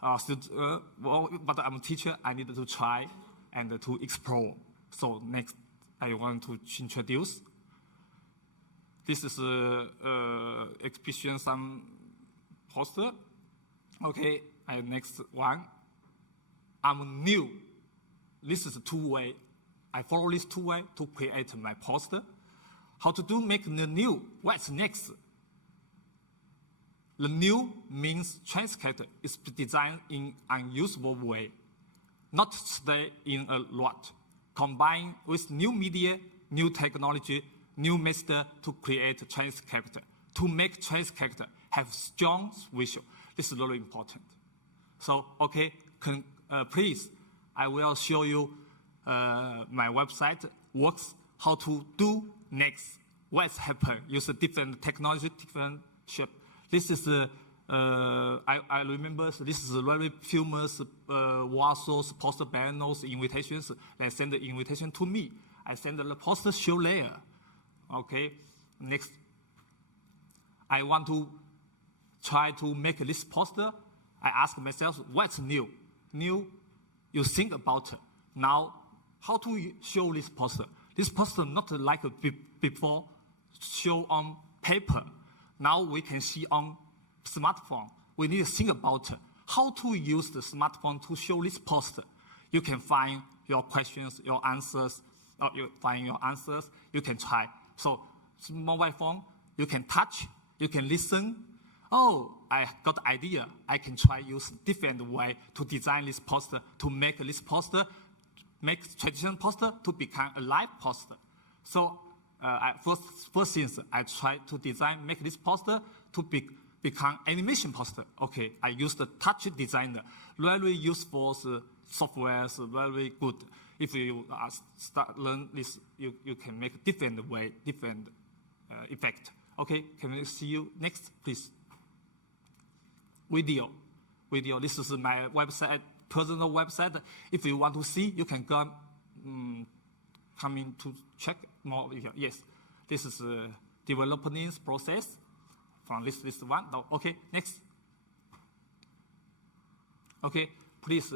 but I'm a teacher, I need to try and to explore. So next, I want to introduce. This is exhibition, some poster. Okay, next one. I'm new. This is 2 way. I follow this 2 way to create my poster. How to do make the new? What's next? The new means trans character is designed in an unusable way, not stay in a lot. Combine with new media, new technology, new method to create trans character, to make trans character have strong visual. This is very important. So, okay, please, I will show you my website works, how to do next, what's happened, use a different technology, different shape. This is, I remember this is a very famous Warsaw's poster banners, invitations. They send the invitation to me. I send the poster show layer. Okay, next. I want to try to make this poster. I ask myself, what's new? New, you think about it. Now, how to show this poster? This poster not like before, show on paper. Now we can see on smartphone. We need to think about how to use the smartphone to show this poster. You can find your questions, your answers, or you find your answers. You can try. So mobile phone, you can touch, you can listen. Oh, I got the idea. I can try use different way to design this poster, to make this poster, make traditional poster to become a live poster. So first things I try to design, make this poster to become animation poster. Okay, I use the touch designer, very useful software, very good. If you start learn this, you can make different way, different effect. Okay, can we see you next, please? Video. This is my website, personal website. If you want to see, you can go come in to check more. Yes, this is a developing process from this one. No, okay, next. Okay, please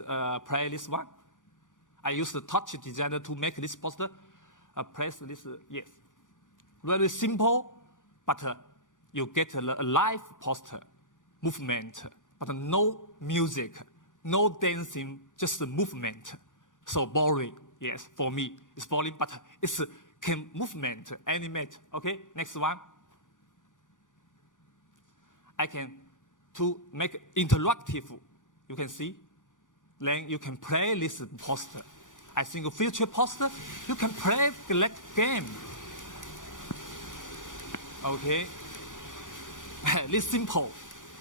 play this one. I use the touch designer to make this poster. Press this, yes. Very simple, but you get a live poster, movement, but no music, no dancing, just the movement. So boring, yes, for me, it's boring, but it's can movement, animate. Okay, next one. I can to make interactive, you can see. Then you can play this poster. I think a future poster, you can play like game. Okay. This simple.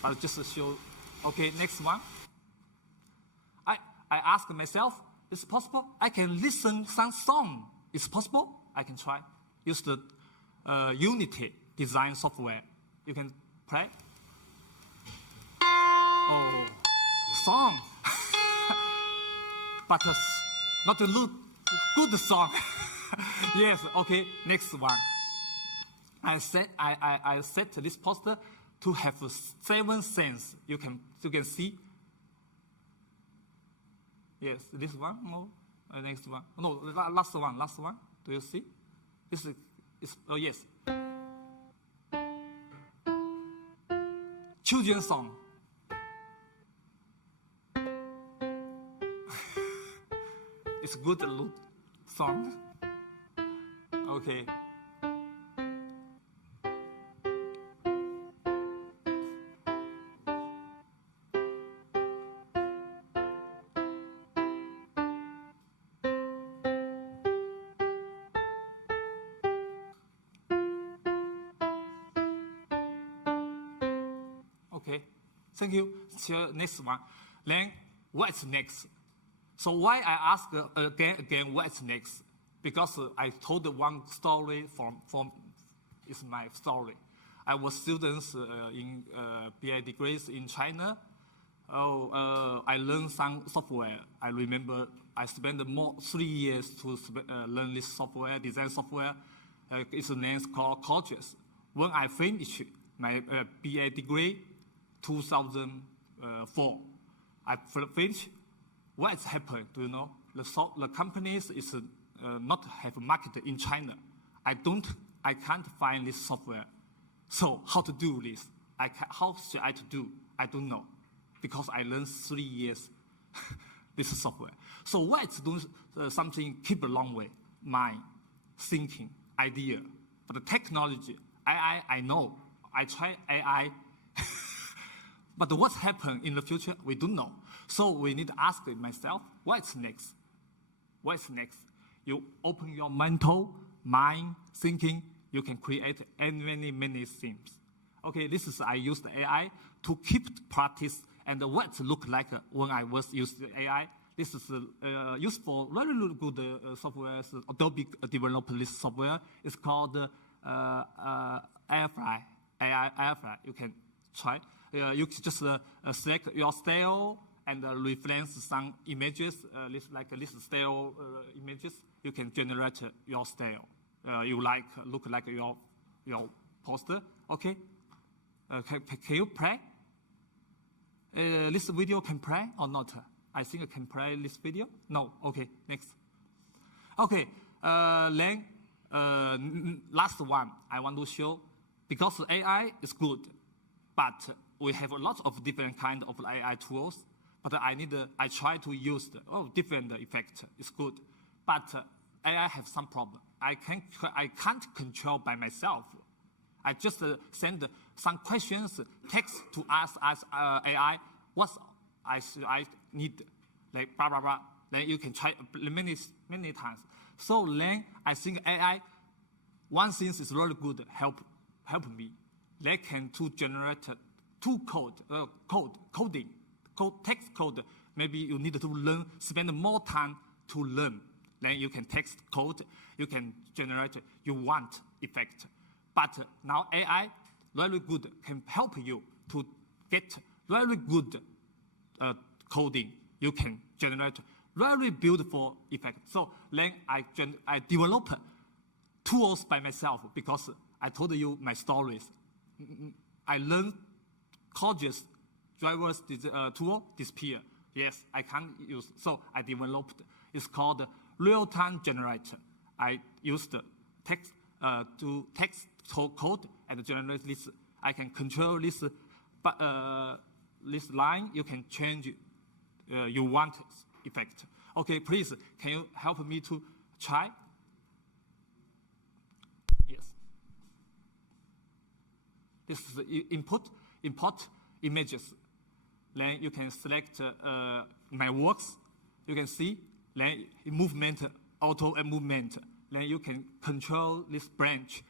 I'll just show. Okay, next one. I ask myself, is it possible? I can listen some song. Is it possible? I can try. Use the Unity design software. You can play. Oh, song. But not a good song. Yes, okay, next one. I set this poster to have 7 sense. You can see. Yes, this one, no, next one. No, last one. Do you see? This is oh yes. Children's song. It's good song. Okay. Okay, thank you. Next one. Then what's next? So why I ask again what's next? Because I told one story from it's my story. I was students in BA degrees in China. I learned some software. I remember I spent 3 years to learn this software, design software. Its name is called Kultury. When I finished my BA degree, 2004, I finished. What's happened? Do you know? The companies is not have a market in China. I can't find this software. So how to do this? How should I do? I don't know, because I learned 3 years this software. So what's doing something keep a long way? Mind, thinking, idea. But the technology, I know. I try AI. But what's happened in the future, we don't know. So we need to ask myself, what's next? What's next? You open your mental mind thinking, you can create many things. Okay, this is I used AI to keep practice and what look like when I was using AI. This is useful, very good software. Adobe developed this software. It's called Airfly. Airfly. You can try. You can just select your style and reference some images, this style images. You can generate your style. You like look like your poster. Okay. Can you play? This video can play or not? I think I can play this video. No. Okay. Next. Okay. Then last one I want to show, because AI is good, but we have a lot of different kind of AI tools. But I try to use different effects. It's good, but AI have some problem. I can't control by myself. I just send some questions, text to ask AI what I need, like blah blah blah. Then you can try many times. So then I think AI, one thing is really good. Help me. They can to generate coding. Text code, maybe you need to spend more time to learn. Then you can text code, you can generate you want effect. But now AI, very good, can help you to get very good coding. You can generate very beautiful effect. So then I develop tools by myself, because I told you my stories. I learned Code's driver's tool disappear. Yes, I can't use. So I developed. It's called real-time generator. I used text to text code and generate this. I can control this. This line you can change. You want effect. Okay, please, can you help me to try? Yes. This is import images. Then you can select my works. You can see then movement, auto and movement. Then you can control this branch.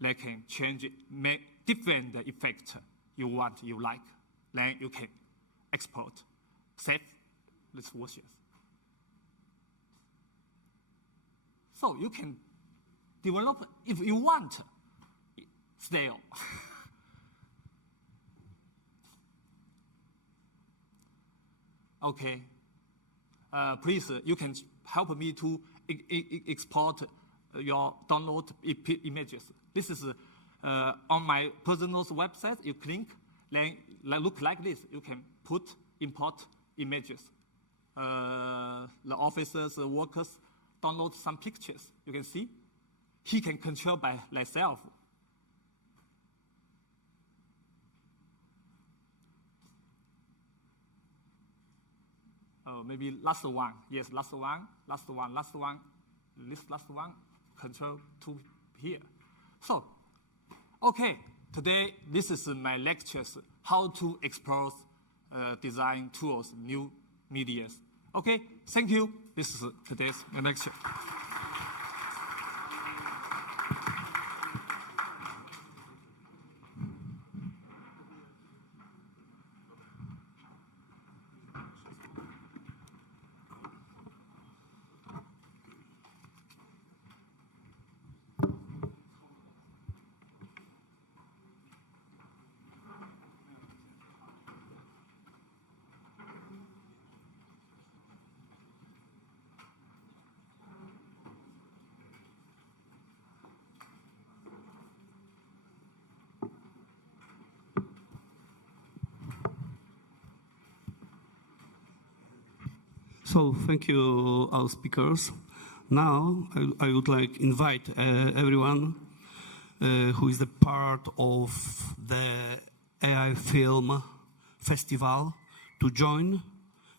They can change, make different effect you want, you like. Then you can export, save these versions. So you can develop if you want style. Okay. Please, you can help me to export your download images. This is on my personal website. You click, then look like this. You can import images. The officers, workers, download some pictures. You can see. He can control by myself. Maybe last one. Yes, last one. This last one, control to here. So, okay, today this is my lectures, how to explore design tools, new medias. Okay, thank you. This is today's lecture. So thank you, our speakers. Now I would like to invite everyone who is a part of the AI Film Festival to join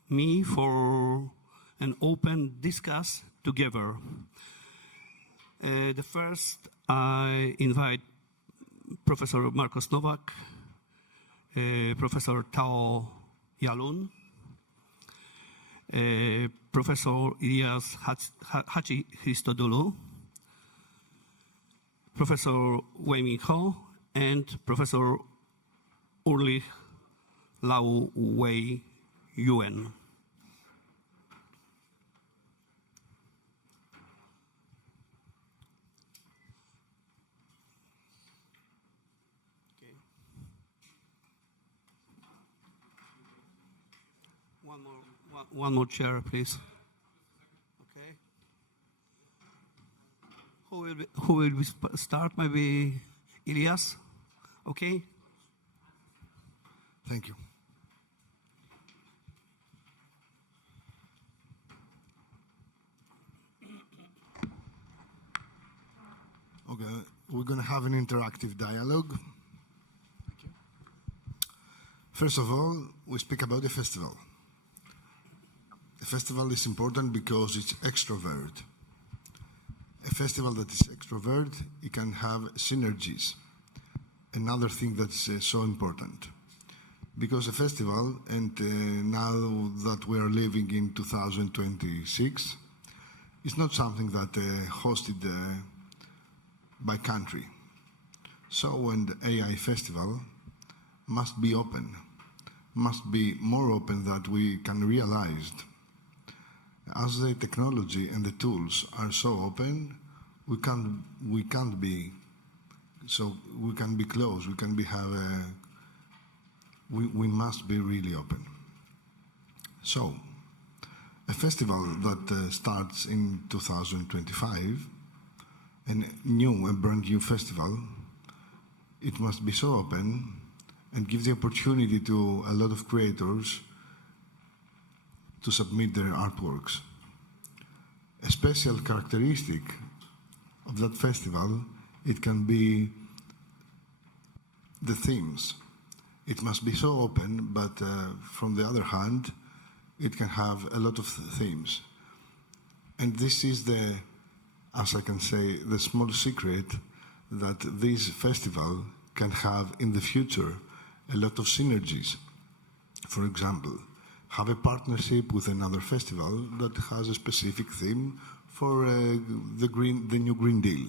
me for an open discuss together. The first I invite Professor Marcos Nowak, Professor Tao Yalun, Professor Ilias Hachi Christodoulou, Professor Wei Min Ho, and Professor Ulrich Lau Wei Yuan. One more chair, please. Okay. Who will we start? Maybe Ilias? Okay. Thank you. Okay, we're going to have an interactive dialogue. First of all, we speak about the festival. A festival is important because it's extrovert. A festival that is extrovert, it can have synergies. Another thing that's so important. Because a festival, and now that we are living in 2026, it's not something that hosted by country. So an AI festival must be open, must be more open than we can realize. As the technology and the tools are so open, we can't be close. We must be really open. So, a festival that starts in 2025, a brand new festival, it must be so open and give the opportunity to a lot of creators to submit their artworks. A special characteristic of that festival, it can be the themes. It must be so open, but from the other hand, it can have a lot of themes. And this is as I can say, the small secret that this festival can have in the future a lot of synergies. For example, have a partnership with another festival that has a specific theme for the new Green Deal.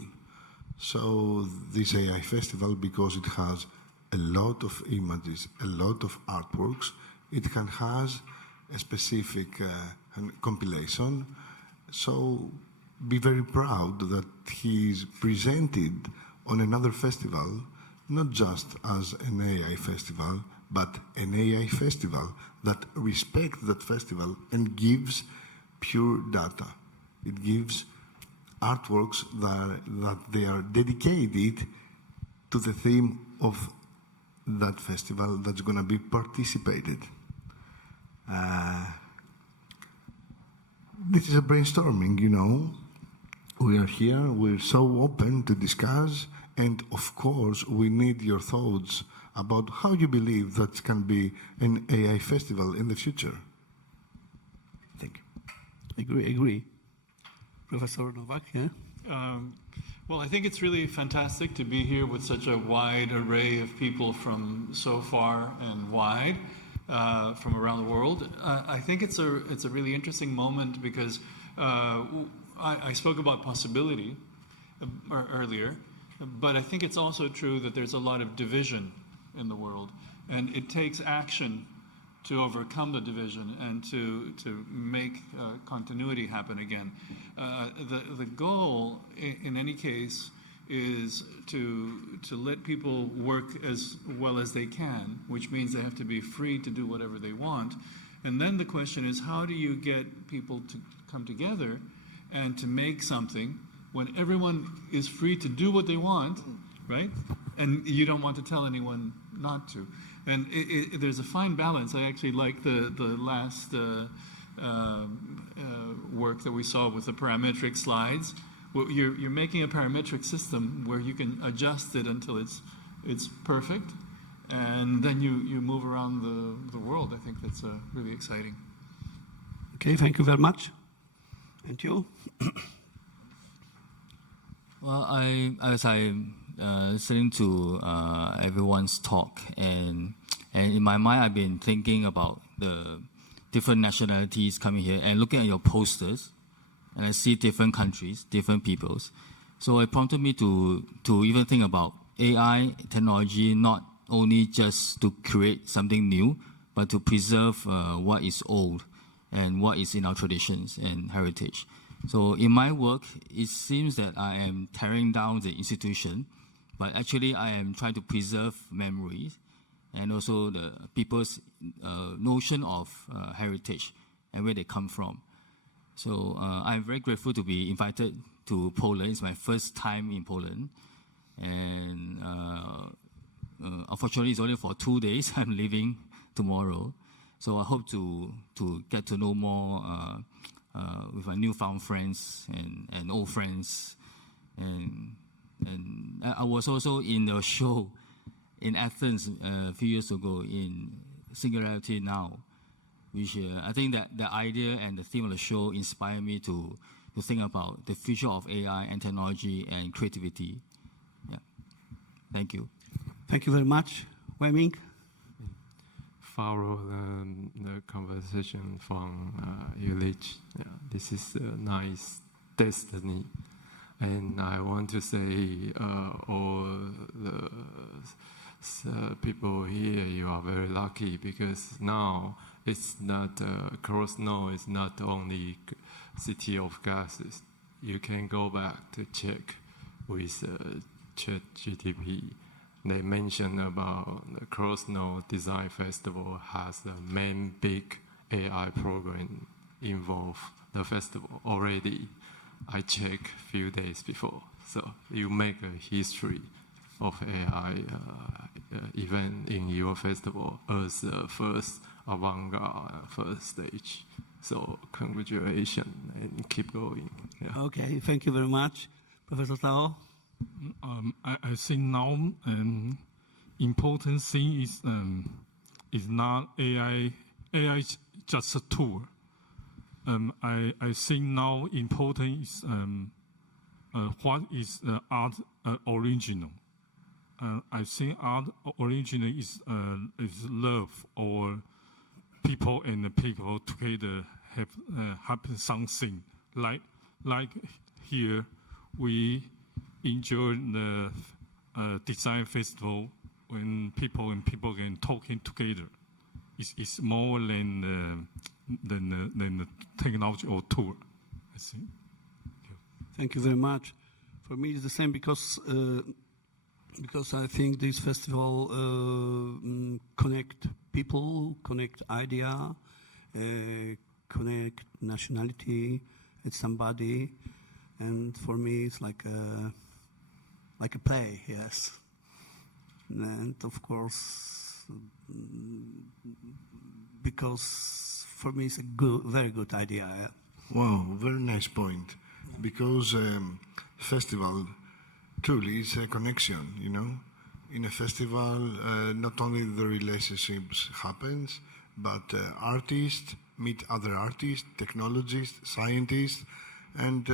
So this AI festival, because it has a lot of images, a lot of artworks, it can has a specific compilation. So be very proud that he is presented on another festival, not just as an AI festival, but an AI festival that respects that festival and gives pure data. It gives artworks that they are dedicated to the theme of that festival that's going to be participated. This is a brainstorming, you know. We are here, we're so open to discuss, and of course we need your thoughts about how you believe that can be an AI festival in the future. Thank you. Agree. Professor Nowak, yeah? Well, I think it's really fantastic to be here with such a wide array of people from so far and wide, from around the world. I think it's a really interesting moment because I spoke about possibility earlier, but I think it's also true that there's a lot of division in the world, and it takes action to overcome the division and to make continuity happen again. The goal, in any case, is to let people work as well as they can, which means they have to be free to do whatever they want. And then the question is, how do you get people to come together and to make something when everyone is free to do what they want, right? And you don't want to tell anyone not to. And there's a fine balance. I actually like the last work that we saw with the parametric slides. Well, you're making a parametric system where you can adjust it until it's perfect, and then you move around the world. I think that's really exciting. Okay, thank you very much. And you? Well, as I listening to everyone's talk, and in my mind, I've been thinking about the different nationalities coming here, and looking at your posters, and I see different countries, different peoples. So it prompted me to even think about AI technology, not only just to create something new, but to preserve what is old and what is in our traditions and heritage. So in my work, it seems that I am tearing down the institution, but actually I am trying to preserve memories and also the people's notion of heritage and where they come from. So I'm very grateful to be invited to Poland. It's my first time in Poland. And unfortunately, it's only for 2 days. I'm leaving tomorrow. So I hope to get to know more with my newfound friends and old friends. And I was also in a show in Athens a few years ago in Singularity Now, which I think that the idea and the theme of the show inspired me to think about the future of AI and technology and creativity. Yeah. Thank you. Thank you very much. Wei Ming? Follow the conversation from Ulrich. Yeah, this is a nice destiny. And I want to say all the people here, you are very lucky because now it's not, Krosno is not only city of gases. You can go back to check with ChatGPT. They mentioned about the Krosno Design Festival has the main big AI program involved the festival already. I checked a few days before. So you make a history of AI event in your festival as the first avant-garde, first stage. So congratulations and keep going. Yeah. Okay, thank you very much. Professor Tao? I think now important thing is not AI. AI is just a tool. I think now important is what is art original. I think art original is love, or people and the people together have happen something like here we enjoy the design festival when people can talking together. It's more than the technology or tool, I think. Thank you very much. For me, it's the same because I think this festival connect people, connect idea, connect nationality with somebody, and for me, it's like a play, yes. And of course, because for me it's a very good idea. Yeah. Wow, very nice point. Because festival truly is a connection, you know. In a festival, not only the relationships happens, but artists meet other artists, technologists, scientists, and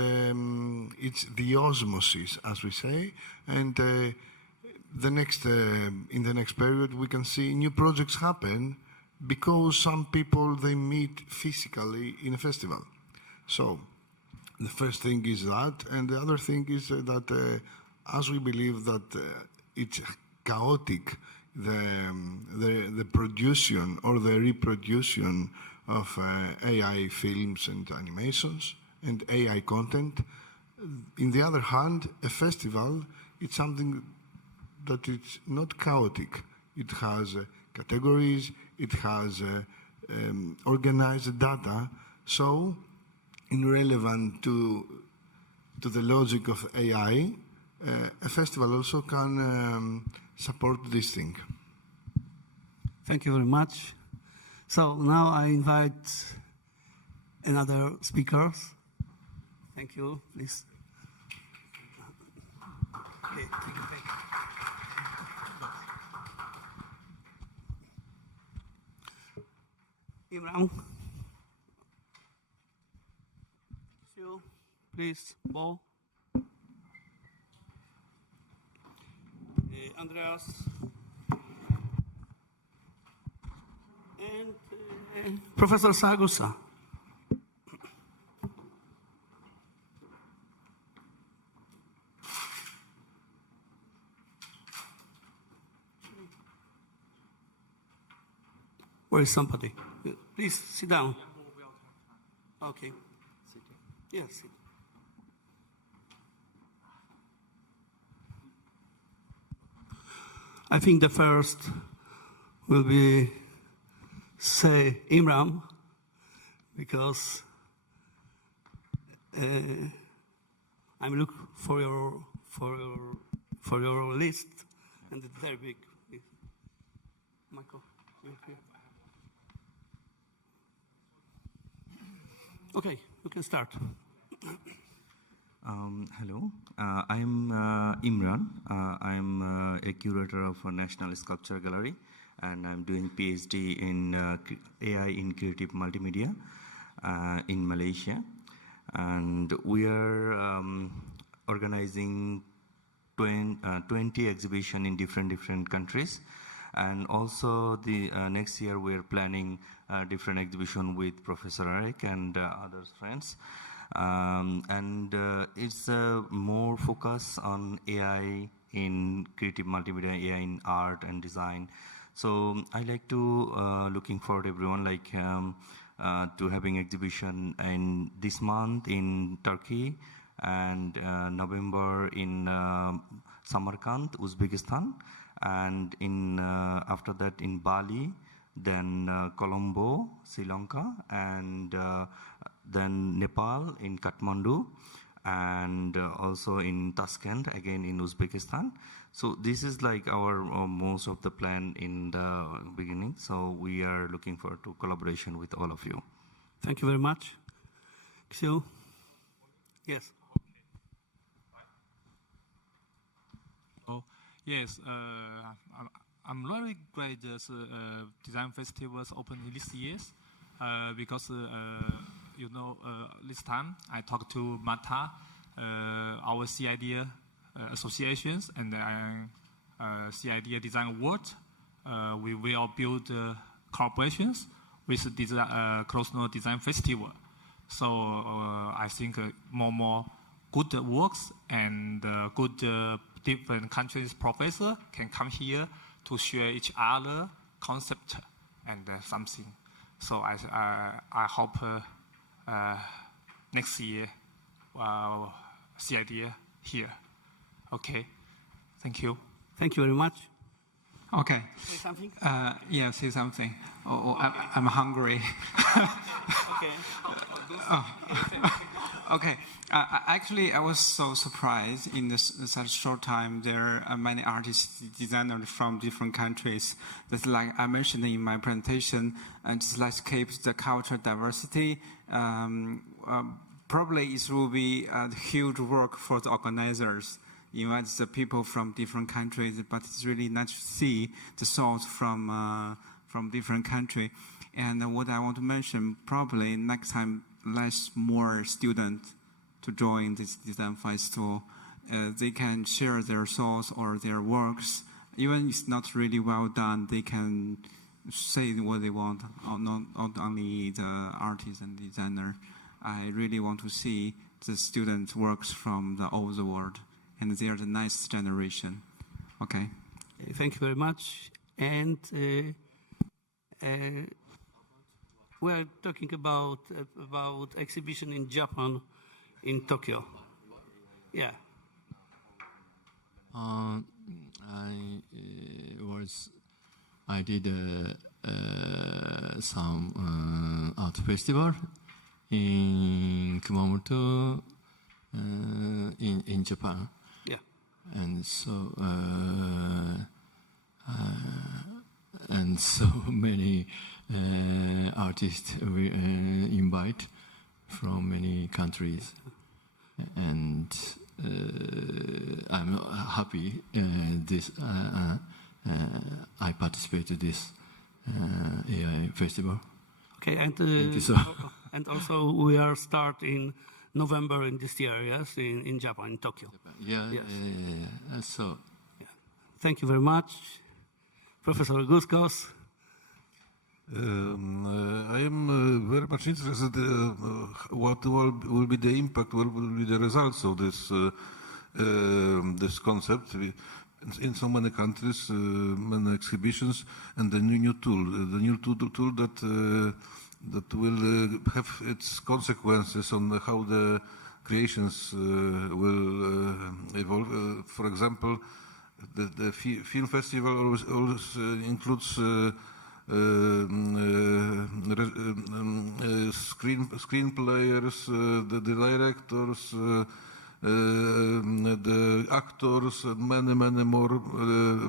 it's the osmosis, as we say. And in the next period, we can see new projects happen because some people they meet physically in a festival. So the first thing is that, and the other thing is that as we believe that it's chaotic, the production or the reproduction of AI films and animations and AI content. In the other hand, a festival, it's something that it's not chaotic. It has categories, it has organized data, so irrelevant to the logic of AI, a festival also can support this thing. Thank you very much. So now I invite another speakers. Thank you, please. Okay, thank you. Imran. You, please, Bo. Andreas. And Professor Sagusa. Where is somebody? Please sit down. Okay. Yes. Sit. I think the first will be say Imran, because I'm looking for your list, and it's very big. Michael, here. Okay, you can start. Hello, I'm Imran. I'm a curator of a National Sculpture Gallery, and I'm doing PhD in AI in Creative Multimedia in Malaysia. And we are organizing 20 exhibitions in different countries. And also the next year we are planning a different exhibition with Professor Eric and other friends. It's more focus on AI in creative multimedia, AI in art and design. So I like to looking forward everyone to having exhibition in this month in Turkey and November in Samarkand, Uzbekistan, and in after that in Bali, then Colombo, Sri Lanka, and then Nepal in Kathmandu, and also in Tashkent, again in Uzbekistan. So this is like our most of the plan in the beginning. So we are looking forward to collaboration with all of you. Thank you very much. Xiu? Yes. Oh, yes. I'm very glad this design festivals opened this year because this time I talked to Mata, our CID associations, and CID Design Award. We will build collaborations with the Krosno Design Festival. So I think more good works and good different countries' professors can come here to share each other concept and something. So I hope next year CID here. Okay, thank you. Thank you very much. Okay. Say something? Yeah, say something. I'm hungry. Okay. Okay. Actually, I was so surprised in such short time. There are many artists, designers from different countries. That's like I mentioned in my presentation, and just like keeps the cultural diversity. Probably it will be a huge work for the organizers. Invite the people from different countries, but it's really nice to see the thoughts from different countries. And what I want to mention, probably next time, less more students to join this design festival. They can share their thoughts or their works. Even if it's not really well done, they can say what they want, not only the artist and designer. I really want to see the students' works from all over the world. And they are the next generation. Okay. Thank you very much. And we are talking about exhibition in Japan, in Tokyo. Yeah. I did some art festival in Kumamoto, in Japan. Yeah. And so many artists we invite from many countries, and I'm happy I participate in this AI festival. Okay, and thank you, sir. And also we are starting November in this year, yes, in Japan, in Tokyo. Yeah, yes. So. Yeah. Thank you very much. Professor Guskos. I am very much interested what will be the impact, what will be the results of this concept. In so many countries, many exhibitions, and the new tool that will have its consequences on how the creations will evolve. For example, the film festival always includes screenplayers, the directors, the actors, and many more,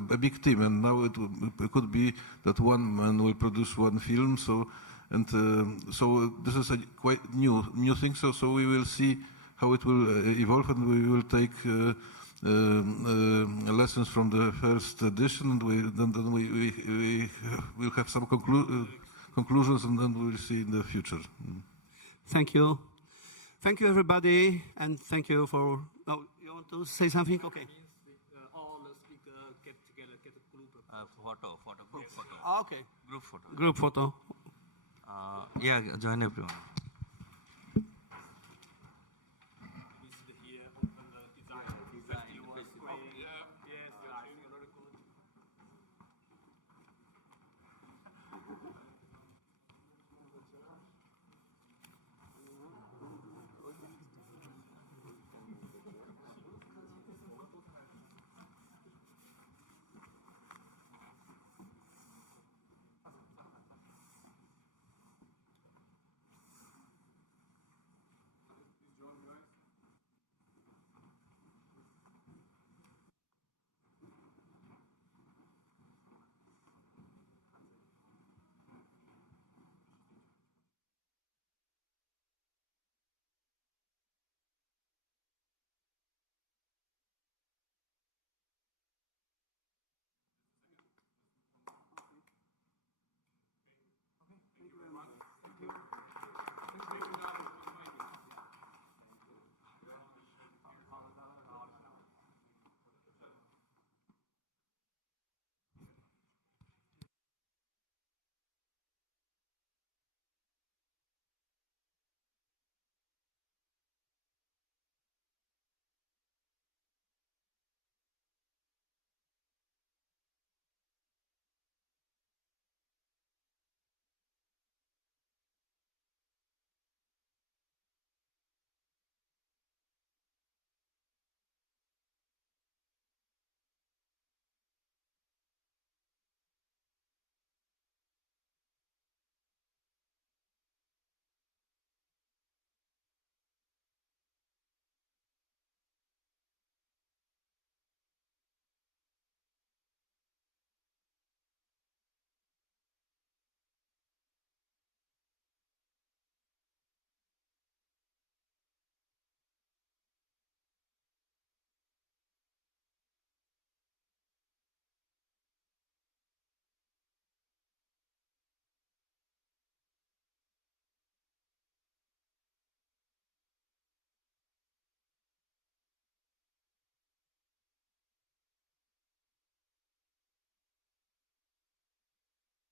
a big team. And now it could be that one man will produce one film. So this is a quite new thing. So we will see how it will evolve, and we will take lessons from the first edition, and then we will have some conclusions, and then we will see in the future. Thank you. Thank you, everybody, and thank you for... Oh, you want to say something? Okay. All the speakers get together, get a group group photo. Okay. Group photo. Group photo. Yeah, join everyone.